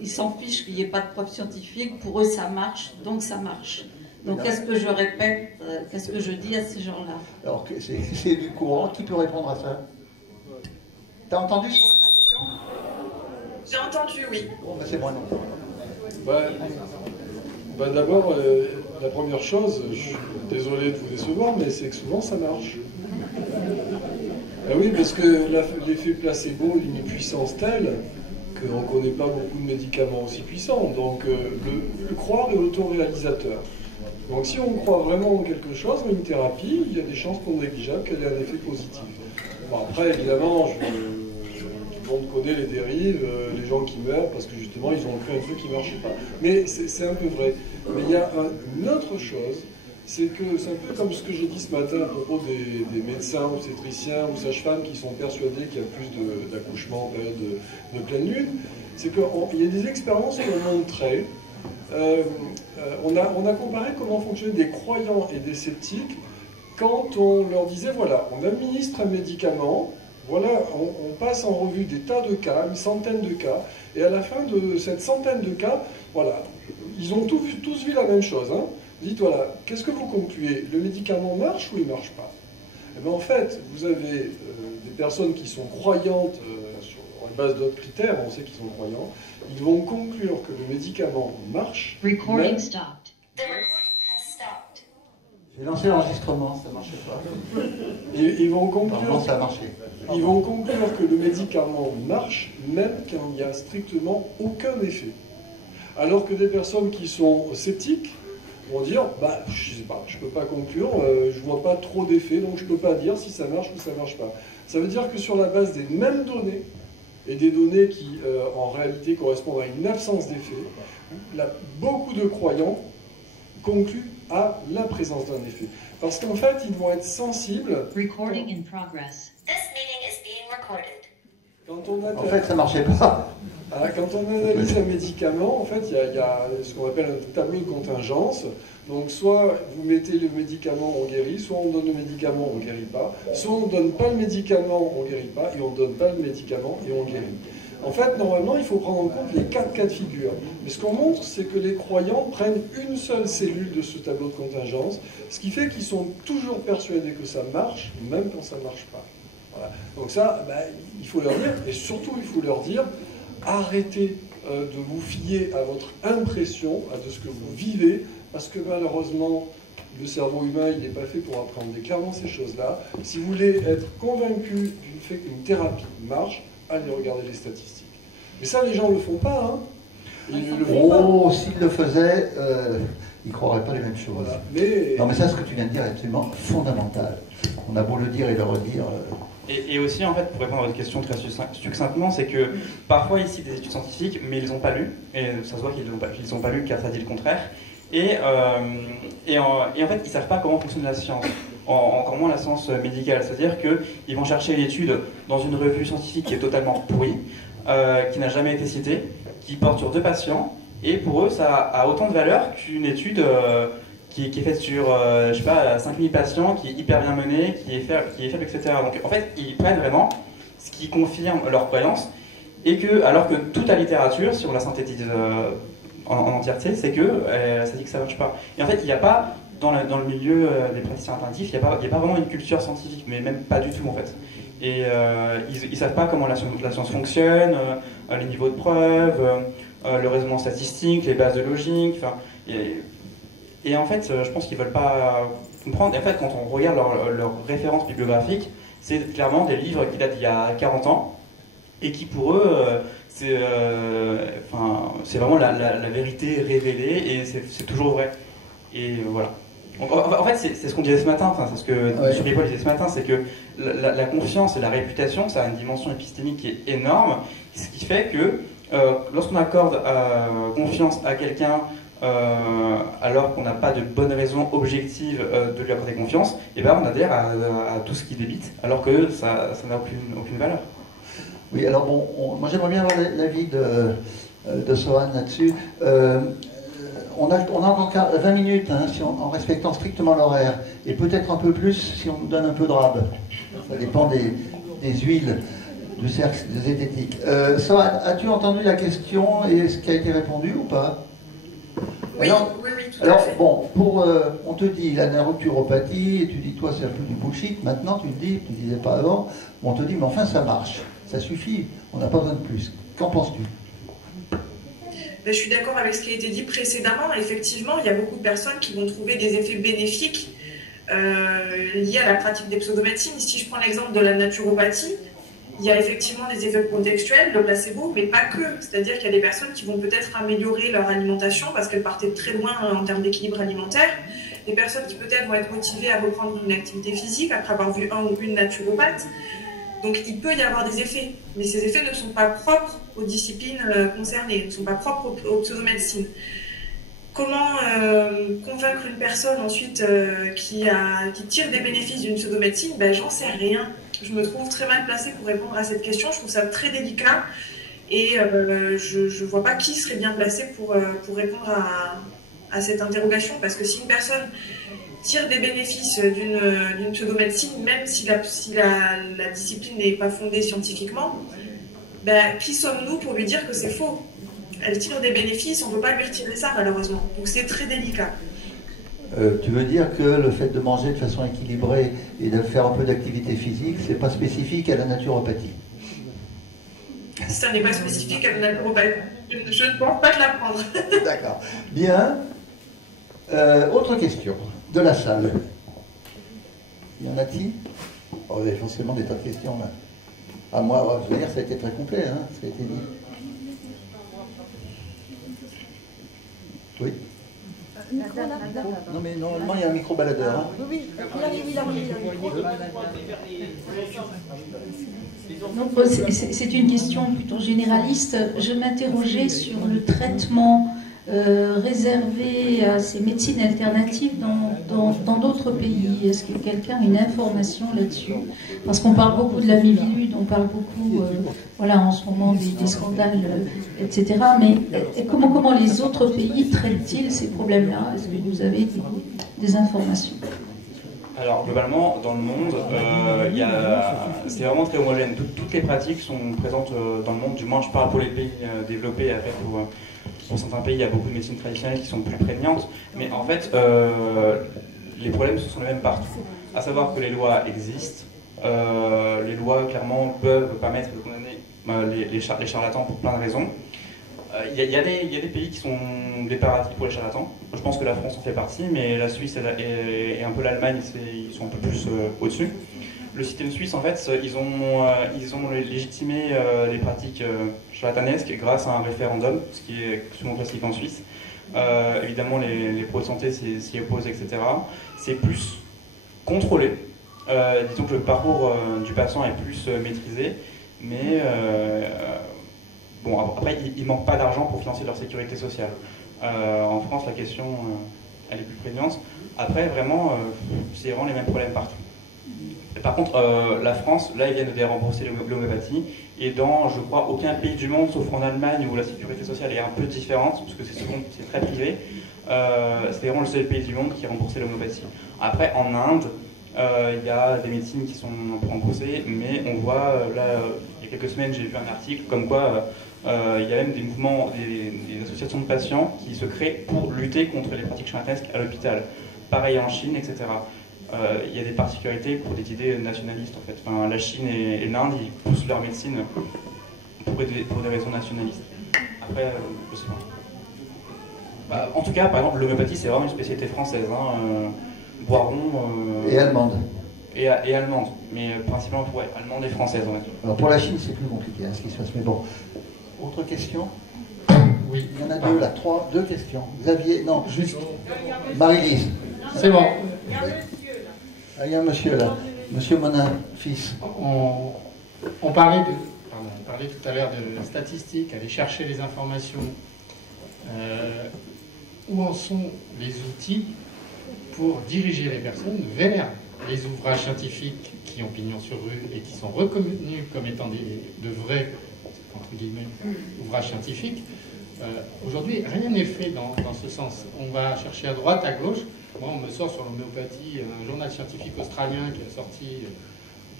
ils s'en fichent qu'il n'y ait pas de preuve scientifique. Pour eux, ça marche, donc ça marche. Donc, qu'est-ce que je répète, qu'est-ce que je dis à ces gens-là? Alors, c'est du courant. Qui peut répondre à ça? T'as entendu sur la question? J'ai entendu, oui. Bon, ben c'est moi non. D'abord, la première chose, je suis désolé de vous décevoir, mais c'est que souvent ça marche. Ah oui, parce que l'effet placebo a une puissance telle qu'on ne connaît pas beaucoup de médicaments aussi puissants. Donc, le croire est autoréalisateur. Donc, si on croit vraiment en quelque chose, en une thérapie, il y a des chances non négligeables qu'elle ait un effet positif. Bon, après, évidemment, tout le monde connaît les dérives, les gens qui meurent parce que justement ils ont cru un truc qui ne marchait pas. Mais c'est un peu vrai. Mais il y a une autre chose, c'est que c'est un peu comme ce que j'ai dit ce matin à propos des médecins, obstétriciens ou sages-femmes qui sont persuadés qu'il y a plus d'accouchements en période de pleine lune. C'est qu'il y a des expériences qui ont montré, on a comparé comment fonctionnaient des croyants et des sceptiques quand on leur disait, voilà, on administre un médicament, voilà, on passe en revue des tas de cas, une centaine de cas, et à la fin de cette centaine de cas, voilà, ils ont tous vu la même chose. Hein. Dites, voilà, qu'est-ce que vous concluez? Le médicament marche ou il ne marche pas? Eh bien, en fait, vous avez des personnes qui sont croyantes sur base d'autres critères, on sait qu'ils sont croyants, ils vont conclure que le médicament marche. Recording stopped. J'ai lancé l'enregistrement, ça ne marchait pas. Et ils vont conclure, ça a marché. Ils vont conclure que le médicament marche même quand il n'y a strictement aucun effet. Alors que des personnes qui sont sceptiques vont dire, bah, je sais pas, je ne peux pas conclure, je ne vois pas trop d'effets, donc je ne peux pas dire si ça marche ou ça ne marche pas. Ça veut dire que sur la base des mêmes données, et des données qui en réalité correspondent à une absence d'effet, beaucoup de croyants concluent à la présence d'un effet. Parce qu'en fait, ils vont être sensibles. Recording in progress. This meeting is being recorded. En fait, ça ne marchait pas. Quand on analyse un médicament, en fait, il y a ce qu'on appelle un tableau de contingence. Donc, soit vous mettez le médicament, on guérit, soit on donne le médicament, on ne guérit pas, soit on ne donne pas le médicament, on ne guérit pas, et on ne donne pas le médicament, et on guérit. En fait, normalement, il faut prendre en compte les 4 cas de figure. Mais ce qu'on montre, c'est que les croyants prennent une seule cellule de ce tableau de contingence, ce qui fait qu'ils sont toujours persuadés que ça marche, même quand ça ne marche pas. Voilà. Donc ça, il faut leur dire, et surtout, il faut leur dire, arrêtez de vous fier à votre impression, de ce que vous vivez, parce que malheureusement, le cerveau humain, il n'est pas fait pour appréhender clairement ces choses-là. Si vous voulez être convaincu du fait qu'une thérapie marche, allez regarder les statistiques. Mais ça, les gens ne le font pas. Hein. Ils ne le font pas. S'ils le faisaient, ils ne croiraient pas les mêmes choses. Voilà. Non, mais ça, ce que tu viens de dire est absolument fondamental. On a beau le dire et le redire. Et aussi, en fait, pour répondre à votre question très succinctement, c'est que parfois, ici, des études scientifiques, mais ils n'ont pas lu, et ça se voit qu'ils n'ont pas lu car ça dit le contraire. Et en fait, ils ne savent pas comment fonctionne la science, encore moins la science médicale. C'est-à-dire qu'ils vont chercher une étude dans une revue scientifique qui est totalement pourrie, qui n'a jamais été citée, qui porte sur 2 patients, et pour eux, ça a autant de valeur qu'une étude qui est faite sur, je sais pas, 5000 patients, qui est hyper bien menée, qui est faible, etc. Donc en fait, ils prennent vraiment ce qui confirme leur croyance, et alors que toute la littérature, si on la synthétise en entièreté, c'est que ça dit que ça ne marche pas. Et en fait, il n'y a pas dans le milieu des praticiens alternatifs, il n'y a pas vraiment une culture scientifique, mais même pas du tout en fait. Et ils ne savent pas comment la science fonctionne, les niveaux de preuve, le raisonnement statistique, les bases de logique. Et en fait, je pense qu'ils ne veulent pas comprendre. Et en fait, quand on regarde leurs références bibliographiques, c'est clairement des livres qui datent d'il y a 40 ans et qui, pour eux, c'est vraiment la vérité révélée et c'est toujours vrai. Et voilà. Donc, en fait, c'est ce qu'on disait ce matin, c'est ce que Paul disait ce matin, c'est que la confiance et la réputation, ça a une dimension épistémique qui est énorme, ce qui fait que lorsqu'on accorde confiance à quelqu'un alors qu'on n'a pas de bonnes raisons objectives de lui accorder confiance, et ben on adhère à tout ce qui débite, alors que ça n'a aucune valeur. Oui, alors bon, moi j'aimerais bien avoir l'avis de Sohan là-dessus. On a encore 20 minutes hein, en respectant strictement l'horaire, et peut-être un peu plus si on nous donne un peu de rab. Ça dépend des huiles du cercle zététique. Sohan, as-tu entendu la question et ce qui a été répondu ou pas? Oui, alors, oui, tout alors, à fait. bon, on te dit la neuroturopathie, et tu dis toi c'est un peu du bullshit, maintenant tu disais pas avant, on te dit mais enfin ça marche, ça suffit, on n'a pas besoin de plus. Qu'en penses-tu? Je suis d'accord avec ce qui a été dit précédemment. Effectivement, il y a beaucoup de personnes qui vont trouver des effets bénéfiques liés à la pratique des pseudomédecines. Si je prends l'exemple de la naturopathie, il y a effectivement des effets contextuels, le placebo, mais pas que. C'est-à-dire qu'il y a des personnes qui vont peut-être améliorer leur alimentation parce qu'elles partaient très loin en termes d'équilibre alimentaire. Des personnes qui peut-être vont être motivées à reprendre une activité physique après avoir vu un ou une naturopathe. Donc il peut y avoir des effets, mais ces effets ne sont pas propres aux disciplines concernées, ne sont pas propres aux pseudomédecines. Comment convaincre une personne ensuite qui tire des bénéfices d'une pseudomédecine? J'en sais rien. Je me trouve très mal placée pour répondre à cette question. Je trouve ça très délicat et je ne vois pas qui serait bien placé pour répondre à cette interrogation, parce que si une personne tire des bénéfices d'une pseudomédecine, même si la discipline n'est pas fondée scientifiquement, qui sommes-nous pour lui dire que c'est faux? Elle tire des bénéfices, on ne peut pas lui retirer ça malheureusement. Donc c'est très délicat. Tu veux dire que le fait de manger de façon équilibrée et de faire un peu d'activité physique, c'est pas spécifique à la naturopathie? Ça n'est pas spécifique à la naturopathie. Je ne pense pas te l'apprendre. D'accord. Bien. Autre question de la salle. Y en a-t-il? Oh, il y a essentiellement des tas de questions là. Ah, moi, je veux dire, ça a été très complet, hein, ce qui a été dit. Oui. Non, mais normalement, il y a un micro-baladeur. Hein. Oui, c'est une question plutôt généraliste. Je m'interrogeais sur le traitement réservé à ces médecines alternatives dans d'autres pays. Est-ce que quelqu'un a une information là-dessus? Parce qu'on parle beaucoup de la Mivilude, on parle beaucoup, en ce moment des scandales, etc. Mais comment les autres pays traitent-ils ces problèmes-là? Est-ce que vous avez des informations? Alors globalement, dans le monde, c'est vraiment très homogène. Toutes les pratiques sont présentes dans le monde, du moins je parle pour les pays développés. Après, pour certains pays, il y a beaucoup de médecines traditionnelles qui sont plus prégnantes, mais en fait, les problèmes sont les mêmes partout. À savoir que les lois existent, les lois clairement peuvent permettre de condamner les charlatans pour plein de raisons. Il y a des pays qui sont des paradis pour les charlatans. Je pense que la France en fait partie, mais la Suisse et un peu l'Allemagne, ils sont un peu plus au-dessus. Le système suisse, en fait, ils ont légitimé les pratiques charlatanesques grâce à un référendum, ce qui est souvent classique en Suisse. Évidemment, les pros de santé s'y opposent, etc. C'est plus contrôlé. Disons que le parcours du patient est plus maîtrisé, mais bon, après, il ne manque pas d'argent pour financer leur sécurité sociale. En France, la question, elle est plus prégnante. Après, vraiment, c'est vraiment les mêmes problèmes partout. Et par contre, la France, là, ils viennent de rembourser l'homéopathie. Et dans, je crois, aucun pays du monde, sauf en Allemagne, où la sécurité sociale est un peu différente, parce que c'est très privé, c'est vraiment le seul pays du monde qui a remboursé l'homéopathie. Après, en Inde, il y a des médecines qui sont remboursées, mais on voit, là, il y a quelques semaines, j'ai vu un article comme quoi il y a même des mouvements, des associations de patients qui se créent pour lutter contre les pratiques charlatanesques à l'hôpital. pareil en Chine, etc. Il y a des particularités pour des idées nationalistes en fait. Enfin, la Chine et l'Inde, ils poussent leur médecine pour des raisons nationalistes. Après, je sais pas. Bah, en tout cas, par exemple, l'homéopathie, c'est vraiment une spécialité française. Boiron. Et allemande. Et allemande, mais principalement pour allemande et française, on va dire. Alors pour la Chine, c'est plus compliqué ce qui se passe. Mais bon. Autre question? Oui, il y en a deux là, deux questions. Xavier, non, juste. Marie-Lise. C'est bon. Il y a un monsieur là. Monsieur Monin, fils. On parlait tout à l'heure de statistiques, aller chercher les informations. Où en sont les outils pour diriger les personnes vers les ouvrages scientifiques qui ont pignon sur rue et qui sont reconnus comme étant de vrais, entre guillemets, ouvrages scientifiques? Aujourd'hui, rien n'est fait dans ce sens. On va chercher à droite, à gauche. Moi, on me sort sur l'homéopathie un journal scientifique australien qui a sorti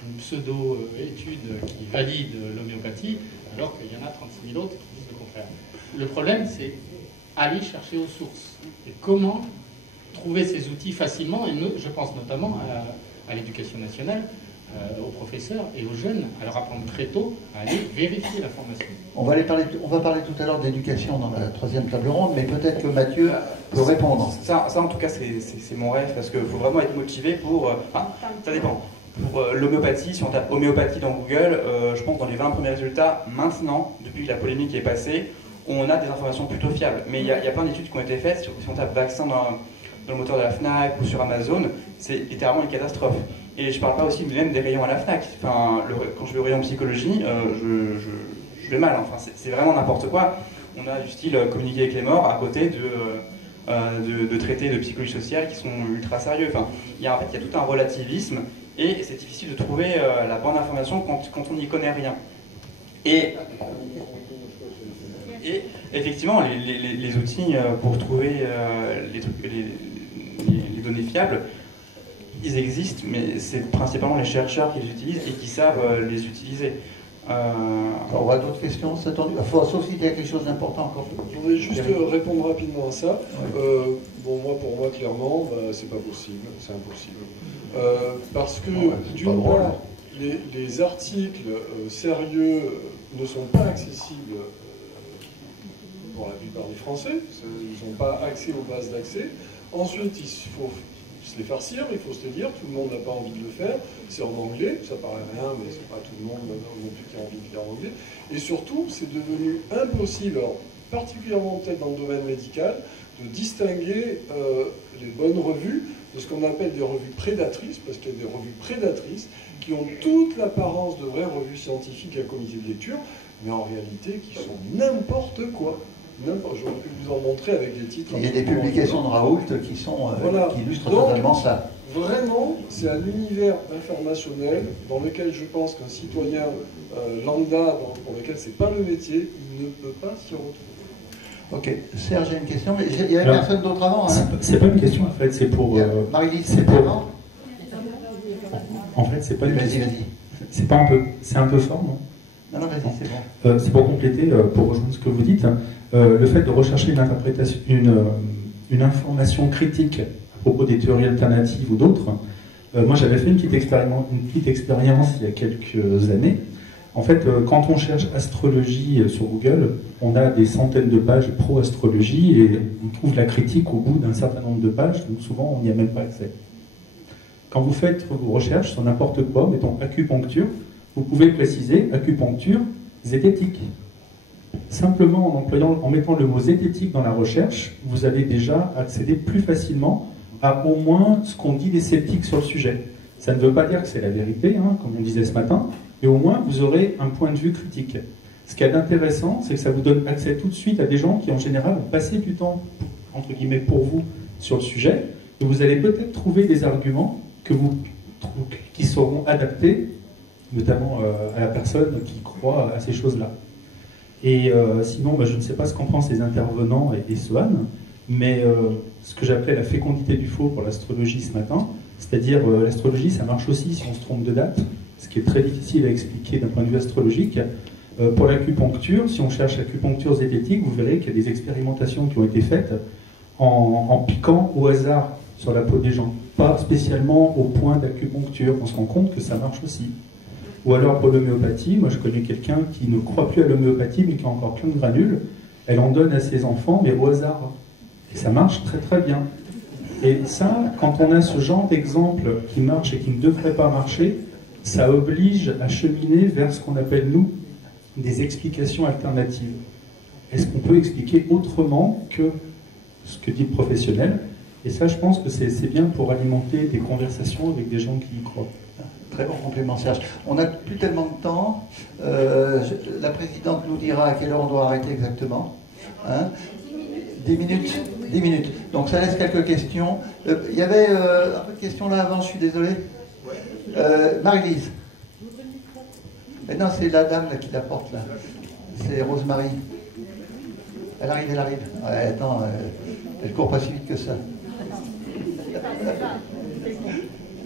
une pseudo-étude qui valide l'homéopathie, alors qu'il y en a 36 000 autres qui disent le contraire. Le problème, c'est aller chercher aux sources. Et comment trouver ces outils facilement, et je pense notamment à l'éducation nationale, aux professeurs et aux jeunes, à leur apprendre très tôt à aller vérifier l'information. On va parler tout à l'heure d'éducation dans la troisième table ronde, mais peut-être que Mathieu peut répondre. Ça en tout cas, c'est mon rêve, parce qu'il faut vraiment être motivé pour... ça dépend. Pour l'homéopathie, si on tape homéopathie dans Google, je pense que dans les 20 premiers résultats, maintenant, depuis que la polémique est passée, on a des informations plutôt fiables. Mais il y a plein d'études qui ont été faites. Si on tape vaccin dans le moteur de la FNAC ou sur Amazon, c'est littéralement une catastrophe. Et je parle pas aussi même des rayons à la FNAC. Enfin, quand je vais au rayon psychologie, je vais mal. Enfin, c'est vraiment n'importe quoi. On a du style communiquer avec les morts à côté de traités de psychologie sociale qui sont ultra sérieux. Enfin, il y a tout un relativisme et c'est difficile de trouver la bonne information quand on n'y connaît rien. Et effectivement, les outils pour trouver les données fiables, ils existent, mais c'est principalement les chercheurs qui les utilisent et qui savent les utiliser. On voit d'autres questions, c'est attendu. Sauf s'il y a quelque chose d'important encore. Je voudrais juste répondre rapidement à ça. Ouais. Pour moi, clairement, c'est pas possible, c'est impossible. Parce que, d'une part, les articles sérieux ne sont pas accessibles pour la plupart des Français, ils n'ont pas accès aux bases d'accès. Ensuite, il faut se les farcir, il faut se les dire, tout le monde n'a pas envie de le faire, c'est en anglais, ça paraît rien, mais c'est pas tout le monde non plus qui a envie de lire en anglais. Et surtout, c'est devenu impossible, alors, particulièrement peut-être dans le domaine médical, de distinguer les bonnes revues de ce qu'on appelle des revues prédatrices, parce qu'il y a des revues prédatrices qui ont toute l'apparence de vraies revues scientifiques à comité de lecture, mais en réalité qui sont n'importe quoi. J'aurais pu vous en montrer avec des titres. Il y a des publications de Raoult qui illustrent totalement ça. Vraiment, c'est un univers informationnel dans lequel je pense qu'un citoyen lambda, pour lequel c'est pas le métier, il ne peut pas s'y retrouver. Ok, Serge, j'ai une question, mais il n'y avait personne d'autre avant. Hein. C'est pas une question en fait, c'est pour. Marie-Lise, c'est pour. En fait, c'est pas une question. Vas-y. C'est pas un peu. C'est un peu fort, non? Non, vas-y, c'est bon. C'est pour compléter, pour rejoindre ce que vous dites, le fait de rechercher une interprétation, une information critique à propos des théories alternatives ou d'autres. Moi, j'avais fait une petite expérience il y a quelques années. En fait, quand on cherche astrologie sur Google, on a des centaines de pages pro-astrologie et on trouve la critique au bout d'un certain nombre de pages, donc souvent on n'y a même pas accès. Quand vous faites vos recherches sur n'importe quoi, mettons acupuncture, vous pouvez préciser acupuncture zététique. Simplement en mettant le mot zététique dans la recherche, vous allez déjà accéder plus facilement à au moins ce qu'ont dit les sceptiques sur le sujet. Ça ne veut pas dire que c'est la vérité, hein, comme on disait ce matin, mais au moins vous aurez un point de vue critique. Ce qu'il y a d'intéressant, c'est que ça vous donne accès tout de suite à des gens qui en général ont passé du temps, entre guillemets, pour vous sur le sujet, et vous allez peut-être trouver des arguments qui seront adaptés, notamment à la personne qui croit à ces choses-là. Et sinon, je ne sais pas ce qu'en pensent les intervenants et Sohan, mais ce que j'appelais la fécondité du faux pour l'astrologie ce matin, c'est-à-dire l'astrologie, ça marche aussi si on se trompe de date, ce qui est très difficile à expliquer d'un point de vue astrologique. Pour l'acupuncture, si on cherche acupuncture zététique, vous verrez qu'il y a des expérimentations qui ont été faites en piquant au hasard sur la peau des gens. Pas spécialement au point d'acupuncture, on se rend compte que ça marche aussi. Ou alors pour l'homéopathie, moi je connais quelqu'un qui ne croit plus à l'homéopathie mais qui a encore plein de granules, elle en donne à ses enfants mais au hasard. Et ça marche très très bien. Et ça, quand on a ce genre d'exemple qui marche et qui ne devrait pas marcher, ça oblige à cheminer vers ce qu'on appelle nous des explications alternatives. Est-ce qu'on peut expliquer autrement que ce que dit le professionnel? Et ça, je pense que c'est bien pour alimenter des conversations avec des gens qui y croient. Très bon complément, Serge. On n'a plus tellement de temps. La présidente nous dira à quelle heure on doit arrêter exactement. Hein? 10 minutes. 10 minutes. Donc ça laisse quelques questions. Il y avait un peu de questions là avant, je suis désolé. Marie-Lise. Mais non, c'est la dame là, qui la porte là. C'est Rosemary. Elle arrive, elle arrive. Ouais, attends, elle court pas si vite que ça.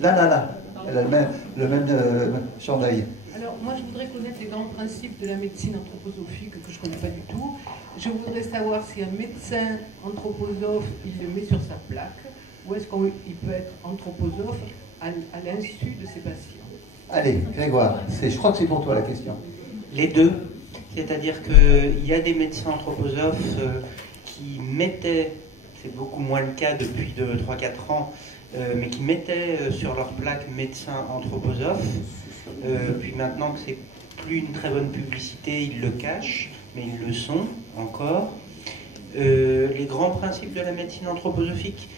Là. Elle a le même chandail. Alors, moi, je voudrais connaître les grands principes de la médecine anthroposophique que je ne connais pas du tout. Je voudrais savoir si un médecin anthroposophe, il le met sur sa plaque, ou est-ce qu'il peut être anthroposophe à l'insu de ses patients. Allez, Grégoire, je crois que c'est pour toi la question. Les deux. C'est-à-dire qu'il y a des médecins anthroposophes qui mettaient, c'est beaucoup moins le cas depuis 3-4 ans, mais qui mettaient sur leur plaque médecin anthroposophe. Puis maintenant que c'est plus une très bonne publicité, ils le cachent, mais ils le sont encore. Les grands principes de la médecine anthroposophique,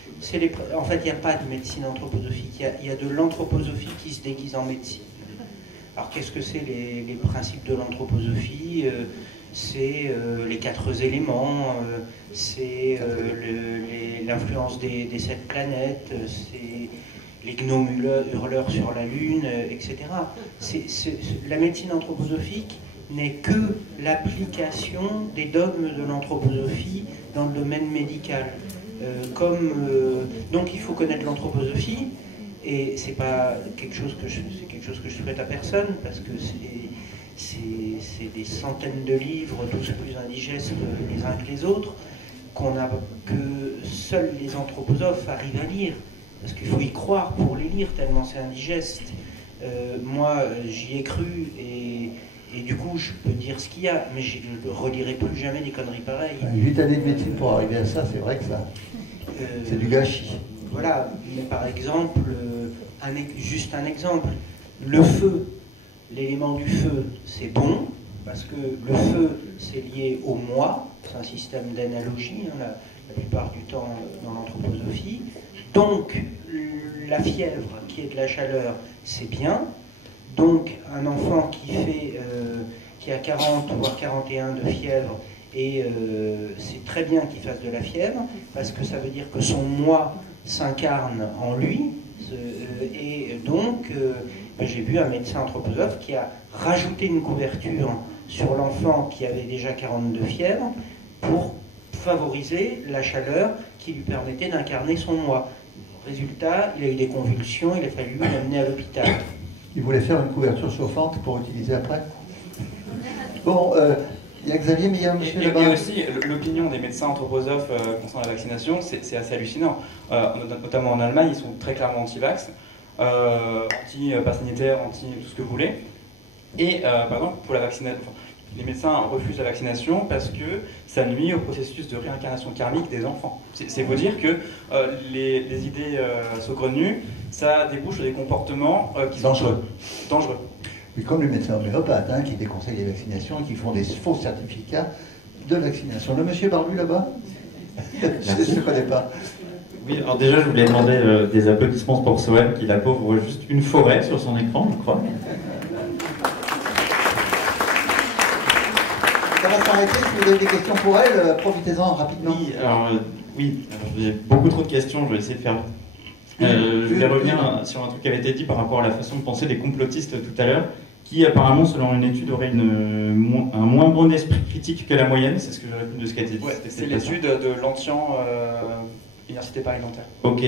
en fait, il n'y a pas de médecine anthroposophique, il y a de l'anthroposophie qui se déguise en médecine. Alors qu'est-ce que c'est les principes de l'anthroposophie? C'est les 4 éléments, c'est l'influence des 7 planètes, c'est les gnomes hurleurs sur la Lune, etc. La médecine anthroposophique n'est que l'application des dogmes de l'anthroposophie dans le domaine médical. Donc il faut connaître l'anthroposophie, et c'est pas quelque chose que je souhaite à personne, parce que c'est des centaines de livres, tous plus indigestes les uns que les autres, que seuls les anthroposophes arrivent à lire, parce qu'il faut y croire pour les lire, tellement c'est indigeste. Moi, j'y ai cru, et du coup, je peux dire ce qu'il y a, mais je ne relirai plus jamais des conneries pareilles. 8 années de médecine pour arriver à ça, c'est vrai que ça, c'est du gâchis. Voilà, mais par exemple, juste un exemple, le feu, l'élément du feu, c'est bon, parce que le feu, c'est lié au moi, c'est un système d'analogie, hein, la plupart du temps dans l'anthroposophie. Donc, la fièvre, qui est de la chaleur, c'est bien. Donc, un enfant qui a 40 voire 41 de fièvre, et c'est très bien qu'il fasse de la fièvre, parce que ça veut dire que son moi s'incarne en lui, et donc j'ai vu un médecin anthroposophe qui a rajouté une couverture sur l'enfant qui avait déjà 42 de fièvre pour favoriser la chaleur qui lui permettait d'incarner son moi. Résultat, il a eu des convulsions, il a fallu l'amener à l'hôpital. Il voulait faire une couverture chauffante pour utiliser après. Bon, il y a Xavier, mais il y a monsieur là-bas. Et aussi, l'opinion des médecins anthroposophes concernant la vaccination, c'est assez hallucinant. Notamment en Allemagne, ils sont très clairement anti-vax, anti-pass sanitaire, anti tout ce que vous voulez. Et par exemple, pour la vaccination, les médecins refusent la vaccination parce que ça nuit au processus de réincarnation karmique des enfants. C'est vous dire que les idées saugrenues, ça débouche sur des comportements qui sont dangereux. Oui, comme les médecins homéopathes qui déconseillent les vaccinations et qui font des faux certificats de vaccination. Le monsieur barbu là-bas, je ne le connais pas. Oui, alors déjà, je voulais demander des applaudissements pour Soham, qui la pauvre voit juste une forêt sur son écran, je crois. Ça va s'arrêter. Si vous avez des questions pour elle, profitez-en rapidement. Oui, j'ai beaucoup trop de questions, je vais essayer de faire vite. Je vais revenir sur un truc qui avait été dit par rapport à la façon de penser des complotistes tout à l'heure, qui apparemment, selon une étude, aurait un moins bon esprit critique que la moyenne, c'est ce que j'ai retenu de ce qui a été dit. Ouais, c'est l'étude de l'Antian, Université Paris-Nanterre. Ok,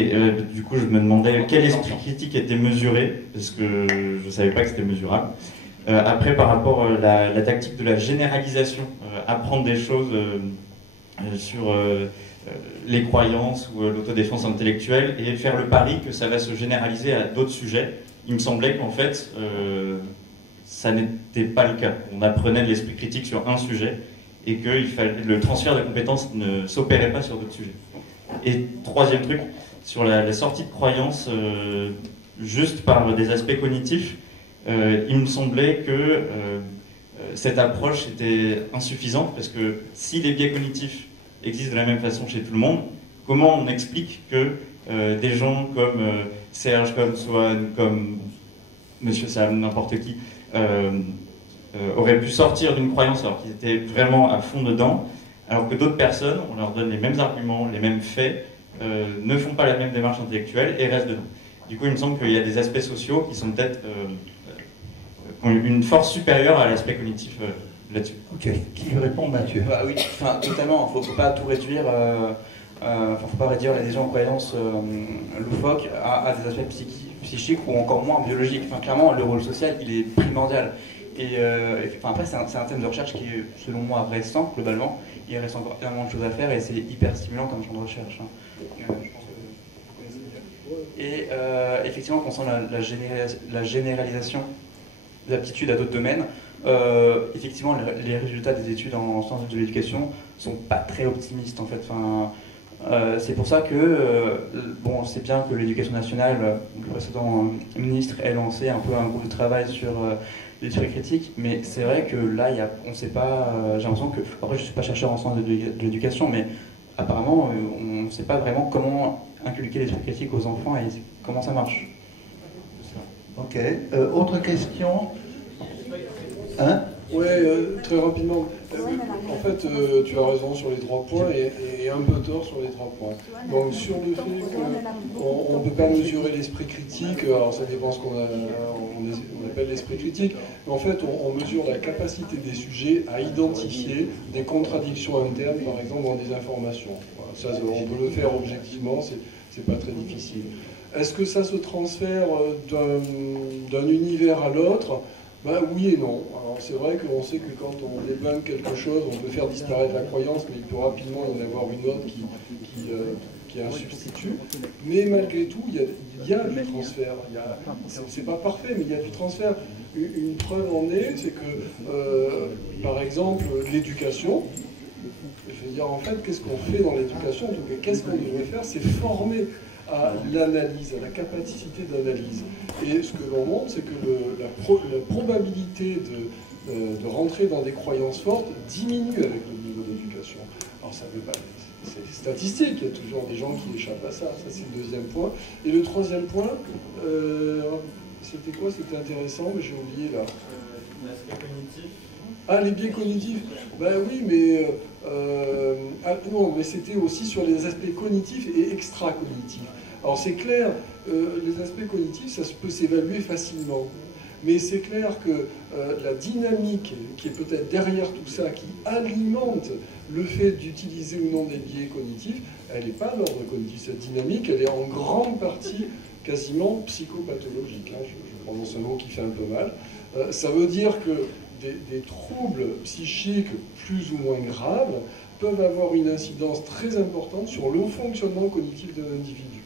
du coup je me demandais quel esprit critique était mesuré, parce que je ne savais pas que c'était mesurable. Après, par rapport à la tactique de la généralisation, apprendre des choses sur les croyances ou l'autodéfense intellectuelle et faire le pari que ça va se généraliser à d'autres sujets. Il me semblait qu'en fait, ça n'était pas le cas. On apprenait de l'esprit critique sur un sujet et que le transfert de compétences ne s'opérait pas sur d'autres sujets. Et troisième truc, sur la sortie de croyances, juste par des aspects cognitifs, il me semblait que cette approche était insuffisante parce que si les biais cognitifs existent de la même façon chez tout le monde, comment on explique que des gens comme Serge, comme Swan, comme Monsieur Sam, n'importe qui, auraient pu sortir d'une croyance alors qu'ils étaient vraiment à fond dedans, alors que d'autres personnes, on leur donne les mêmes arguments, les mêmes faits, ne font pas la même démarche intellectuelle et restent dedans. Du coup, il me semble qu'il y a des aspects sociaux qui sont peut-être ont une force supérieure à l'aspect cognitif là-dessus. Ok, qui répond, Mathieu? Bah oui, enfin, totalement, il ne faut pas tout réduire, faut pas réduire les gens en croyances loufoques à des aspects psychiques ou encore moins biologiques. Enfin, clairement, le rôle social, il est primordial. Et après, c'est un thème de recherche qui est, selon moi, récent, globalement. Il reste encore énormément de choses à faire et c'est hyper stimulant comme champ de recherche. Et effectivement, concernant la généralisation des aptitudes à d'autres domaines, effectivement, les résultats des études en sciences de l'éducation sont pas très optimistes, en fait. Enfin, c'est pour ça que, bon, c'est bien que l'éducation nationale, le précédent ministre, ait lancé un peu un groupe de travail sur l'esprit critique, mais c'est vrai que là, on ne sait pas, j'ai l'impression que, après je ne suis pas chercheur en sciences de l'éducation, mais apparemment, on ne sait pas vraiment comment inculquer l'esprit critique aux enfants et comment ça marche. Ok. Autre question? Hein? Oui, très rapidement. En fait, tu as raison sur les 3 points et un peu tort sur les 3 points. Donc, sur le fait qu'on ne peut pas mesurer l'esprit critique, alors ça dépend ce qu'on appelle l'esprit critique, mais en fait, on mesure la capacité des sujets à identifier des contradictions internes, par exemple, dans des informations. Voilà, ça, on peut le faire objectivement, c'est pas très difficile. Est-ce que ça se transfère d'un univers à l'autre? Ben, oui et non. Alors c'est vrai qu'on sait que quand on débunk quelque chose, on peut faire disparaître la croyance, mais il peut rapidement y en avoir une autre qui est un substitut. Mais malgré tout, il y a du transfert. C'est pas parfait, mais il y a du transfert. Une preuve en est, c'est que, par exemple, l'éducation, je veux dire, en fait, qu'est-ce qu'on fait dans l'éducation? Qu'est-ce qu'on devrait faire? C'est former à l'analyse, à la capacité d'analyse. Et ce que l'on montre, c'est que la probabilité de rentrer dans des croyances fortes diminue avec le niveau d'éducation. Alors ça veut pas, c'est statistique, il y a toujours des gens qui échappent à ça, ça c'est le deuxième point. Et le troisième point, c'était quoi? C'était intéressant, mais j'ai oublié là. L'aspect cognitif. Ah, les biais cognitifs. Ben oui, mais non, mais c'était aussi sur les aspects cognitifs et extra-cognitifs. Alors c'est clair, les aspects cognitifs, ça peut s'évaluer facilement. Mais c'est clair que la dynamique qui est peut-être derrière tout ça, qui alimente le fait d'utiliser ou non des biais cognitifs, elle n'est pas d'ordre cognitif. Cette dynamique, elle est en grande partie quasiment psychopathologique. Hein. Je prononce un mot qui fait un peu mal. Ça veut dire que des troubles psychiques plus ou moins graves peuvent avoir une incidence très importante sur le fonctionnement cognitif de l'individu.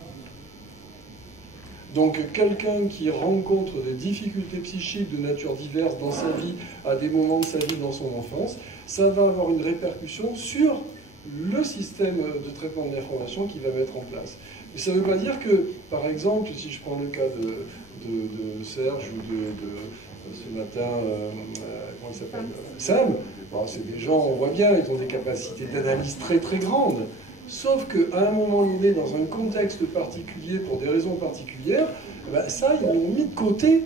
Donc quelqu'un qui rencontre des difficultés psychiques de nature diverse dans sa vie, à des moments de sa vie dans son enfance, ça va avoir une répercussion sur le système de traitement de l'information qu'il va mettre en place. Mais ça ne veut pas dire que, par exemple, si je prends le cas de Serge ou de ce matin, comment il s'appelle, Sam, bon, c'est des gens, on voit bien, ils ont des capacités d'analyse très très grandes. Sauf qu'à un moment donné, dans un contexte particulier, pour des raisons particulières, ben ça, ils l'ont mis de côté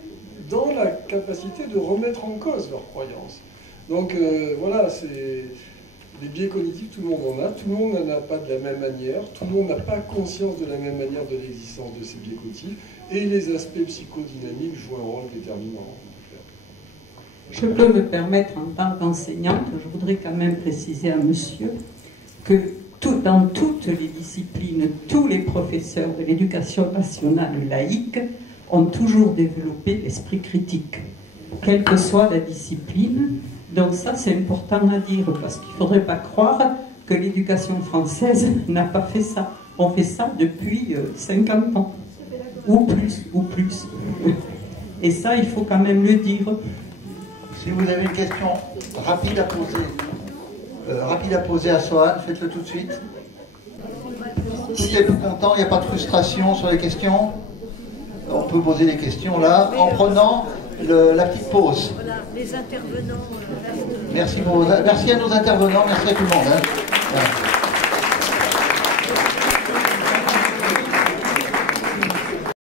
dans la capacité de remettre en cause leurs croyances. Donc voilà, c'est les biais cognitifs, tout le monde en a, tout le monde n'en a pas de la même manière, tout le monde n'a pas conscience de la même manière de l'existence de ces biais cognitifs, et les aspects psychodynamiques jouent un rôle déterminant. Je peux me permettre, en tant qu'enseignante, je voudrais quand même préciser à monsieur que dans toutes les disciplines, tous les professeurs de l'éducation nationale laïque ont toujours développé l'esprit critique, quelle que soit la discipline. Donc ça, c'est important à dire, parce qu'il ne faudrait pas croire que l'éducation française n'a pas fait ça. On fait ça depuis 50 ans, ou plus. Et ça, il faut quand même le dire. Si vous avez une question rapide à poser à Sohan, faites-le tout de suite. Tout est content, il n'y a pas de frustration sur les questions. On peut poser des questions là, en prenant la petite pause. Voilà, les intervenants. Merci à nos intervenants, merci à tout le monde. Hein. Voilà.